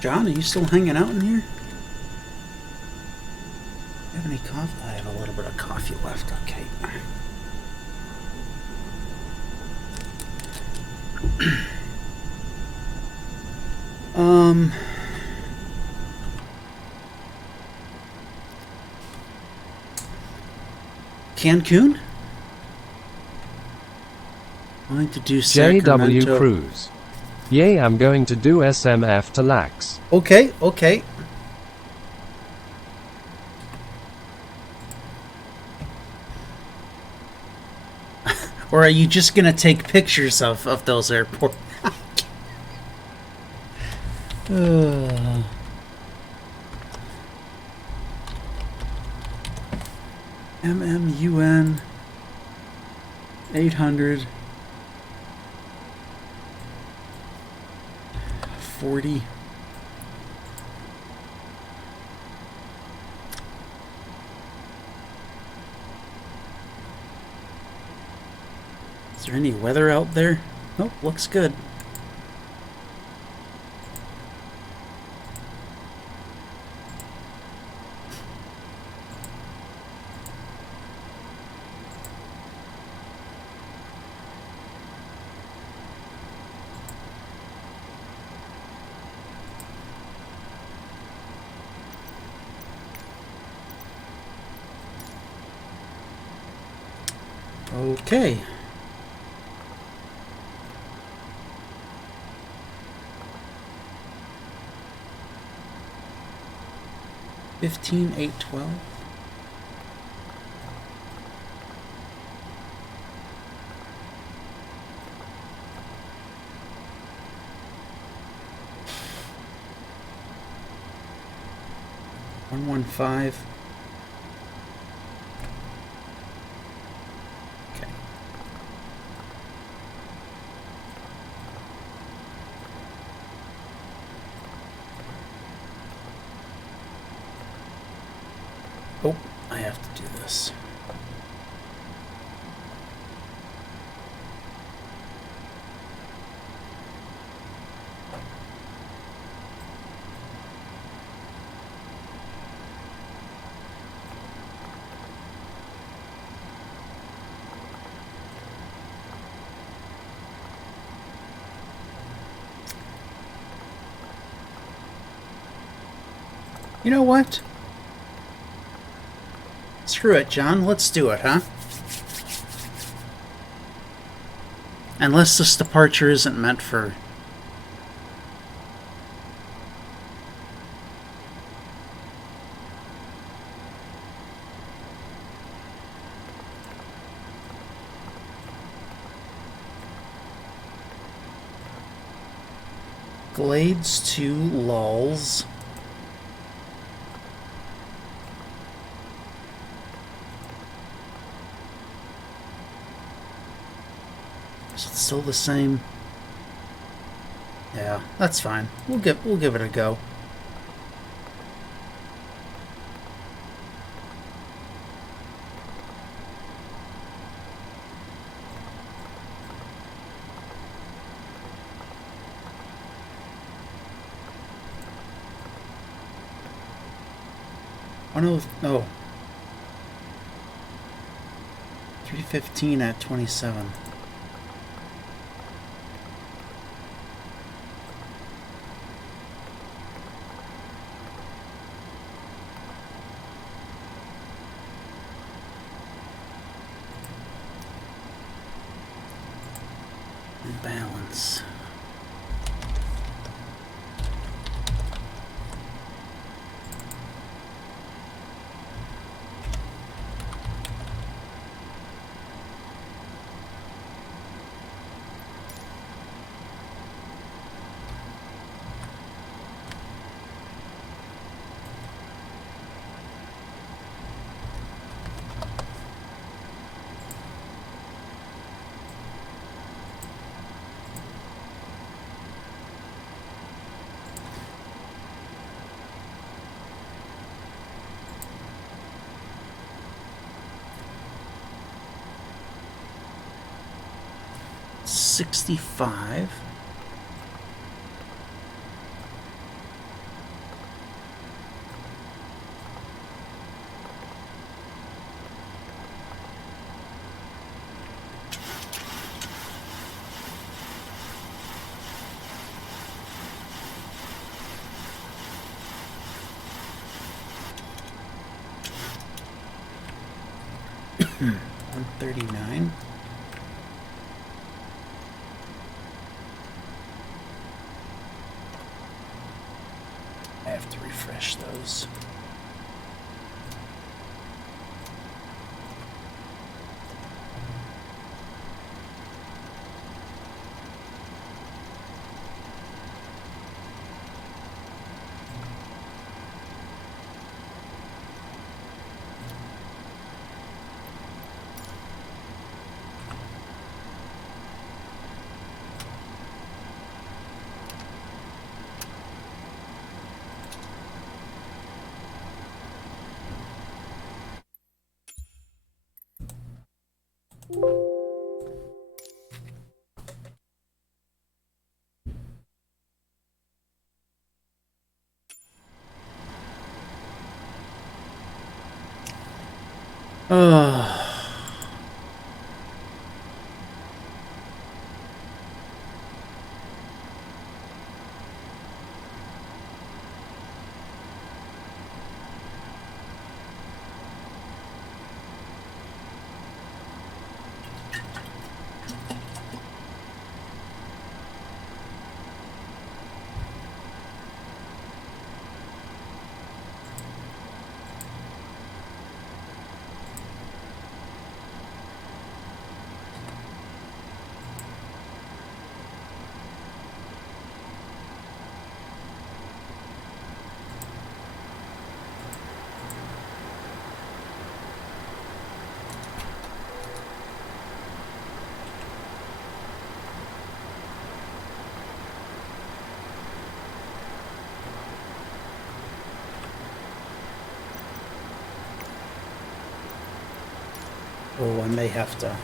John, are you still hanging out in here? Do you have any coffee? I have a little bit of coffee left. Okay. Cancun? Going to do Sacramento. JW Cruise. Yay, I'm going to do SMF to Lax. Okay, okay. Or are you just gonna take pictures of those airports? MMUN 800 40. Is there any weather out there? Nope, looks good. Okay. $15,812. $115. Okay. Oh, I have to do this. You know what? Screw it, John. Let's do it, huh? Unless this departure isn't meant for... Glades to Lulls. Is it still the same? Yeah, that's fine. We'll give it a go. Oh no, 315 at 27. Balance. $65. 139. I have to refresh those. Oh, I may have to.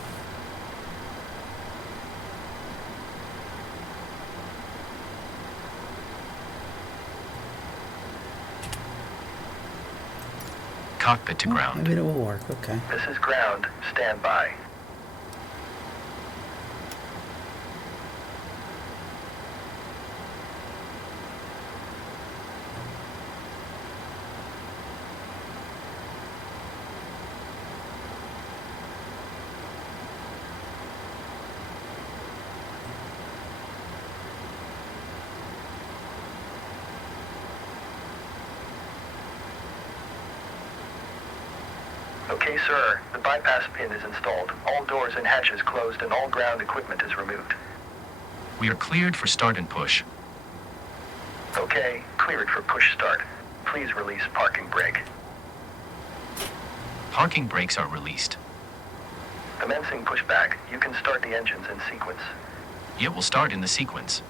Cockpit to ground. Maybe it will work, okay. This is ground. Stand by. Okay, sir. The bypass pin is installed. All doors and hatches closed and all ground equipment is removed. We are cleared for start and push. Okay, cleared for push start. Please release parking brake. Parking brakes are released. Commencing pushback. You can start the engines in sequence. It will start in the sequence.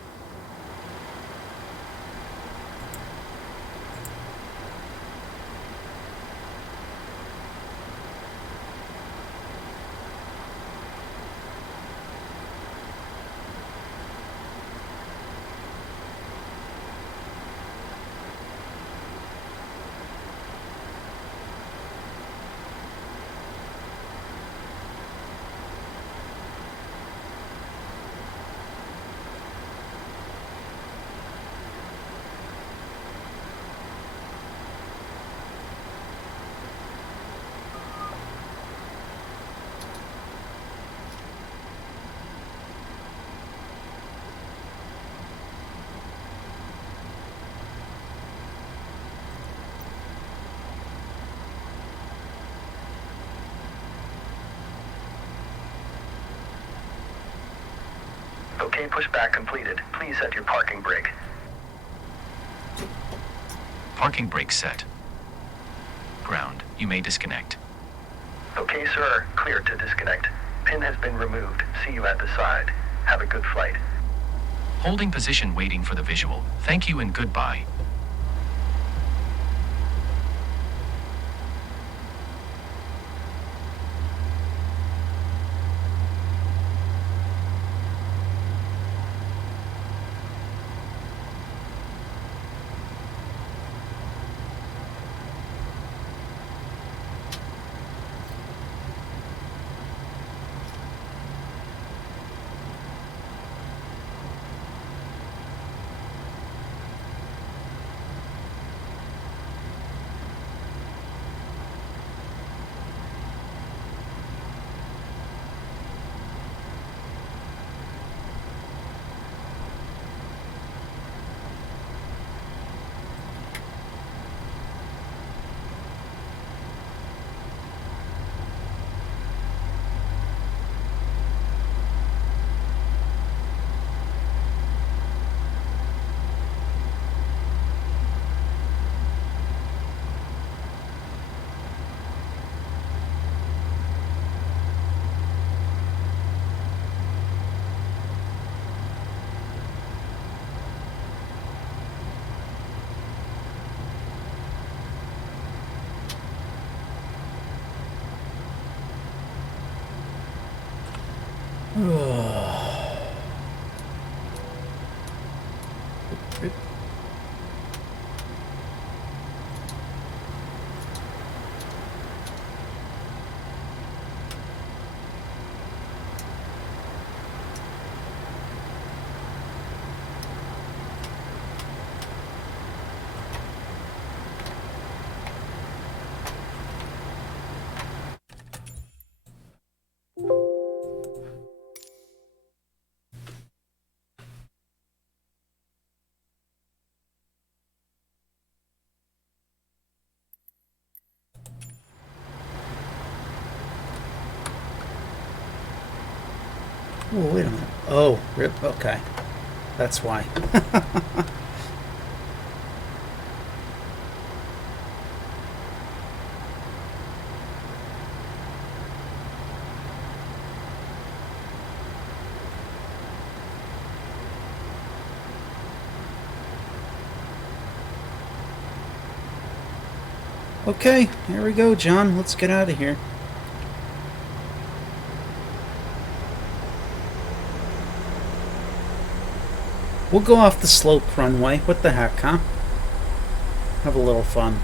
Okay, pushback completed. Please set your parking brake. Parking brake set. Ground. You may disconnect. Okay, sir. Clear to disconnect. Pin has been removed. See you at the side. Have a good flight. Holding position waiting for the visual. Thank you and goodbye. Oh, wait a minute. Oh, rip. Okay. That's why. Okay, here we go, John. Let's get out of here. We'll go off the slope runway. What the heck, huh? Have a little fun.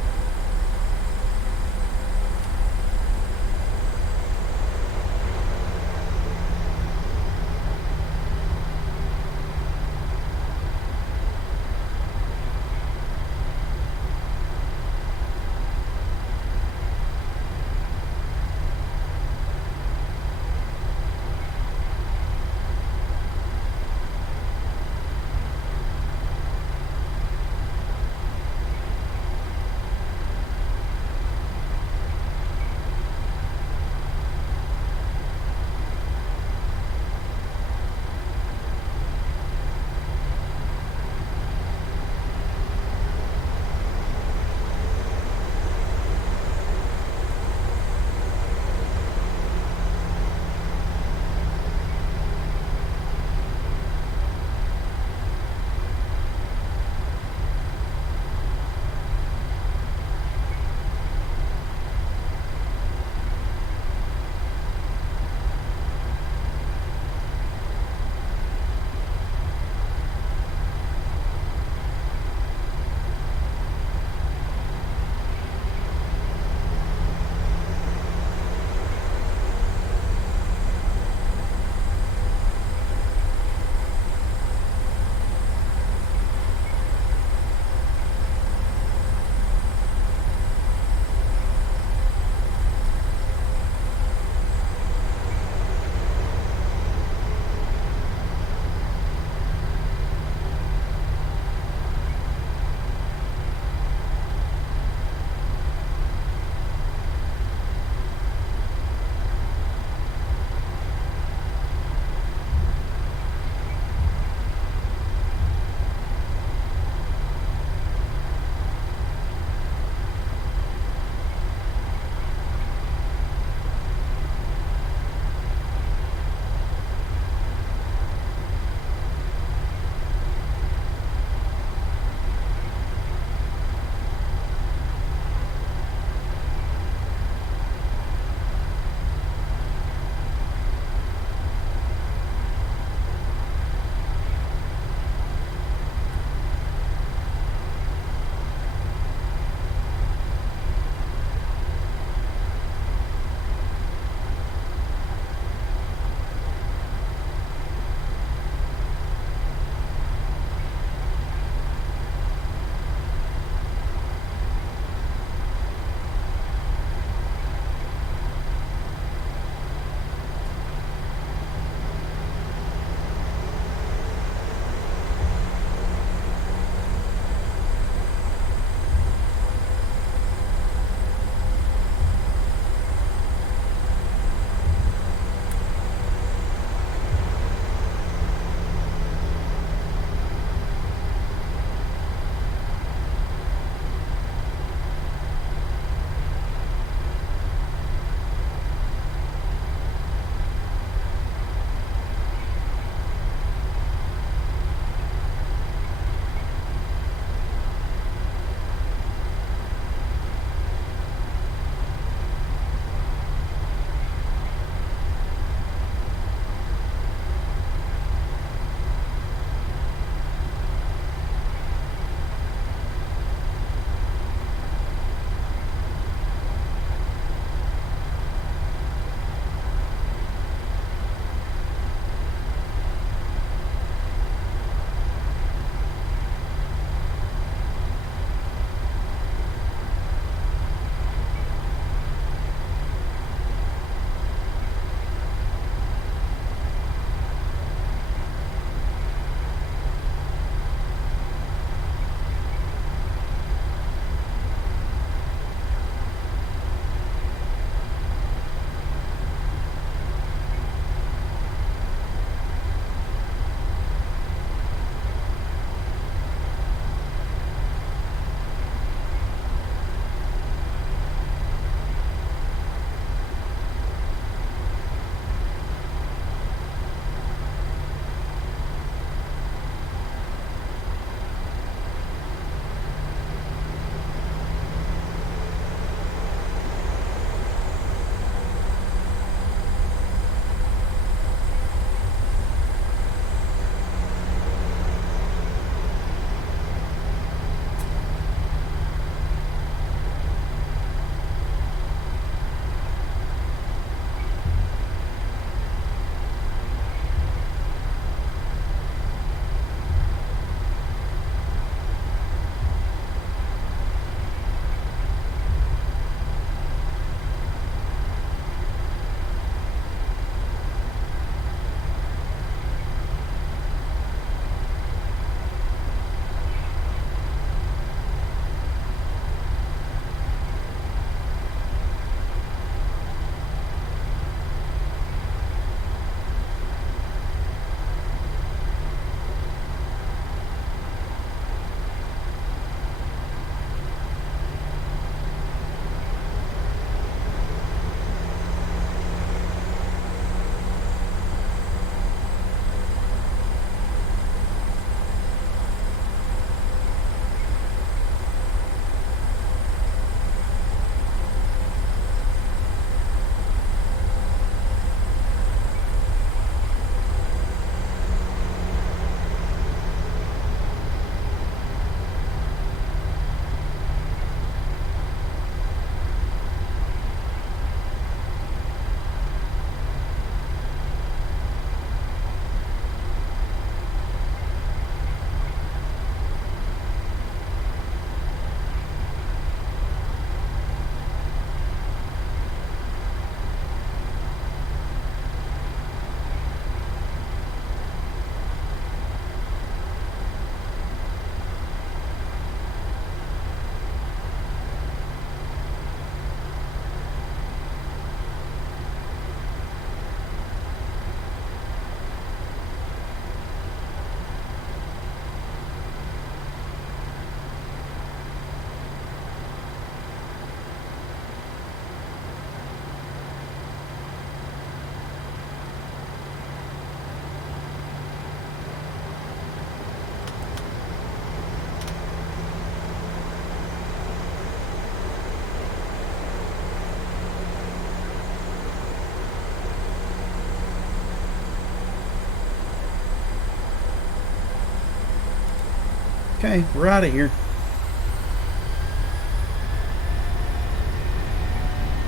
Okay, we're out of here.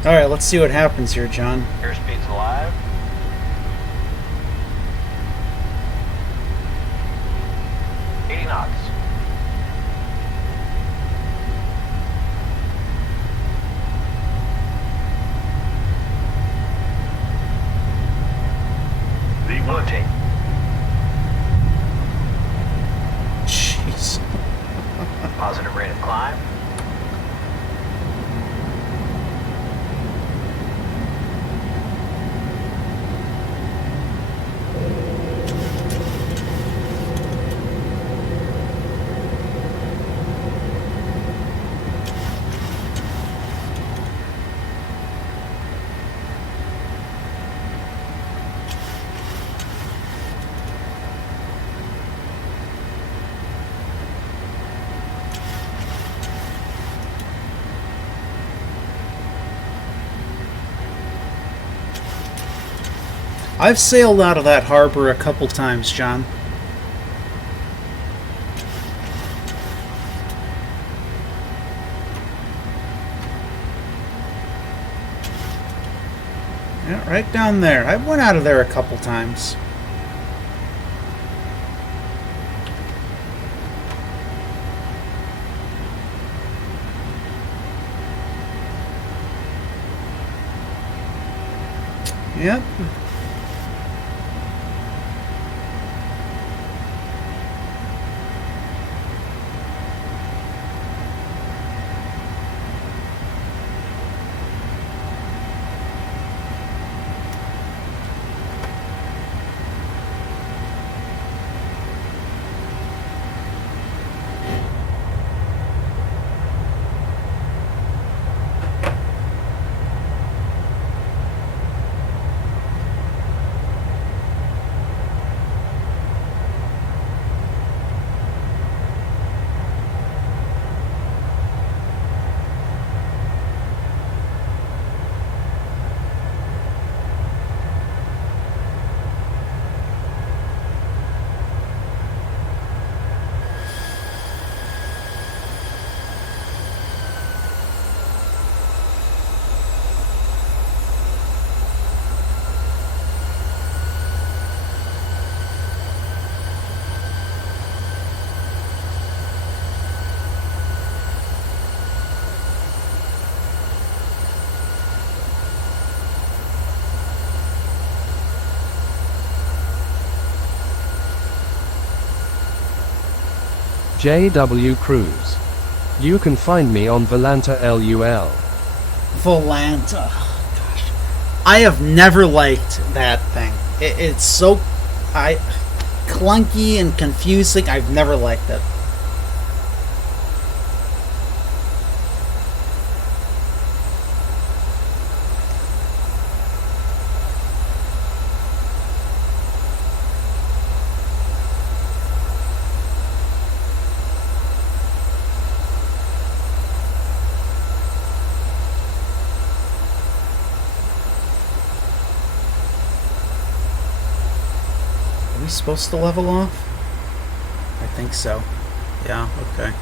All right, let's see what happens here, John. Airspeed's alive. Knots. Rotate. Jeez. Positive rate of climb. I've sailed out of that harbor a couple times, John. Yeah, right down there. I went out of there a couple times. Yep. JW Cruz. You can find me on Volanta LUL. Volanta. Gosh. I have never liked that thing. It's so clunky and confusing. I've never liked it. Supposed to level off? I think so. Yeah, okay.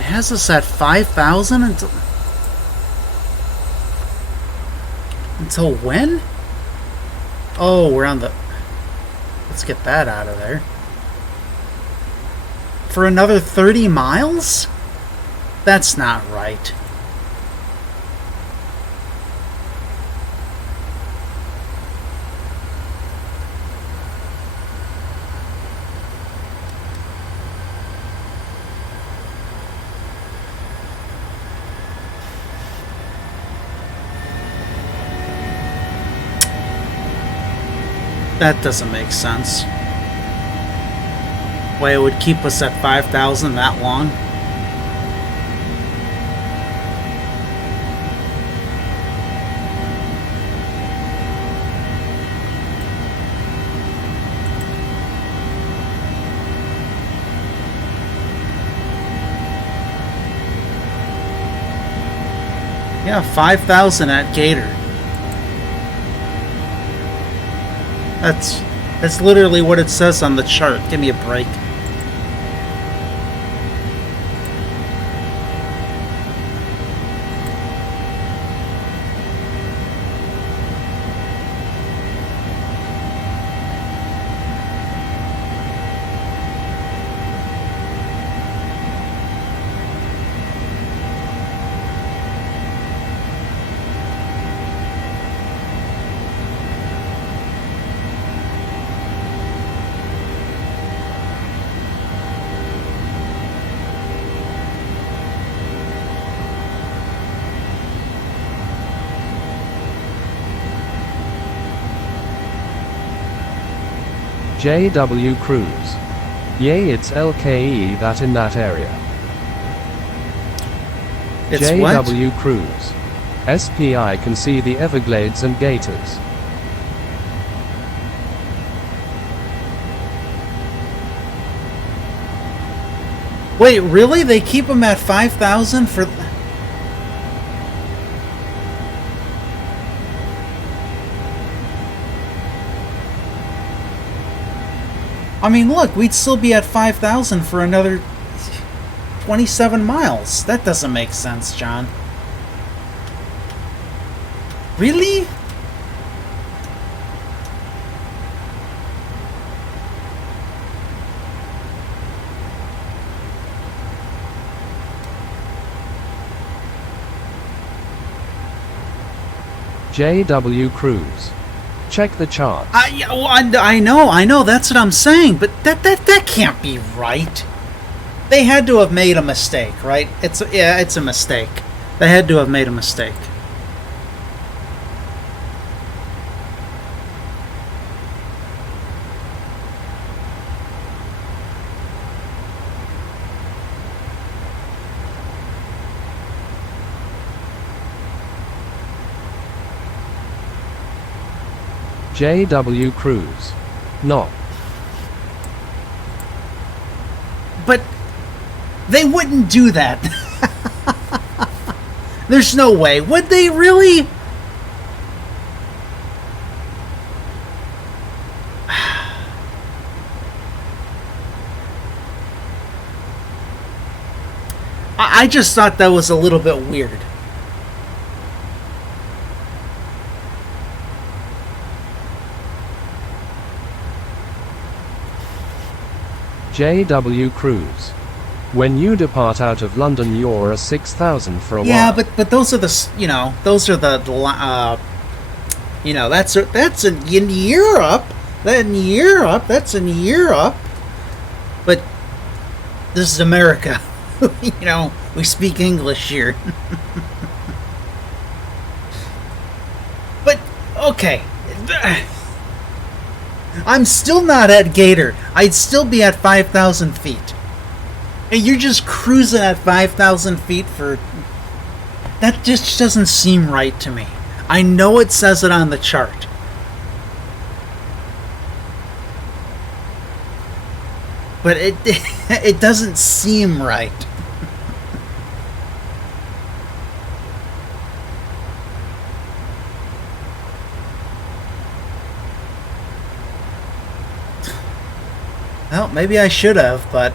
has us at 5,000 until when? Oh, we're on the... Let's get that out of there. For another 30 miles? That's not right. That doesn't make sense. Why it would keep us at 5,000 that long? Yeah, 5,000 at Gator. That's literally what it says on the chart. Give me a break. JW Cruise. Yay, it's LKE that in that area. It's JW Cruise. SPI can see the Everglades and Gators. Wait, really? They keep them at 5,000 for... I mean, look, we'd still be at 5,000 for another 27 miles. That doesn't make sense, John. Really? JW Cruise. Check the chart. I know, that's what I'm saying, but that can't be right. They had to have made a mistake, right? It's a mistake. They had to have made a mistake. JW Cruise. Not. But they wouldn't do that. There's no way. Would they really? I just thought that was a little bit weird. JW Cruise. When you depart out of London, you're a 6,000 for a while. Yeah, but those are the, those are the, that's in Europe. That's in Europe. But this is America. We speak English here. But, okay. I'm still not at Gator. I'd still be at 5,000 feet. And you're just cruising at 5,000 feet for... That just doesn't seem right to me. I know it says it on the chart. But it doesn't seem right. Well, maybe I should have, but...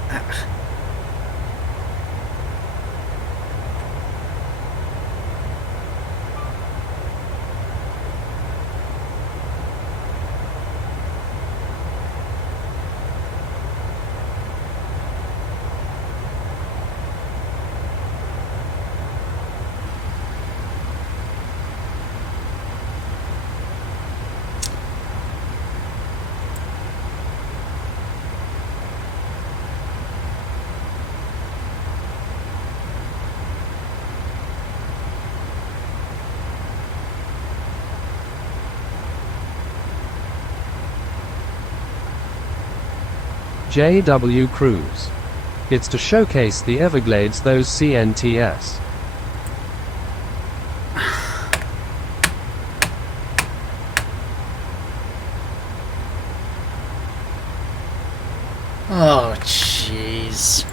JW Cruise. It's to showcase the Everglades, those CNTS. Oh, jeez.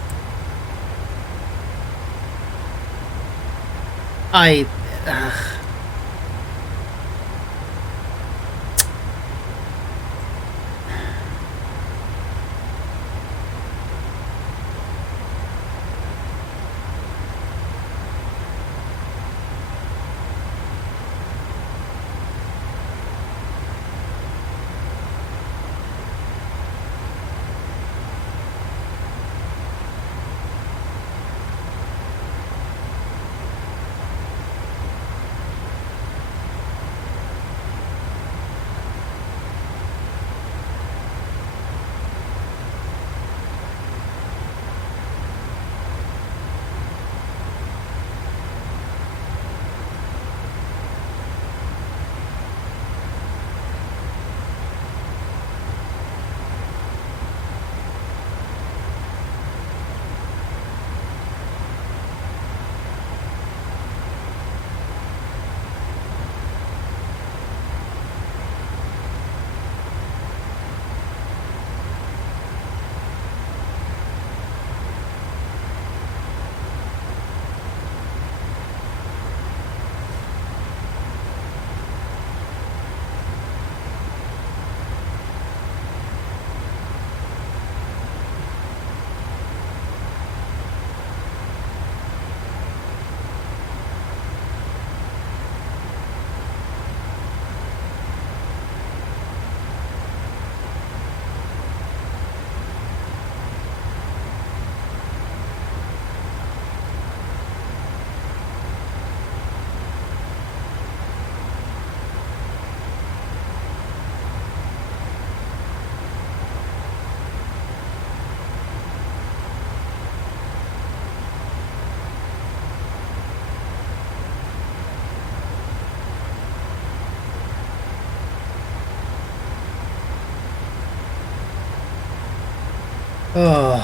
Oh.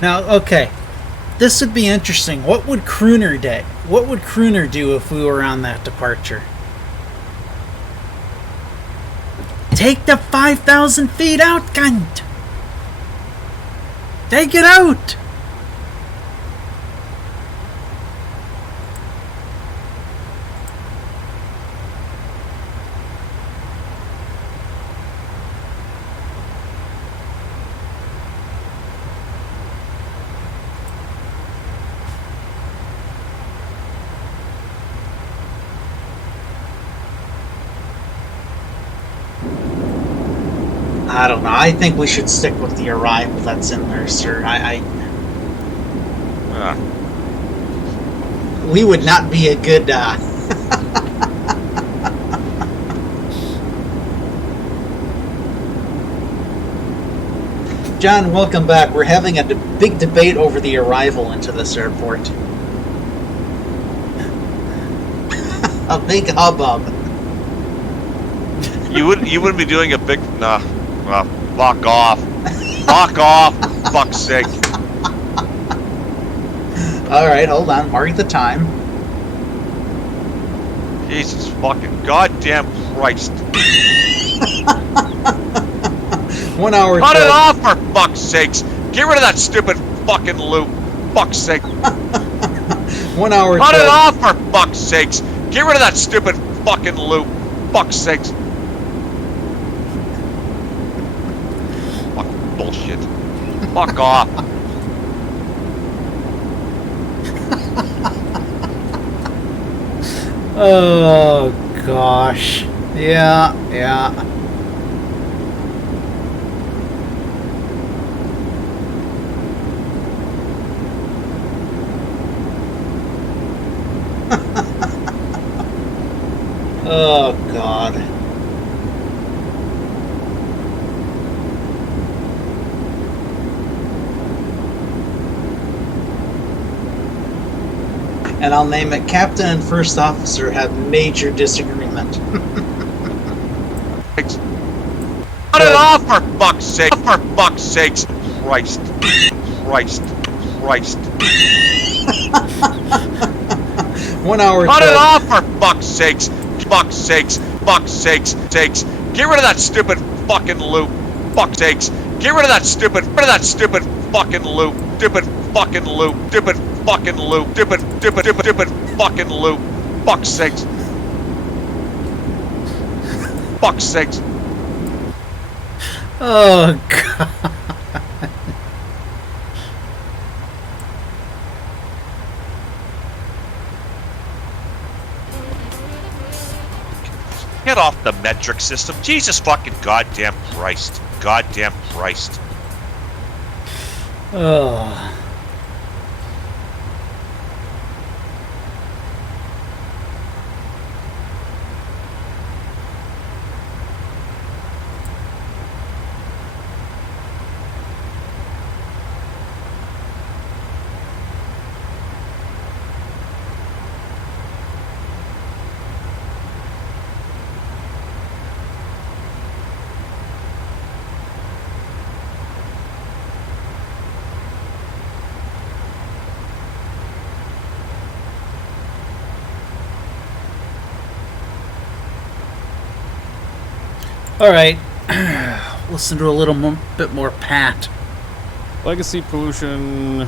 Now, okay. This would be interesting. What would Crooner do if we were on that departure? Take the 5,000 feet out, cunt! Take it out! I don't know. I think we should stick with the arrival that's in there, sir. We would not be a good. John, welcome back. We're having a big debate over the arrival into this airport. A big hubbub. You wouldn't be doing a big well, fuck off. Fuck off, fuck's sake. Alright, hold on, mark the time. Jesus fucking goddamn Christ. 1 hour. Cut it off for fuck's sakes. Get rid of that stupid fucking loop. Fuck's sake. 1 hour. Cut it off for fuck's sakes. Get rid of that stupid fucking loop. Fuck's sakes. Fucking bullshit. Fuck off. Oh gosh. Yeah. Oh God. and I'll name it Captain and First Officer have major disagreement. Cut it off, for fuck's sake! For fuck's sakes! Christ. 1 hour. Cut it off, for fuck's sakes! Fuck's sakes! Fuck's sakes! Get rid of that stupid fucking loop! Fuck's sakes! Get rid of that stupid fucking loop! Stupid fucking loop! Stupid fucking loop! Stupid fucking loop! Fuck's sakes! Fuck's sakes! Oh, God. Get off the metric system. Jesus fucking goddamn Christ. Goddamn Christ. Oh. All right, listen to a little bit more Pat. Legacy pollution,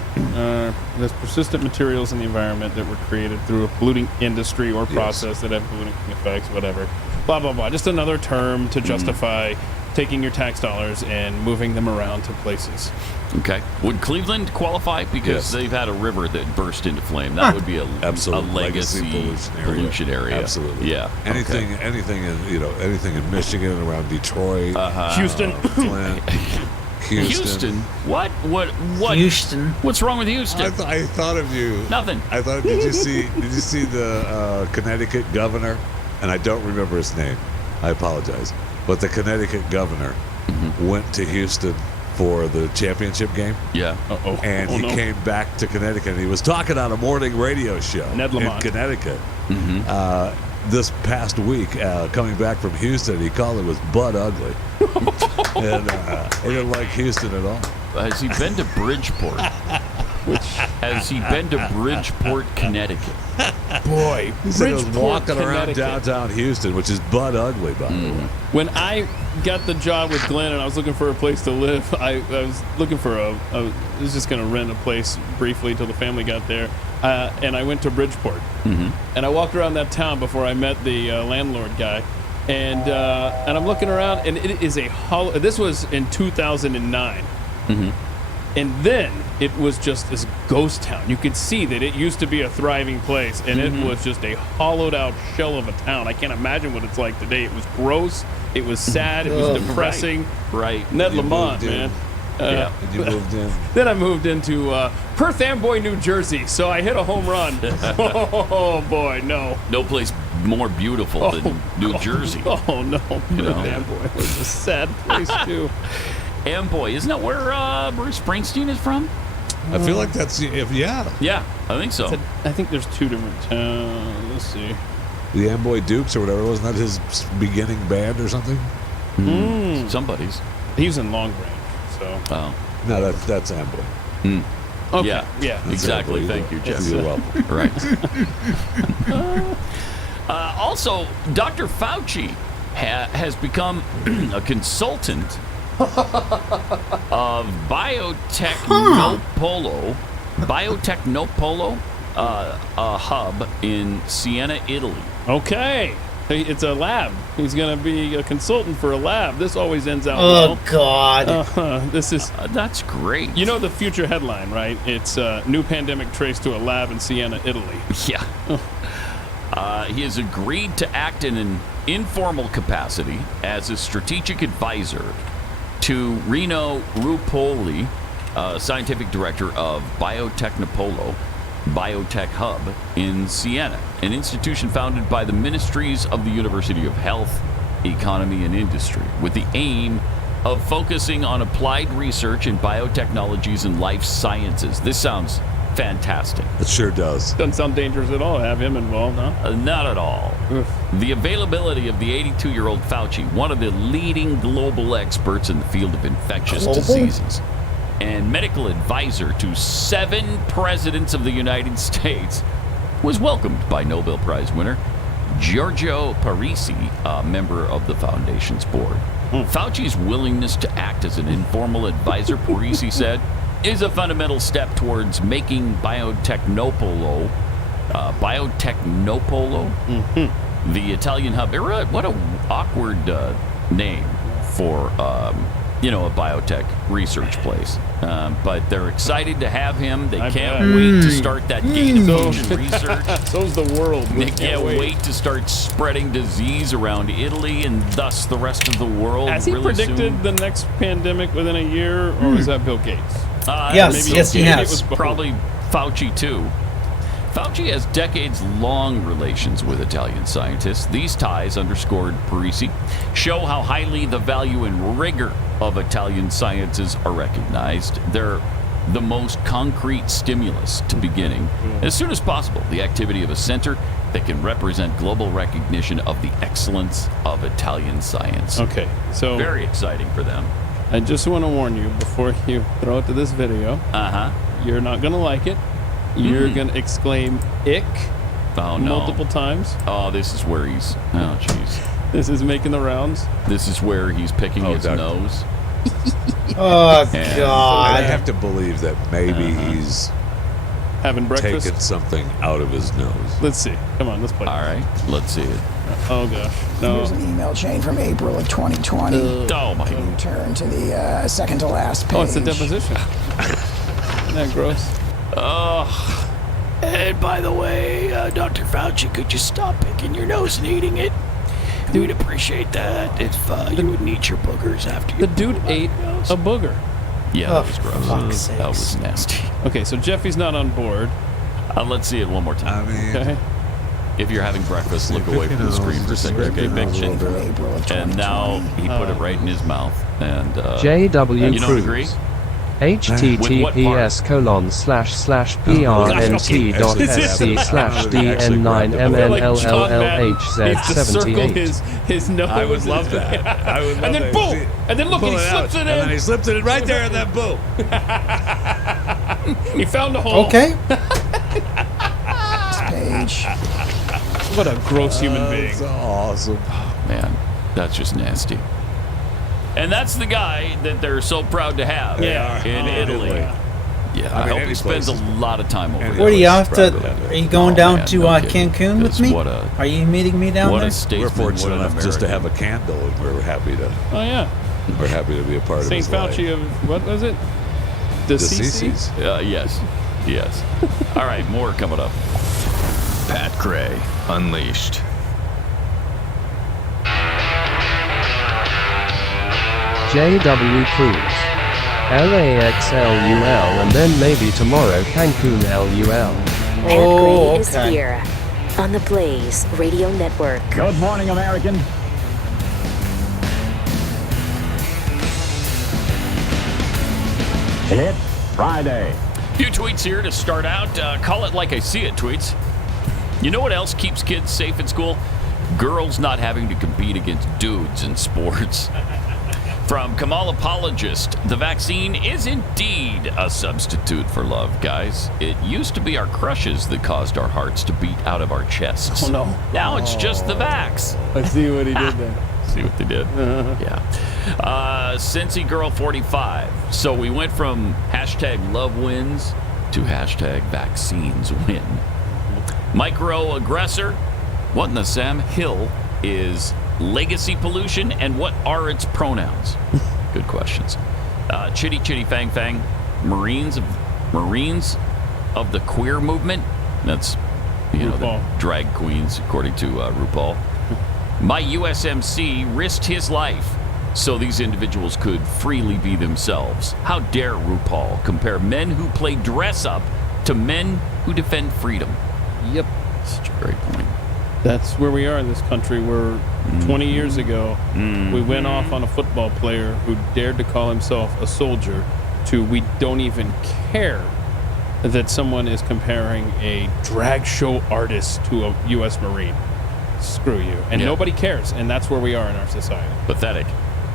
there's persistent materials in the environment that were created through a polluting industry or process that have polluting effects, whatever. Blah, blah, blah. Just another term to justify taking your tax dollars and moving them around to places. Okay. Would Cleveland qualify? Because they've had a river that burst into flame. That would be a legacy pollution area. Absolutely. Yeah. Anything in Michigan, around Detroit, Houston, Flint, Houston. What? Houston. What's wrong with Houston? I thought of you. Nothing. I thought. Did you see the Connecticut governor? And I don't remember his name. I apologize. But the Connecticut governor went to Houston for the championship game. Yeah. And he came back to Connecticut. And he was talking on a morning radio show in Connecticut. This past week, coming back from Houston, he called it was butt ugly. And he didn't like Houston at all. Has he been to Bridgeport? Has he been to Bridgeport, Connecticut? Boy, he said he was walking around Connecticut. downtown Houston, which is butt ugly, by the way. When I got the job with Glenn and I was looking for a place to live, I was looking for I was just going to rent a place briefly till the family got there. And I went to Bridgeport. And I walked around that town before I met the landlord guy. And I'm looking around, and it is a hollow. This was in 2009. And then it was just this ghost town. You could see that it used to be a thriving place, and it was just a hollowed out shell of a town. I can't imagine what it's like today. It was gross. It was sad. It was depressing. Right. Ned Lamont, man. And you moved in. Then I moved into Perth Amboy, New Jersey. So I hit a home run. Oh boy, no. No place more beautiful than New Jersey. Oh no, Amboy was a sad place too. Amboy, isn't that where Bruce Springsteen is from? I feel like that's Yeah, I think so. I think there's two different towns. Let's see. The Amboy Dukes or whatever. Wasn't that his beginning band or something? Somebody's. He was in Long Branch, so. Oh. No, that's Amboy. Okay. Yeah, That's exactly. Amboy. Thank you, Jeff. You're welcome. Right. Also, Dr. Fauci has become a consultant of Biotechnopolo hub in Siena, Italy. Okay. It's a lab. He's going to be a consultant for a lab. This always ends out well. Oh, God. This is... that's great. You know the future headline, right? It's new pandemic traced to a lab in Siena, Italy. Yeah. He has agreed to act in an informal capacity as a strategic advisor to Rino Rupoli, scientific director of Biotechnopolo Biotech Hub in Siena, an institution founded by the Ministries of the University of Health, Economy, and Industry, with the aim of focusing on applied research in biotechnologies and life sciences. This sounds fantastic. It sure does. Doesn't sound dangerous at all to have him involved, huh? Not at all. The availability of the 82-year-old Fauci, one of the leading global experts in the field of infectious diseases, and medical advisor to 7 presidents of the United States, was welcomed by Nobel Prize winner Giorgio Parisi, a member of the foundation's board. Fauci's willingness to act as an informal advisor, Parisi said, is a fundamental step towards making Biotecnopolo, the Italian hub. What a awkward name for a biotech research place. But they're excited to have him. They can't wait to start that gain-of-function research. So's the world. They can't wait to start spreading disease around Italy and thus the rest of the world. Has he really predicted soon. the next pandemic within a year, or is that Bill Gates? Yes, he has. It was probably Fauci, too. Fauci has decades-long relations with Italian scientists. These ties, underscored Parisi, show how highly the value and rigor of Italian sciences are recognized. They're the most concrete stimulus to beginning, as soon as possible, the activity of a center that can represent global recognition of the excellence of Italian science. Okay, so very exciting for them. I just want to warn you before you throw it to this video. You're not going to like it. You're going to exclaim "ick" multiple times. Oh, this is where he's... Oh, jeez. This is making the rounds. This is where he's picking his nose. Oh, And God. I have to believe that maybe he's having breakfast, taking something out of his nose. Let's see. Come on, let's play. All right, let's see it. Oh, gosh. No. Here's an email chain from April of 2020. Oh, my Can you turn to the second to last page? Oh, it's a deposition. Isn't that gross? Oh. And by the way, Dr. Fauci, could you stop picking your nose and eating it? We'd appreciate that if you wouldn't eat your boogers after you. The dude ate a booger. Yeah, that was gross. That was nasty. Okay, so Jeffy's not on board. Let's see it one more time. Okay. If you're having breakfast, look away from the screen for a second. Okay, big. And now he put it right in his mouth. And JW you don't agree? Cruz. https://prnt.sc/dn9mmllhz78. His nose. I would love that. I would love And then that. boom! And then look, he slips it in. And then he slipped it right there, and then boom. He found a hole. Okay. Page. What a gross human being. That's awesome. Man, that's just nasty. And that's the guy that they're so proud to have in Italy. Yeah, I hope he spends a lot of time over there. What are you off to? Are you going down to Cancun with me? What a, are you meeting me down what there? A statesman, We're fortunate what an enough just to American. have a candle, and we're happy to. Oh yeah. We're happy to be a part St. of his Fauci life. of what was it? Diseases. Yes. All right, more coming up. Pat Gray Unleashed. JW Cruz. LAXLUL and then maybe tomorrow Cancun LUL. Pat Gray is here on the Blaze Radio Network. Good morning, American. It's Friday. Few tweets here to start out. Call it like I see it tweets. You know what else keeps kids safe in school? Girls not having to compete against dudes in sports. From Kamal Apologist, the vaccine is indeed a substitute for love, guys. It used to be our crushes that caused our hearts to beat out of our chests. Oh, no. Now it's just the vax. I see what he did there. See what they did? Yeah. Cincy Girl 45. So we went from hashtag love wins to hashtag vaccines win. Microaggressor. What in the Sam Hill is legacy pollution, and what are its pronouns? Good questions. Chitty Chitty Fang Fang. Marines of the queer movement. That's, you know, the drag queens, according to RuPaul. My USMC risked his life so these individuals could freely be themselves. How dare RuPaul compare men who play dress up to men who defend freedom? Yep. Such a great point. That's where we are in this country, where 20 years ago, we went off on a football player who dared to call himself a soldier to we don't even care that someone is comparing a drag show artist to a U.S. Marine. Screw you. And nobody cares, and that's where we are in our society. Pathetic.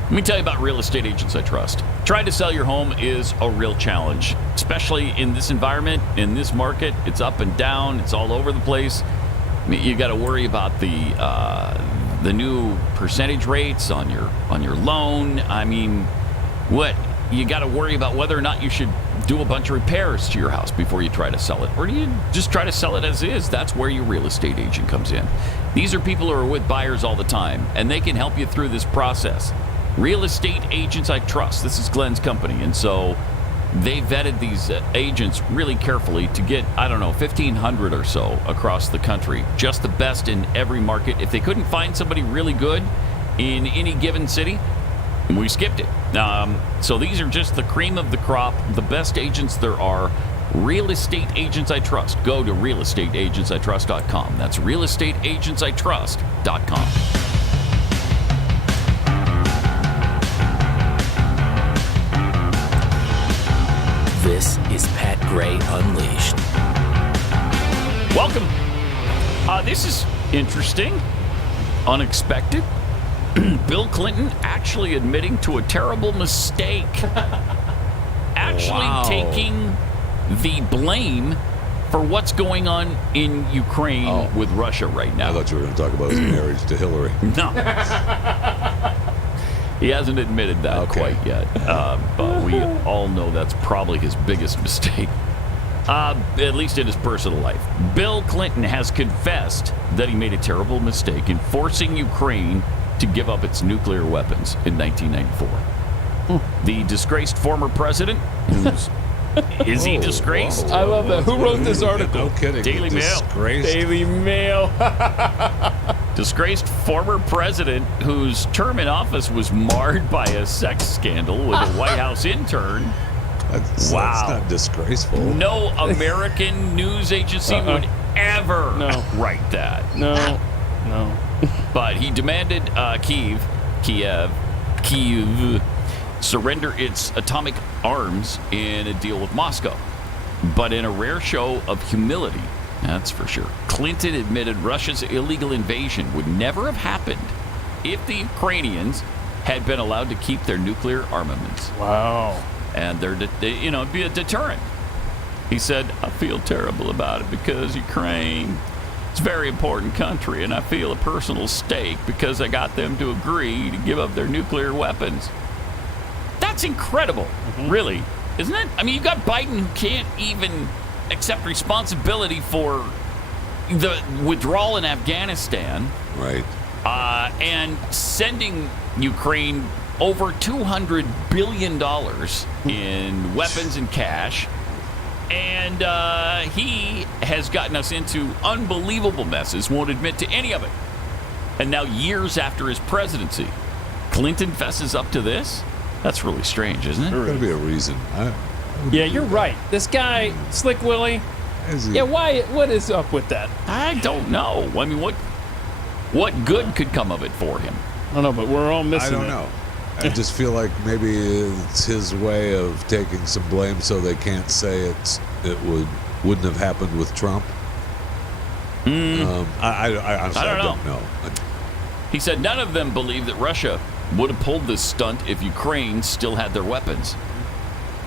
Let me tell you about Real Estate Agents I Trust. Trying to sell your home is a real challenge, especially in this environment, in this market. It's up and down. It's all over the place. I mean, you got to worry about the new percentage rates on your loan. I mean, what? You got to worry about whether or not you should do a bunch of repairs to your house before you try to sell it. Or do you just try to sell it as is? That's where your real estate agent comes in. These are people who are with buyers all the time, and they can help you through this process. Real Estate Agents I Trust. This is Glenn's company, and so they vetted these agents really carefully to get, 1,500 or so across the country. Just the best in every market. If they couldn't find somebody really good in any given city, we skipped it. So these are just the cream of the crop, the best agents there are. Real Estate Agents I Trust. Go to realestateagentsitrust.com. That's realestateagentsitrust.com. This is Pat Gray Unleashed. Welcome. This is interesting, unexpected. Bill Clinton actually admitting to a terrible mistake. Actually taking the blame for what's going on in Ukraine with Russia right now. I thought you were going to talk about his marriage to Hillary. No. He hasn't admitted that quite yet. But we all know that's probably his biggest mistake. At least in his personal life. Bill Clinton has confessed that he made a terrible mistake in forcing Ukraine to give up its nuclear weapons in 1994. The disgraced former president, is he disgraced? I love that. Who wrote this article? No kidding. Daily Mail. Daily Mail. Disgraced former president whose term in office was marred by a sex scandal with a White House intern. That's not disgraceful. No American news agency would ever write that. No. But he demanded Kyiv surrender its atomic arms in a deal with Moscow. But in a rare show of humility, that's for sure, Clinton admitted Russia's illegal invasion would never have happened if the Ukrainians had been allowed to keep their nuclear armaments. Wow. And it'd be a deterrent. He said, I feel terrible about it because Ukraine is a very important country, and I feel a personal stake because I got them to agree to give up their nuclear weapons. That's incredible, really, isn't it? I mean, you've got Biden who can't even accept responsibility for the withdrawal in Afghanistan. Right. And sending Ukraine over $200 billion in weapons and cash. And he has gotten us into unbelievable messes, won't admit to any of it. And now, years after his presidency, Clinton fesses up to this? That's really strange, isn't it? There's got to be a reason. Yeah, you're right. This guy, Slick Willie. Yeah, why? What is up with that? I don't know. I mean, what good could come of it for him? I don't know, but we're all missing it. I don't know. I just feel like maybe it's his way of taking some blame so they can't say it wouldn't have happened with Trump. I honestly don't know. He said none of them believe that Russia would have pulled this stunt if Ukraine still had their weapons.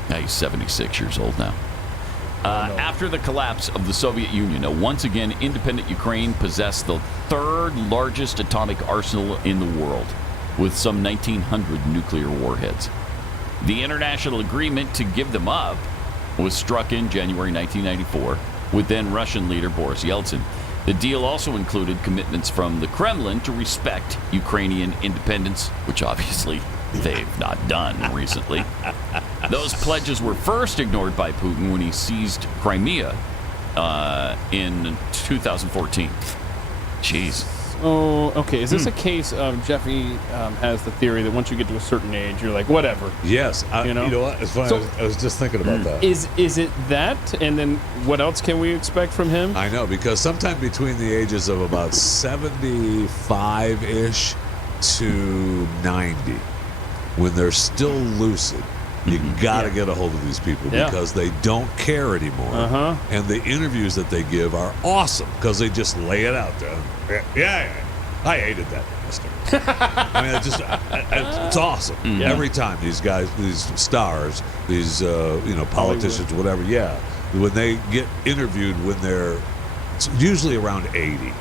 Now he's 76 years old now. After the collapse of the Soviet Union, once again, independent Ukraine possessed the third largest atomic arsenal in the world, with some 1,900 nuclear warheads. The international agreement to give them up was struck in January 1994 with then Russian leader Boris Yeltsin. The deal also included commitments from the Kremlin to respect Ukrainian independence, which obviously they've not done recently. Those pledges were first ignored by Putin when he seized Crimea in 2014. Jeez. Oh, okay. Is this a case of Jeffy has the theory that once you get to a certain age, you're like, whatever? Yes. You know what? It's funny. So, I was just thinking about that. Is it that? And then what else can we expect from him? I know, because sometime between the ages of about 75-ish to 90, when they're still lucid, You got to get a hold of these people because they don't care anymore. And the interviews that they give are awesome because they just lay it out there. Yeah. I hated that minister. I mean, it's awesome. Every time these guys, these stars, these politicians, whatever. Yeah, when they get interviewed, it's usually around 80.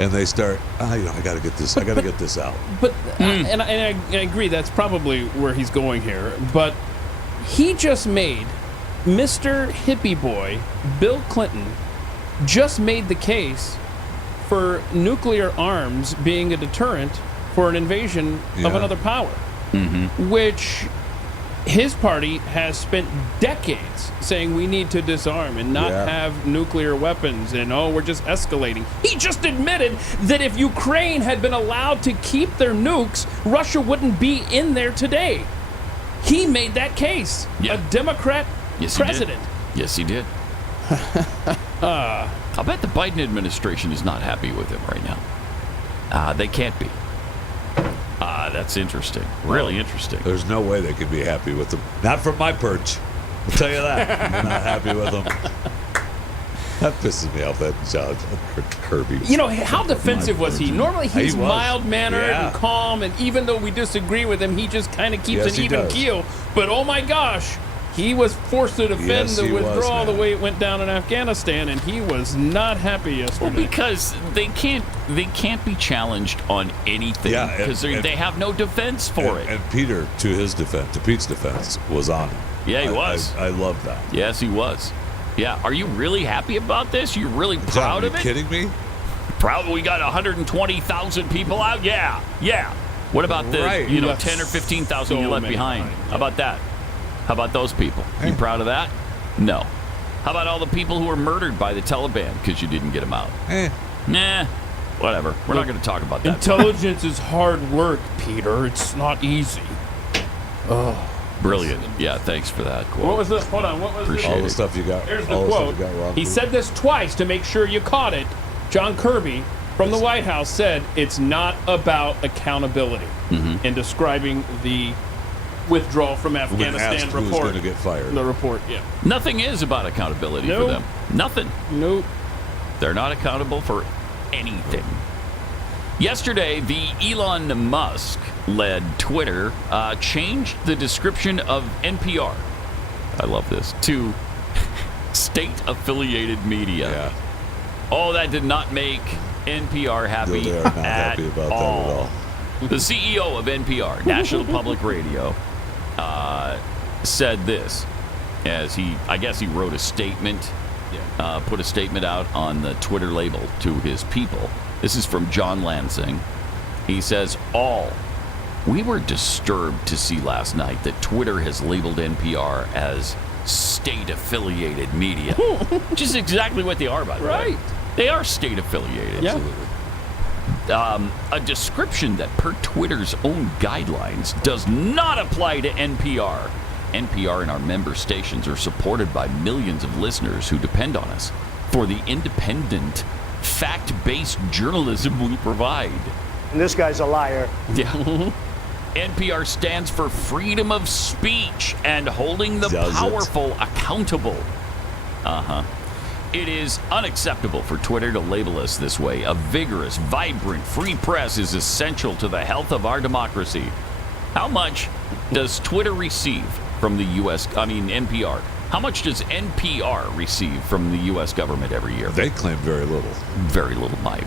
And they start, I got to get this. I got to get this out. But and I agree. That's probably where he's going here. But he just made Mr. Hippie Boy, Bill Clinton, just made the case for nuclear arms being a deterrent for an invasion of another power, which his party has spent decades saying we need to disarm and not have nuclear weapons, and we're just escalating. He just admitted that if Ukraine had been allowed to keep their nukes, Russia wouldn't be in there today. He made that case. A Democrat president. Yes, he did. I'll bet the Biden administration is not happy with him right now. They can't be. That's interesting. Really interesting. There's no way they could be happy with him. Not from my perch. I'll tell you that. I'm not happy with him. That pisses me off, that John Kirby. How defensive was he? Normally he's mild-mannered and calm, and even though we disagree with him, he just kind of keeps an even keel. But oh my gosh, he was forced to defend the withdrawal the way it went down in Afghanistan, and he was not happy yesterday. Well, because they can't be challenged on anything because they have no defense for it. And Peter, to Pete's defense, was on him. Yeah, he was. I love that. Yes, he was. Yeah, are you really happy about this? You really proud of it? Are you kidding me? Proud we got 120,000 people out? Yeah. What about the 10 or 15,000 you left behind? How about that? How about those people? You proud of that? No. How about all the people who were murdered by the Taliban because you didn't get them out? Nah. Whatever. We're not going to talk about that. Intelligence is hard work, Peter. It's not easy. Oh. Brilliant. Yeah, thanks for that quote. What was this? Hold on. What was this? All the stuff you got. Here's the quote. He said this twice to make sure you caught it. John Kirby from the White House said it's not about accountability in describing the withdrawal from Afghanistan report. Who's going to get fired? The report, Nothing is about accountability for them. Nothing. Nope. They're not accountable for anything. Yesterday, the Elon Musk-led Twitter changed the description of NPR. I love this. To state-affiliated media. Yeah. Oh, that did not make NPR happy They're not happy about that at all. The CEO of NPR, National Public Radio, said this as he wrote a statement, put a statement out on the Twitter label to his people. This is from John Lansing. He says, we were disturbed to see last night that Twitter has labeled NPR as state-affiliated media, which is exactly what they are, by the way. They are state-affiliated. Yeah. A description that, per Twitter's own guidelines, does not apply to NPR. NPR and our member stations are supported by millions of listeners who depend on us for the independent, fact-based journalism we provide. And this guy's a liar. Yeah. NPR stands for freedom of speech and holding the powerful accountable. It is unacceptable for Twitter to label us this way. A vigorous, vibrant, free press is essential to the health of our democracy. How much does Twitter receive from the NPR? How much does NPR receive from the U.S. government every year? They claim very little. Very little, Mike.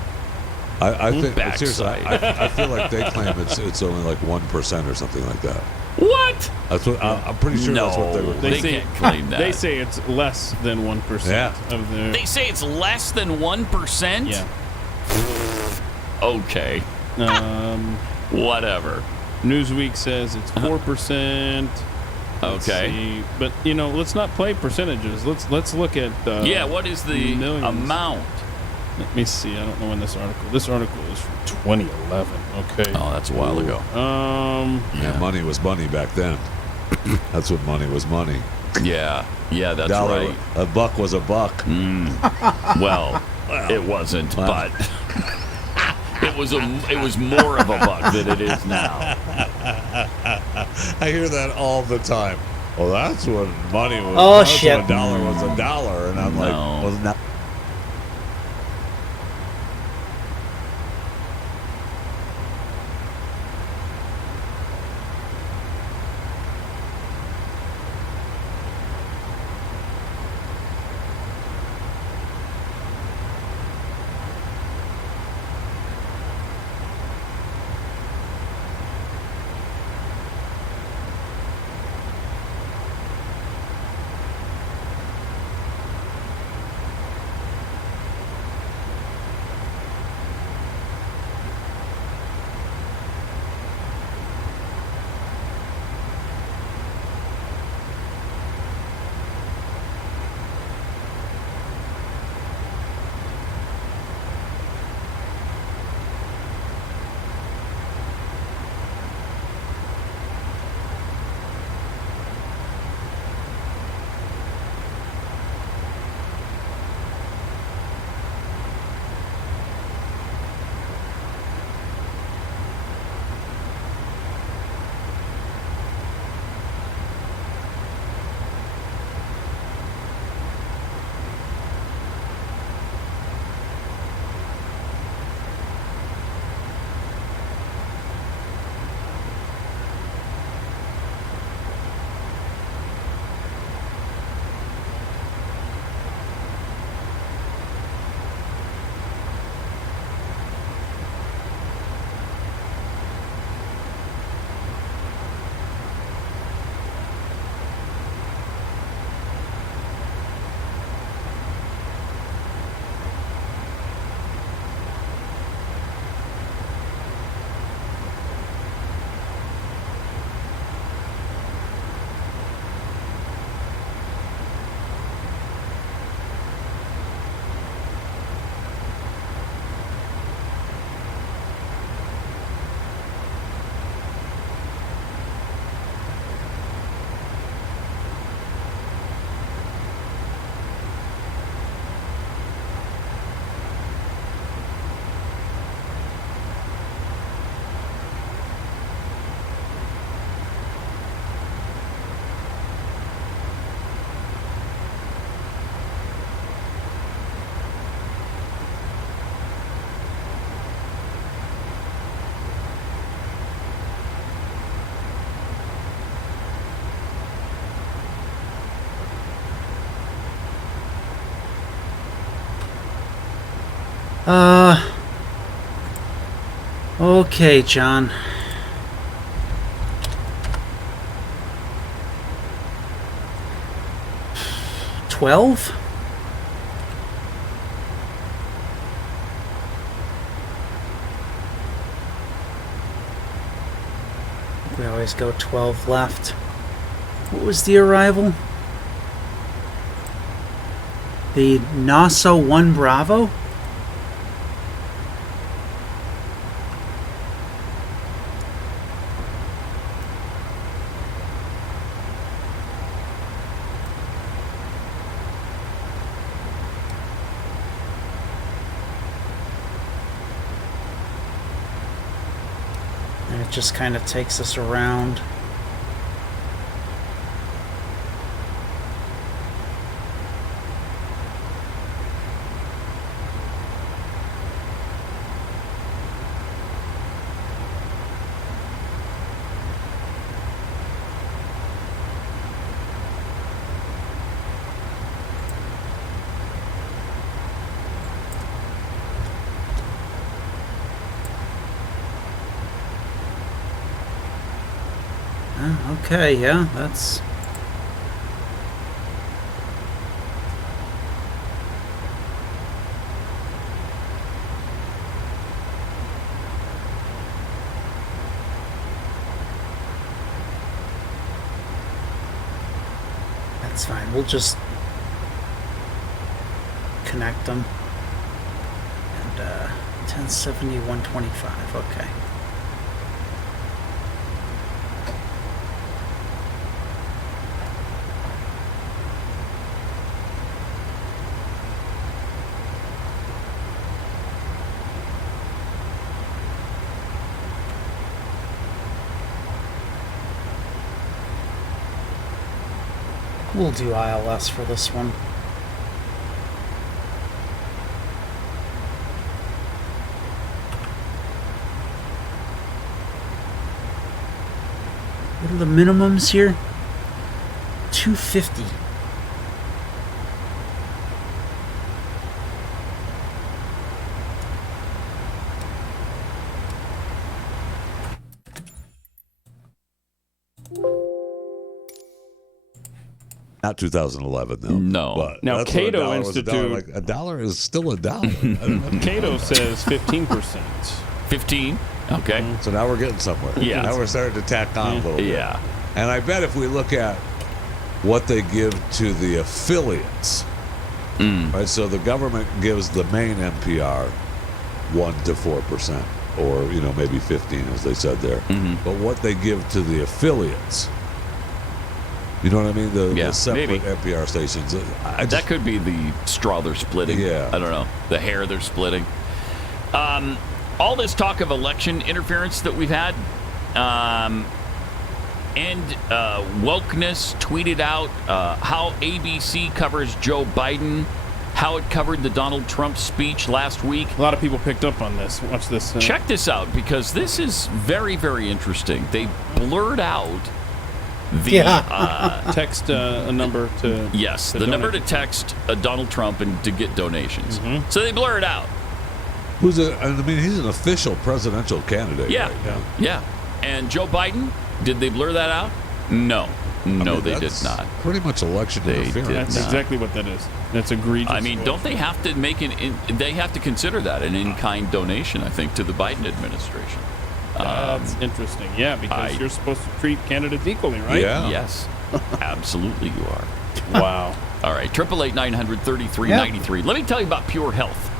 I think, seriously, I feel like they claim it's only like 1% or something like that. What? That's what I'm pretty sure. That's what they were. They can't claim that. They say it's less than 1% of the. They say it's less than 1%. Yeah. Okay. Whatever. Newsweek says it's 4%. Okay. But let's not play percentages. Let's look at. What is the amount? Let me see. I don't know when this article. This article is from 2011. Okay. Oh, that's a while ago. Money was money back then. That's what money was money. Yeah, that's right. A buck was a buck. Well, it wasn't, but It was more of a buck than it is now. I hear that all the time. Well, that's when money was. Oh, that's shit. when a dollar was a dollar, and I'm like, well, not. Okay, John. $12? We always go 12 left. What was the arrival? The NASA 1 Bravo? And it just kind of takes us around. Okay, yeah, that's... That's fine, we'll just connect them. And 1070, 125, okay. We'll do ILS for this one. What are the minimums here? 250. Not 2011 though. No. But Now, that's what Cato $1 was. Institute- Like, $1 is still $1. Cato says 15%. 15. Okay. So now we're getting somewhere. Yeah. Now we're starting to tack on a little bit. Yeah. And I bet if we look at what they give to the affiliates, right? So the government gives the main NPR 1 to 4%, or maybe 15, as they said there. But what they give to the affiliates, you know what I mean? The separate maybe. NPR stations. That could be the straw they're splitting. Yeah. I don't know. The hair they're splitting. All this talk of election interference that we've had, and Wokeness tweeted out how ABC covers Joe Biden, how it covered the Donald Trump speech last week. A lot of people picked up on this. Watch this. Check this out, because this is very, very interesting. They blurred out the text a number to the number to text Donald Trump and to get donations. So they blur it out. He's an official presidential candidate. Yeah, right now. yeah. And Joe Biden, did they blur that out? No. No, they did not. Pretty much election interference. That's exactly what that is. That's egregious. I mean, don't they have to make they have to consider that an in-kind donation, I think, to the Biden administration. That's interesting. Yeah, because you're supposed to treat candidates equally, right? Yeah. Yes. Absolutely you are. Wow. All right, 888-900-3393. Let me tell you about Pure Health.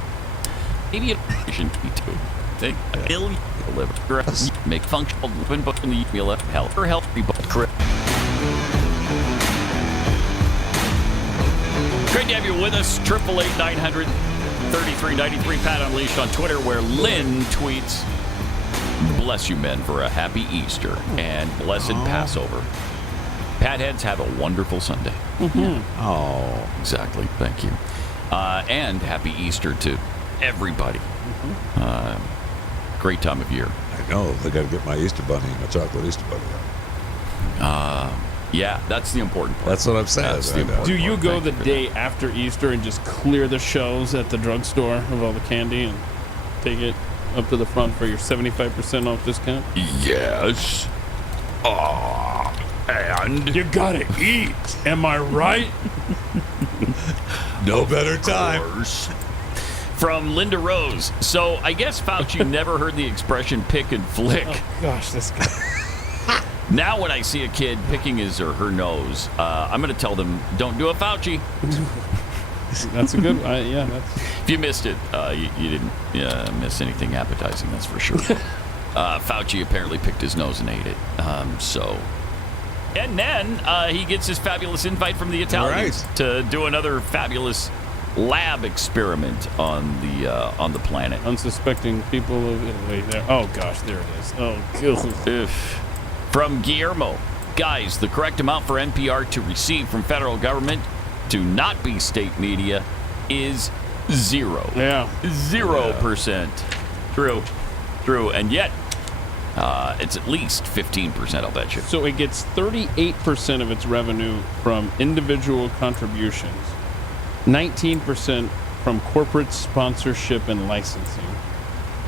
Maybe it should be too. They liver, make functional open book in the meal health or health people. Great to have you with us. 888-900-3393. Pat Unleashed on Twitter, where Lynn tweets, "Bless you, men, for a happy Easter and blessed Passover. Pat heads, have a wonderful Sunday." Oh, exactly. Thank you. And happy Easter to everybody. Great time of year. I know. They got to get my Easter bunny, my chocolate Easter bunny. Yeah, that's the important part. That's what I'm saying. That's the important Do you part. go Thank the you for day after Easter and just clear the shelves at the drugstore of all the candy and take it up to the front for your 75% off discount? Yes. And you gotta eat. Am I right? No better time. From Linda Rose. So I guess Fauci never heard the expression pick and flick. Oh, gosh, this guy. Now when I see a kid picking his or her nose, I'm going to tell them, don't do a Fauci. That's a good one. Yeah. If you missed it, you didn't miss anything appetizing, that's for sure. Fauci apparently picked his nose and ate it. And then he gets his fabulous invite from the Italians to do another fabulous lab experiment on the planet. Unsuspecting people of Italy. There. Oh gosh, there it is. Oh, God. From Guillermo, guys, the correct amount for NPR to receive from federal government to not be state media is 0. Yeah, 0%. True, and yet it's at least 15%. I'll bet you. So it gets 38% of its revenue from individual contributions. 19% from corporate sponsorship and licensing.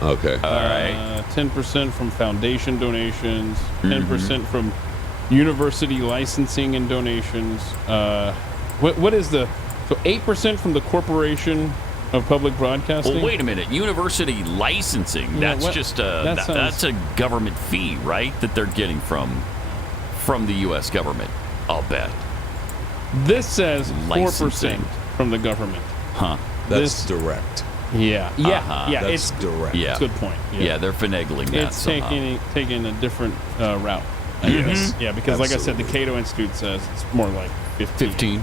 Okay. All right. 10% from foundation donations. 10% from university licensing and donations. What is so 8% from the Corporation of Public Broadcasting? Well, wait a minute. University licensing. Yeah, That's just that's a government fee, right? That they're getting from the U.S. government. I'll bet. This says 4% Licensing. from the government. Huh. That's direct. Yeah. That's it's direct. Yeah. Good point. Yeah, they're finagling that It's somehow. taking a different route. I guess. Yeah, because like I said, the Cato Institute says it's more like 15.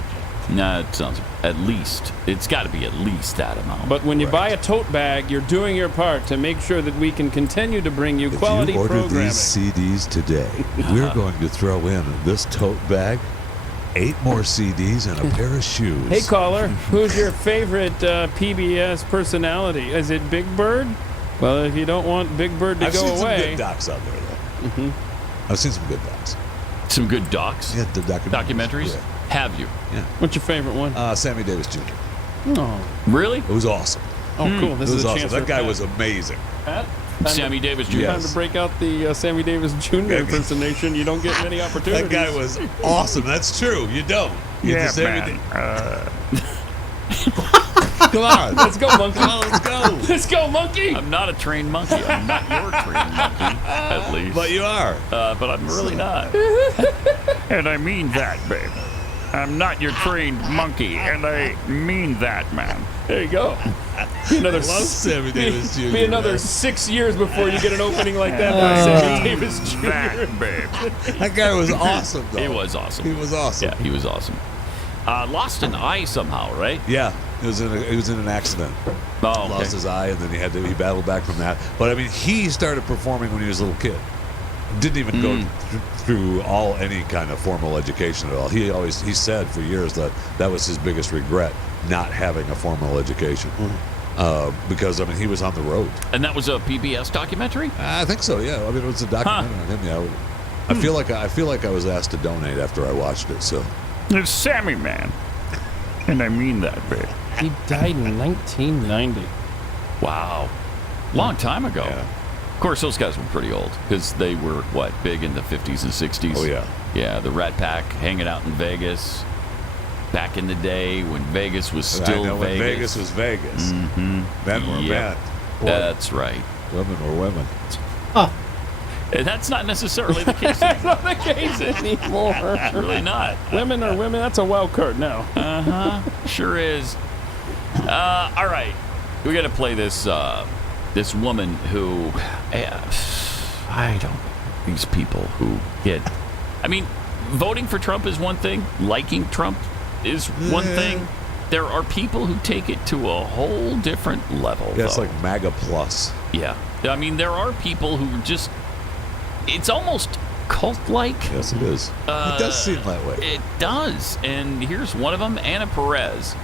Nah, it sounds at least. It's got to be at least that amount. But when you buy a tote bag, you're doing your part to make sure that we can continue to bring you quality If you order programming. these CDs today, we're going to throw in this tote bag 8 more CDs and a pair of shoes. Hey, caller, who's your favorite PBS personality? Is it Big Bird? Well, if you don't want Big Bird to I've go seen away. some good docs out there, though. Mm-hmm. I've seen some good docs. Some good docs? Yeah, the documentaries. Yeah. Have you? Yeah. What's your favorite one? Sammy Davis Jr. Oh. Really? It was awesome. Oh, cool. This it is was a awesome. chance That for guy Pat. was amazing. Pat? Sammy Davis Jr. Time to break out the Sammy Davis Jr. impersonation. You don't get many opportunities. That guy was awesome. That's true. You don't. You Yeah, get to man. Come on. Let's go, monkey. Come on, let's go. Let's go, monkey. I'm not a trained monkey. I'm not your trained monkey, at least. But you are. But I'm really not. And I mean that, babe. I'm not your trained monkey, and I mean that, man. There you go. Be another, I love Sammy Davis Jr. Be another man. 6 years before you get an opening like that by Sammy Davis Jr. That, babe. That guy was awesome, though. He was awesome. He was awesome. Yeah, he was awesome. Lost an eye somehow, right? Yeah, he was in an accident. Oh, okay. Lost his eye, and then he battled back from that. But I mean, he started performing when he was a little kid. Didn't even go through any kind of formal education at all. He said for years that was his biggest regret, not having a formal education. Because I mean, he was on the road. And that was a PBS documentary? I think so. Yeah, I mean, it was a documentary on him. Yeah, I feel like I was asked to donate after I watched it. So It's Sammy, man. And I mean that, babe. He died in 1990. Wow. Long time ago. Yeah. Of course, those guys were pretty old because they were, big in the 50s and 60s? Oh, yeah. Yeah, the Rat Pack hanging out in Vegas back in the day when Vegas was still I know Vegas. when Vegas was Vegas. Mm-hmm. Men were men. That's right. Women were women. And that's not necessarily the case That's anymore. not the case anymore. Really not. Women are women. That's a wild card now. Uh-huh. Sure is. All right. We got to play this this woman who I don't these people who get I mean, voting for Trump is one thing, liking Trump is one thing. There are people who take it to a whole different level. Yeah, it's though. like MAGA plus. Yeah. I mean, there are people who just it's almost cult-like. Yes, it is. It does seem that way. It does. And here's one of them. Anna Perez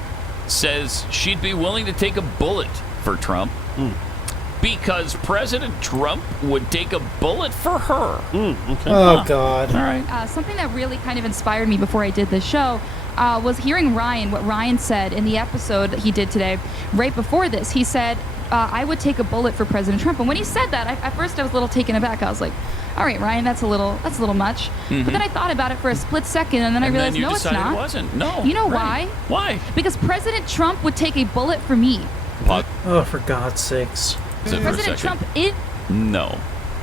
says she'd be willing to take a bullet for Trump because President Trump would take a bullet for her. Okay. Oh, God. All right. Something that really kind of inspired me before I did this show was hearing what Ryan said in the episode that he did today. Right before this, he said, I would take a bullet for President Trump. And when he said that, at first I was a little taken aback. I was like, all right, Ryan, that's a little much. But then I thought about it for a split second, and then I realized, no, it's not. It wasn't. No. You know right. why? Why? Because President Trump would take a bullet for me. What? Oh, for God's sakes. President Trump is... No.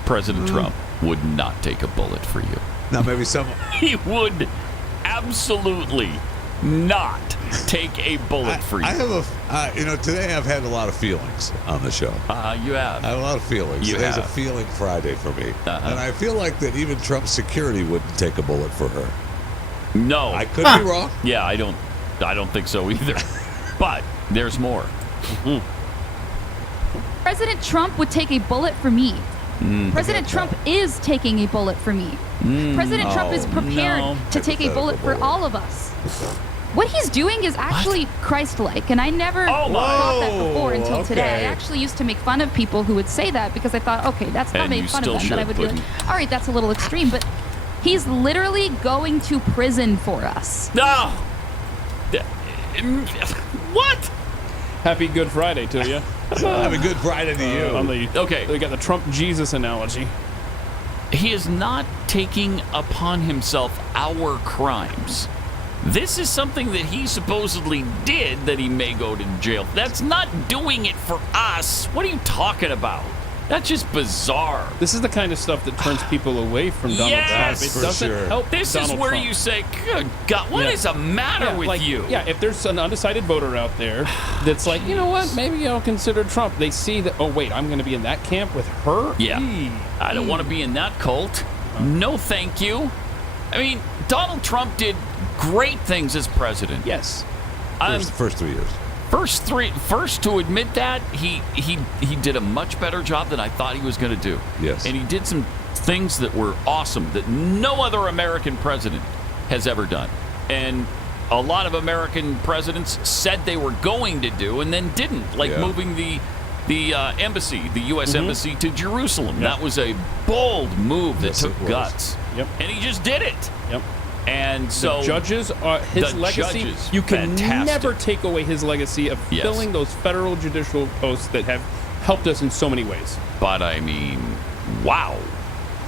President Trump would not take a bullet for you. Now, maybe some... He would absolutely not take a bullet for you. I have today I've had a lot of feelings on the show. You have. I have a lot of feelings. Today's a feeling Friday for me. And I feel like that even Trump's security wouldn't take a bullet for her. No. I could be wrong. Yeah, I don't think so either. But there's more. President Trump would take a bullet for me. President Trump is taking a bullet for me. President Trump is prepared to take a bullet for all of us. What he's doing is actually Christ-like, and I never thought that before until today. I actually used to make fun of people who would say that because I thought, okay, that's not made fun of them, but I would be like, all right, that's a little extreme, but he's literally going to prison for us. No! What? Happy Good Friday to you. Happy Good Friday to you. Okay, we got the Trump Jesus analogy. He is not taking upon himself our crimes. This is something that he supposedly did that he may go to jail. That's not doing it for us. What are you talking about? That's just bizarre. This is the kind of stuff that turns people away from Donald Yes, Trump. It doesn't help This Donald is where Trump. you say, good God, what is the matter with you? Yeah, if there's an undecided voter out there that's like, you know what, maybe I'll consider Trump. They see that, oh, wait, I'm going to be in that camp with her? Yeah. I don't want to be in that cult. No, thank you. I mean, Donald Trump did great things as president. Yes. First 3 years. First to admit that, he did a much better job than I thought he was going to do. Yes. And he did some things that were awesome that no other American president has ever done. and a lot of American presidents said they were going to do and then didn't, like moving the embassy, the U.S. Embassy to Jerusalem. That was a bold move that took guts. Yep. And he just did it. Yep. And so the judges are his legacy. Judges, you can fantastic. never take away his legacy of filling those federal judicial posts that have helped us in so many ways. But I mean, wow.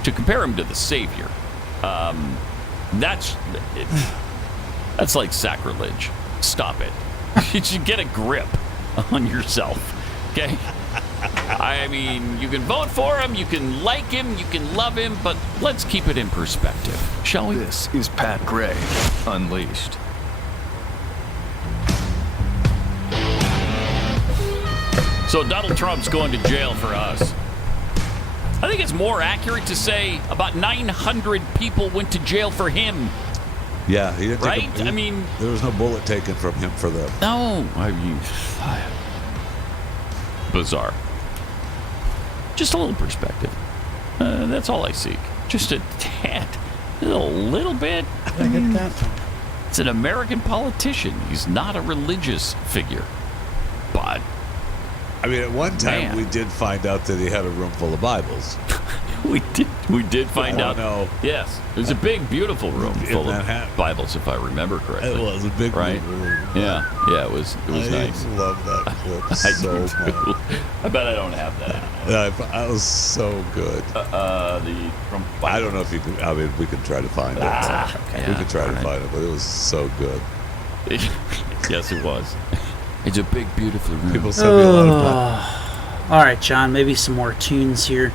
To compare him to the Savior, that's like sacrilege. Stop it. You should get a grip on yourself. Okay? I mean, you can vote for him, you can like him, you can love him, but let's keep it in perspective, shall we? This is Pat Gray Unleashed. So Donald Trump's going to jail for us. I think it's more accurate to say about 900 people went to jail for him. Yeah, he didn't right? I mean, there was no bullet taken from him for them. No, I mean, bizarre. Just a little perspective. That's all I seek. Just a tad, a little bit. I mean, it's an American politician. He's not a religious figure, but I mean, at one time we did find out that he had a room full of Bibles. We did find out. No. Yes, it was a big, beautiful room full of Bibles, if I remember correctly. It was a big room. Yeah, it was nice. I love that clip so much. I bet I don't have that. That was so good. I don't know if you can. I mean, we can try to find it. Okay. We can try to find it, but it was so good. Yes, it was. It's a big, beautiful room. People send me a lot of fun. All right, John. Maybe some more tunes here.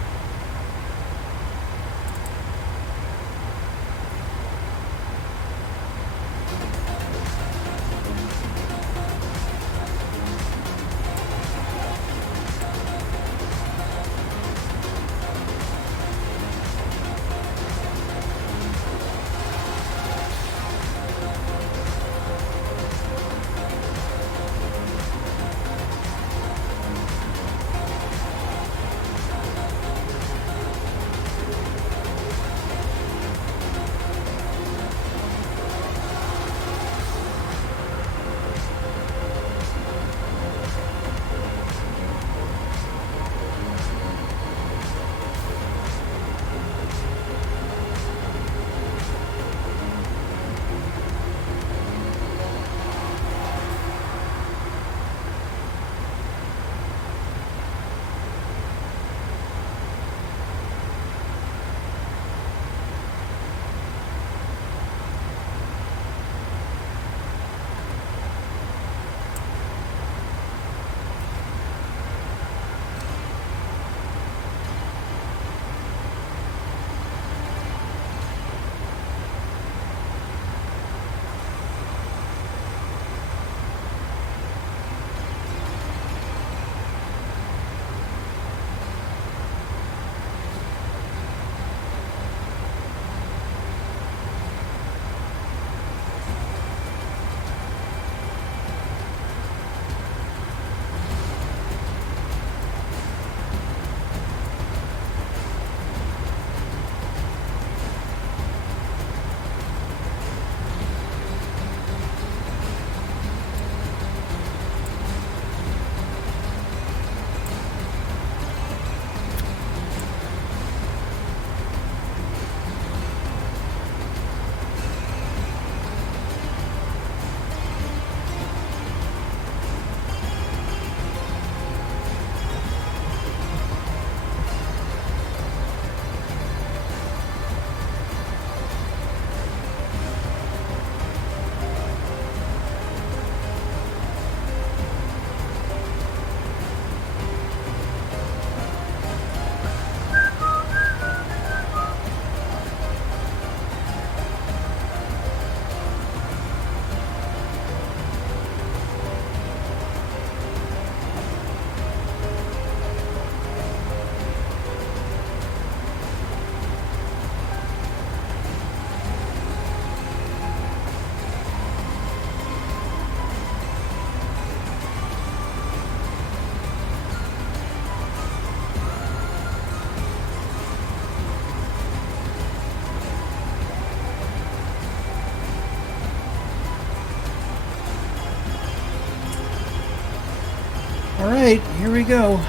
All right, here we go.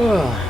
Ugh.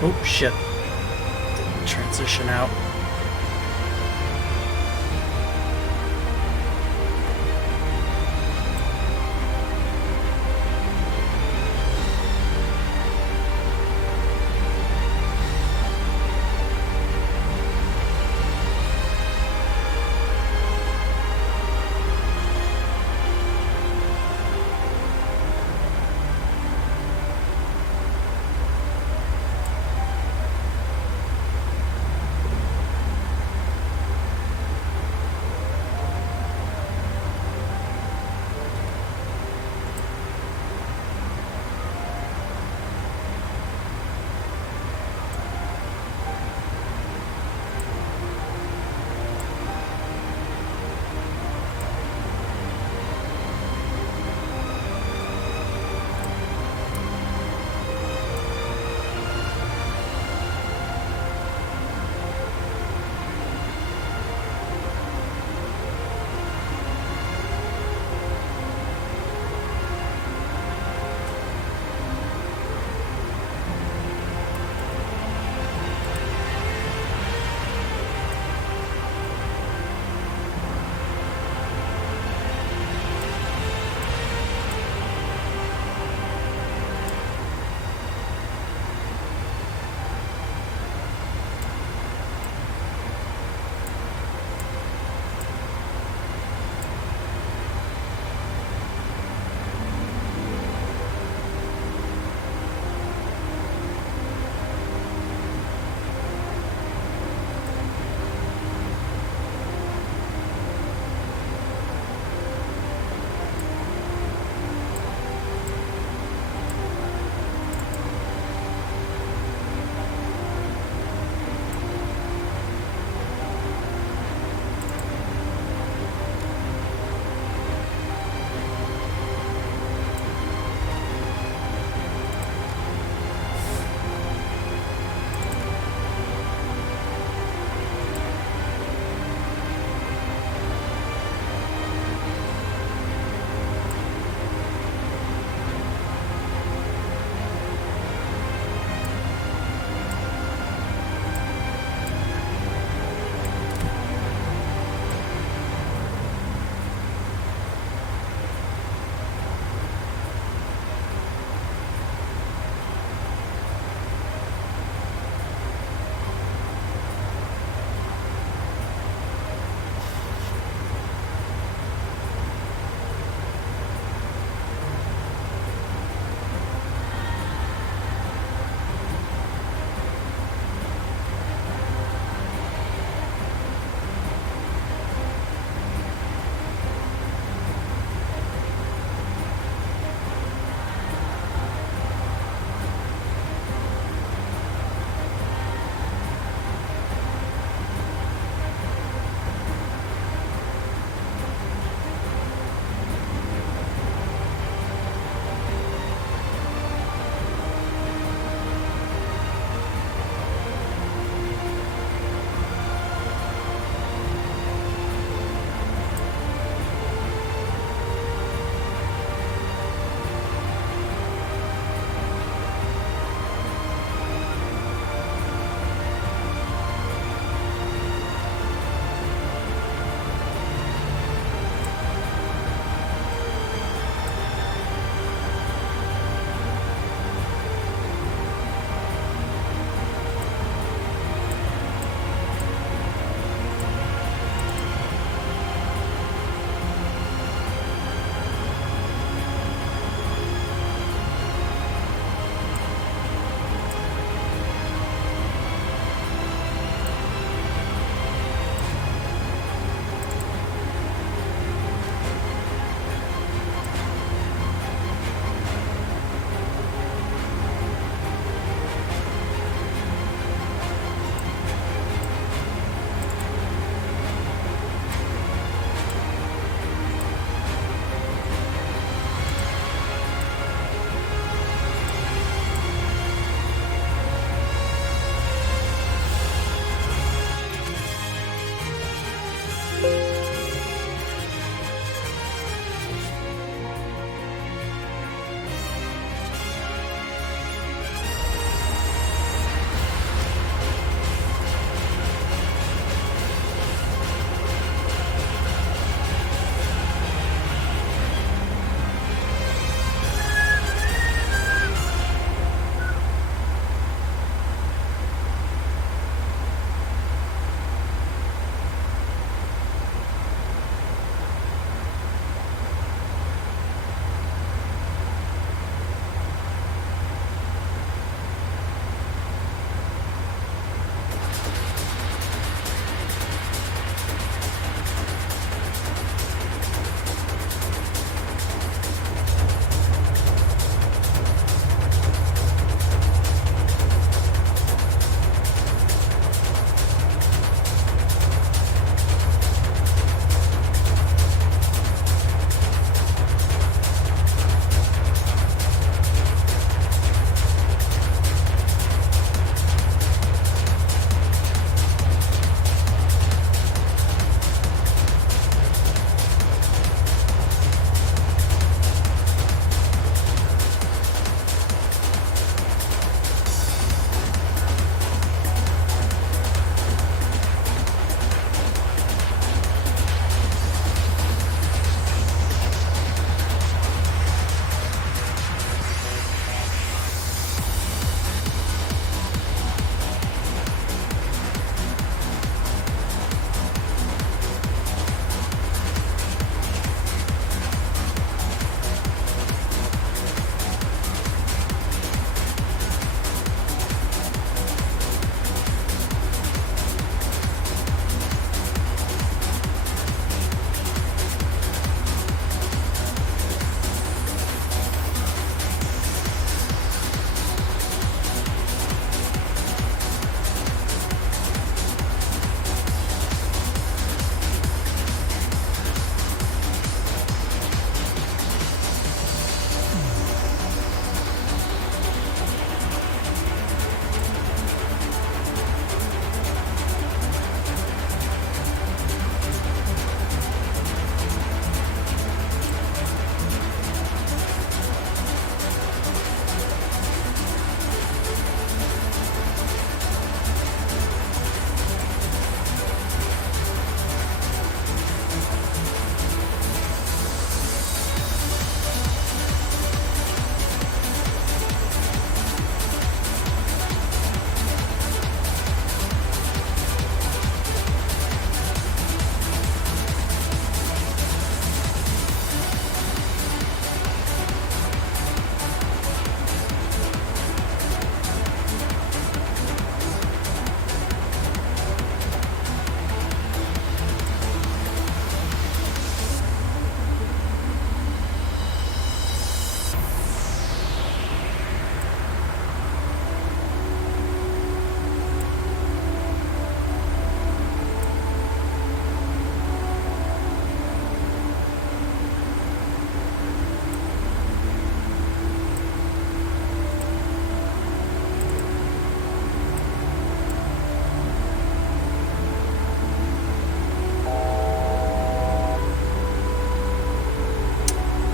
Oh, shit. Transition out.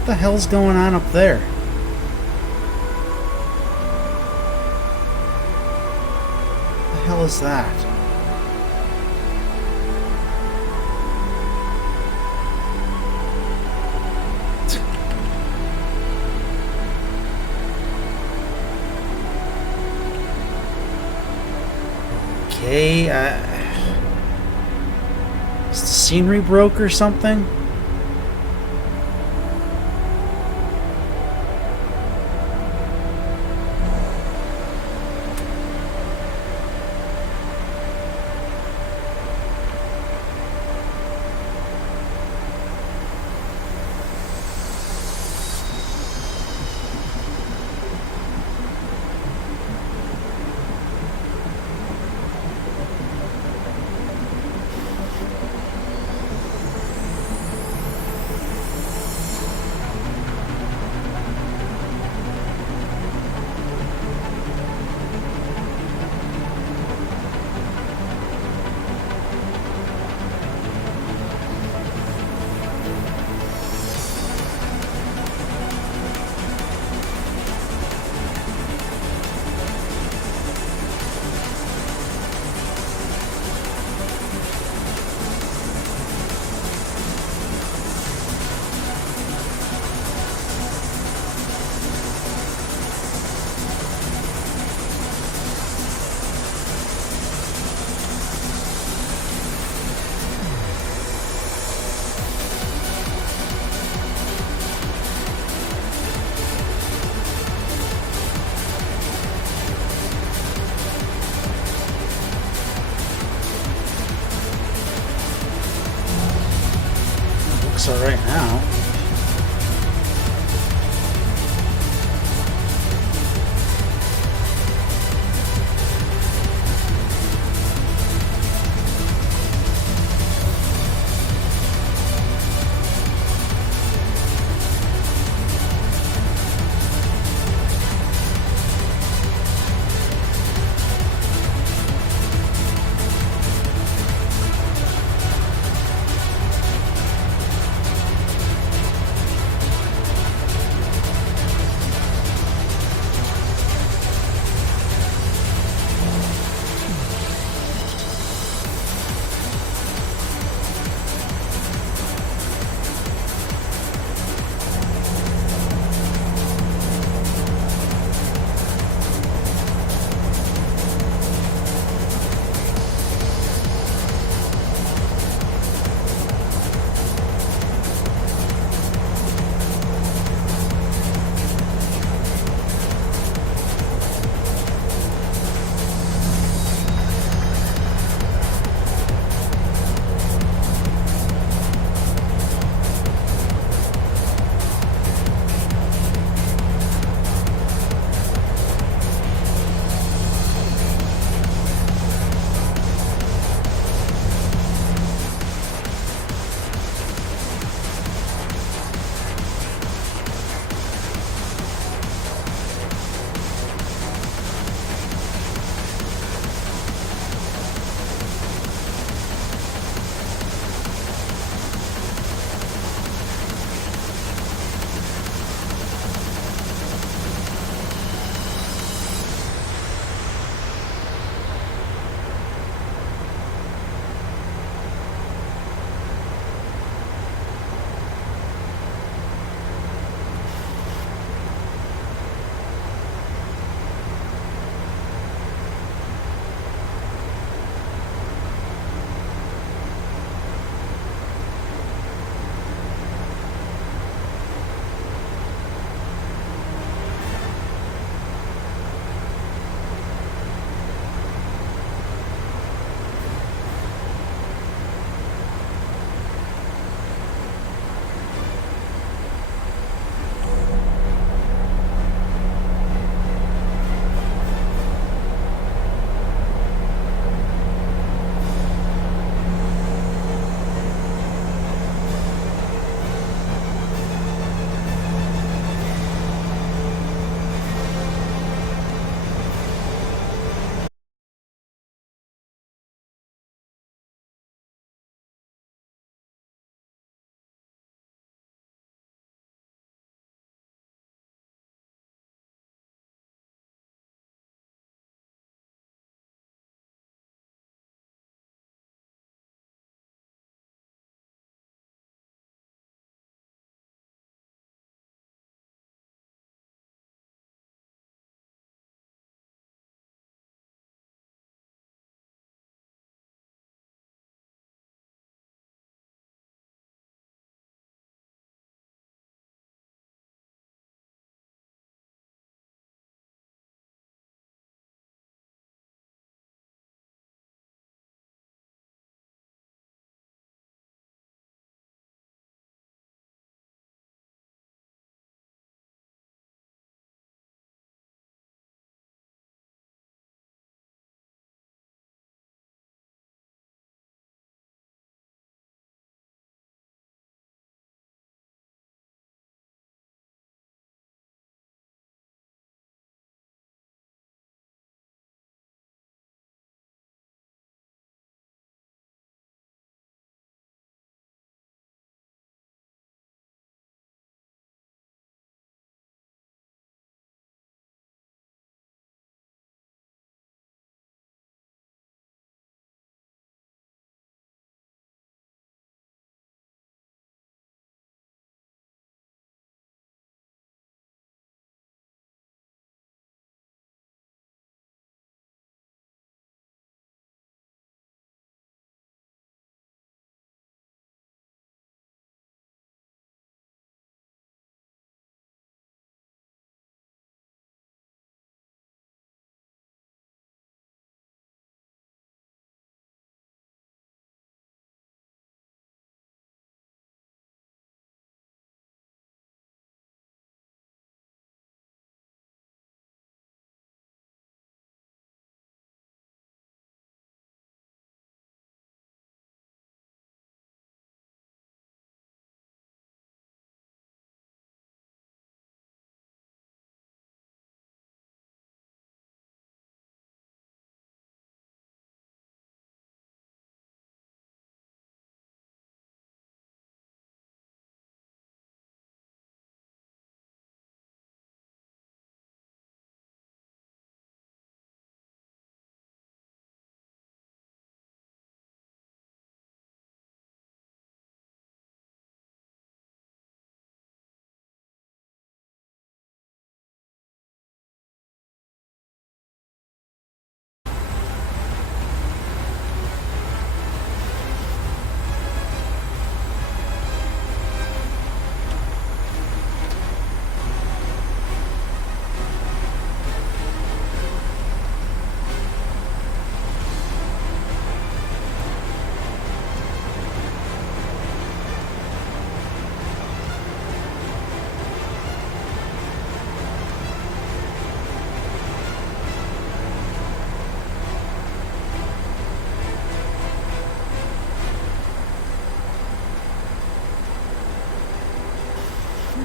What the hell's going on up there? What the hell is that? Okay, is the scenery broke or something? So right now,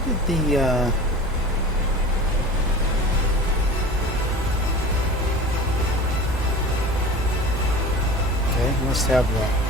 did the, Okay, must have that.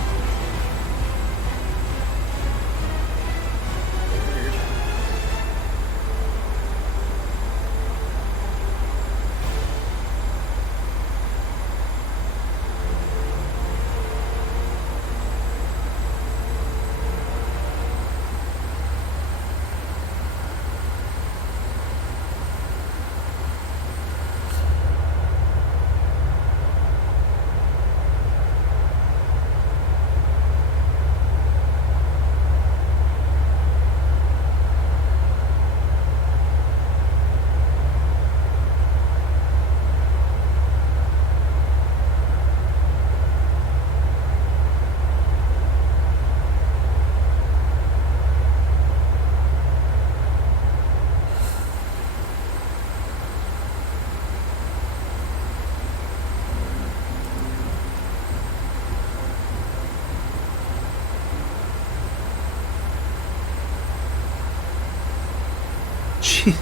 Gee.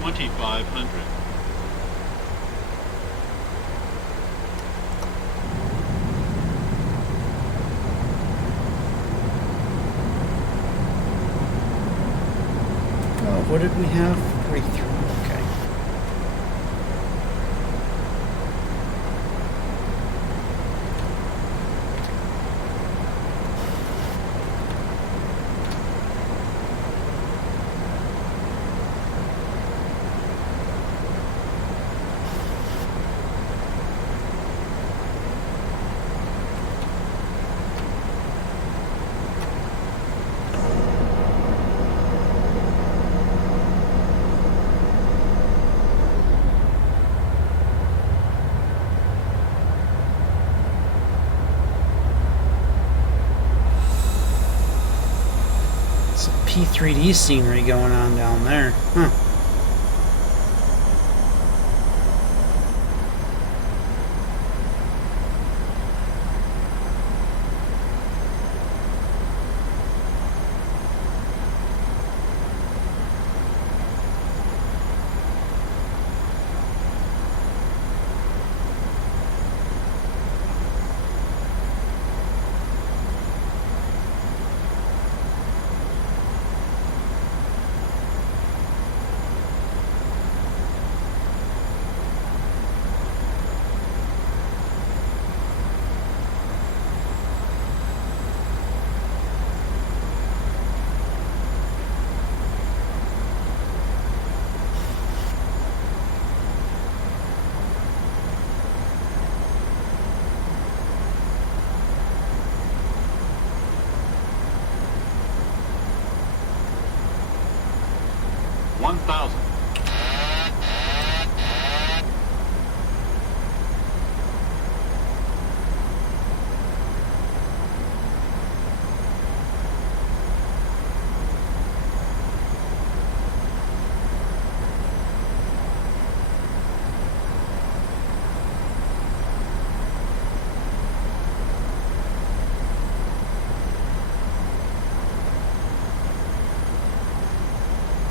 $2,500. What did we have? Breakthrough. Okay. P3D scenery going on down there. Huh.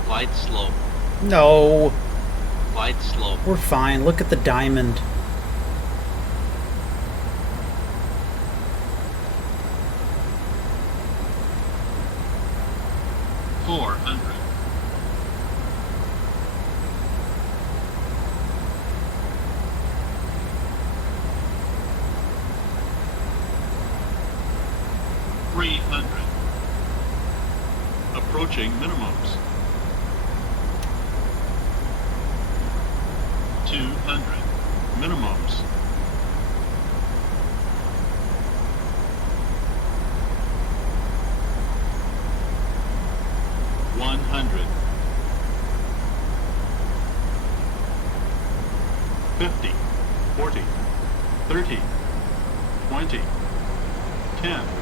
Glide slow. No. Glide slow. We're fine. Look at the diamond. Approaching minimums. 200 minimums. 100. 50, 40, 30, 20, 10.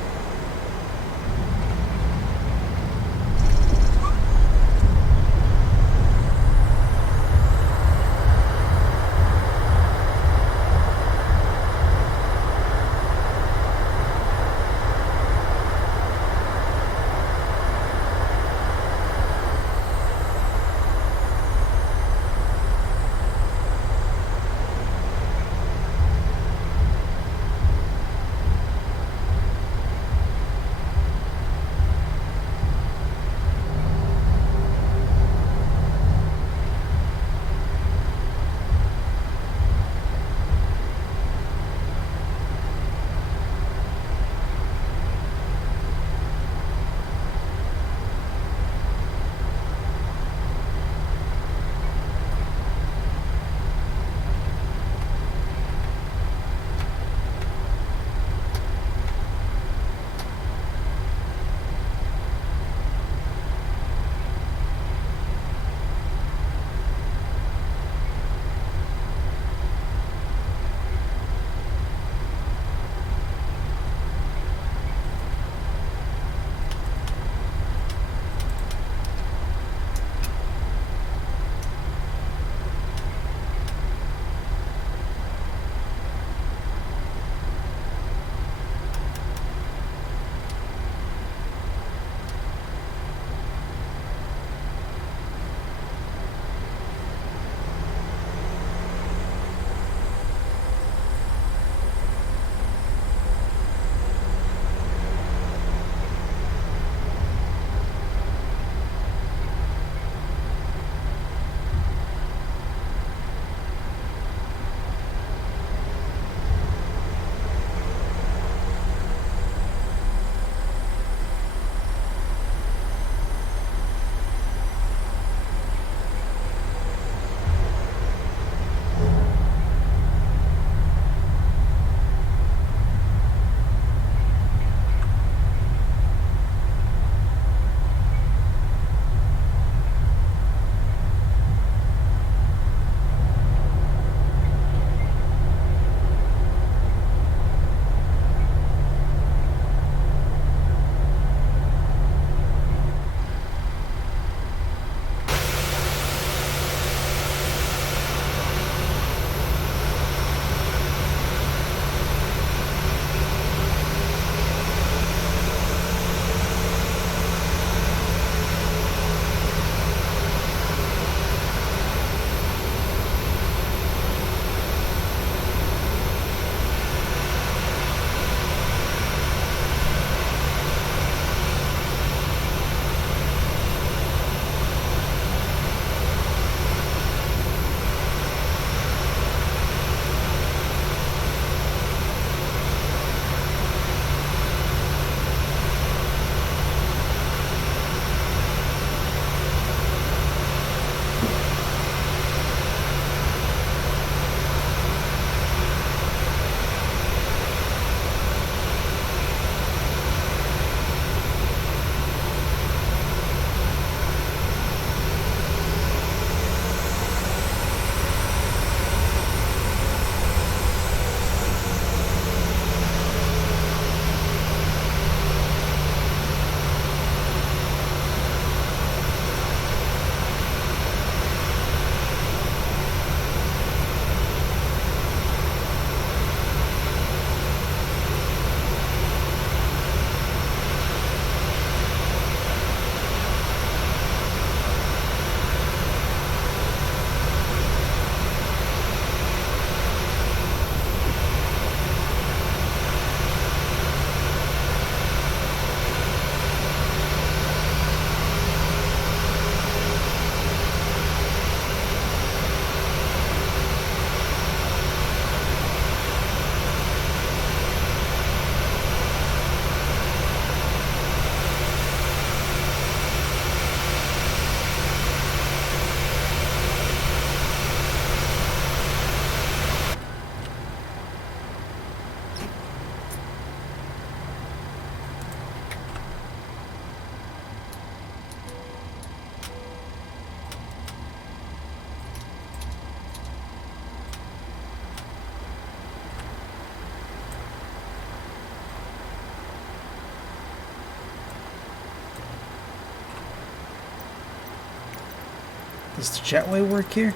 Does the jetway work here?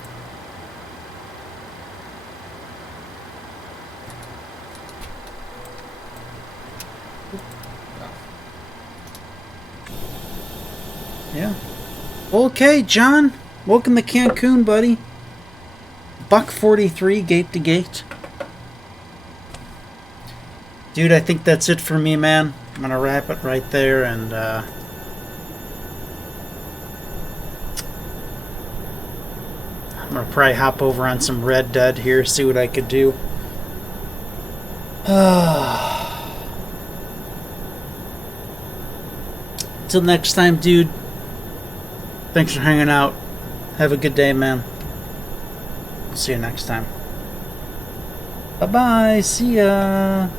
Yeah. Okay, John. Welcome to Cancun, buddy. $1.43 gate to gate. Dude, I think that's it for me, man. I'm gonna wrap it right there, and I'm gonna probably hop over on some Red Dead here, see what I could do. Till next time, dude. Thanks for hanging out. Have a good day, man. See you next time. Bye-bye. See ya.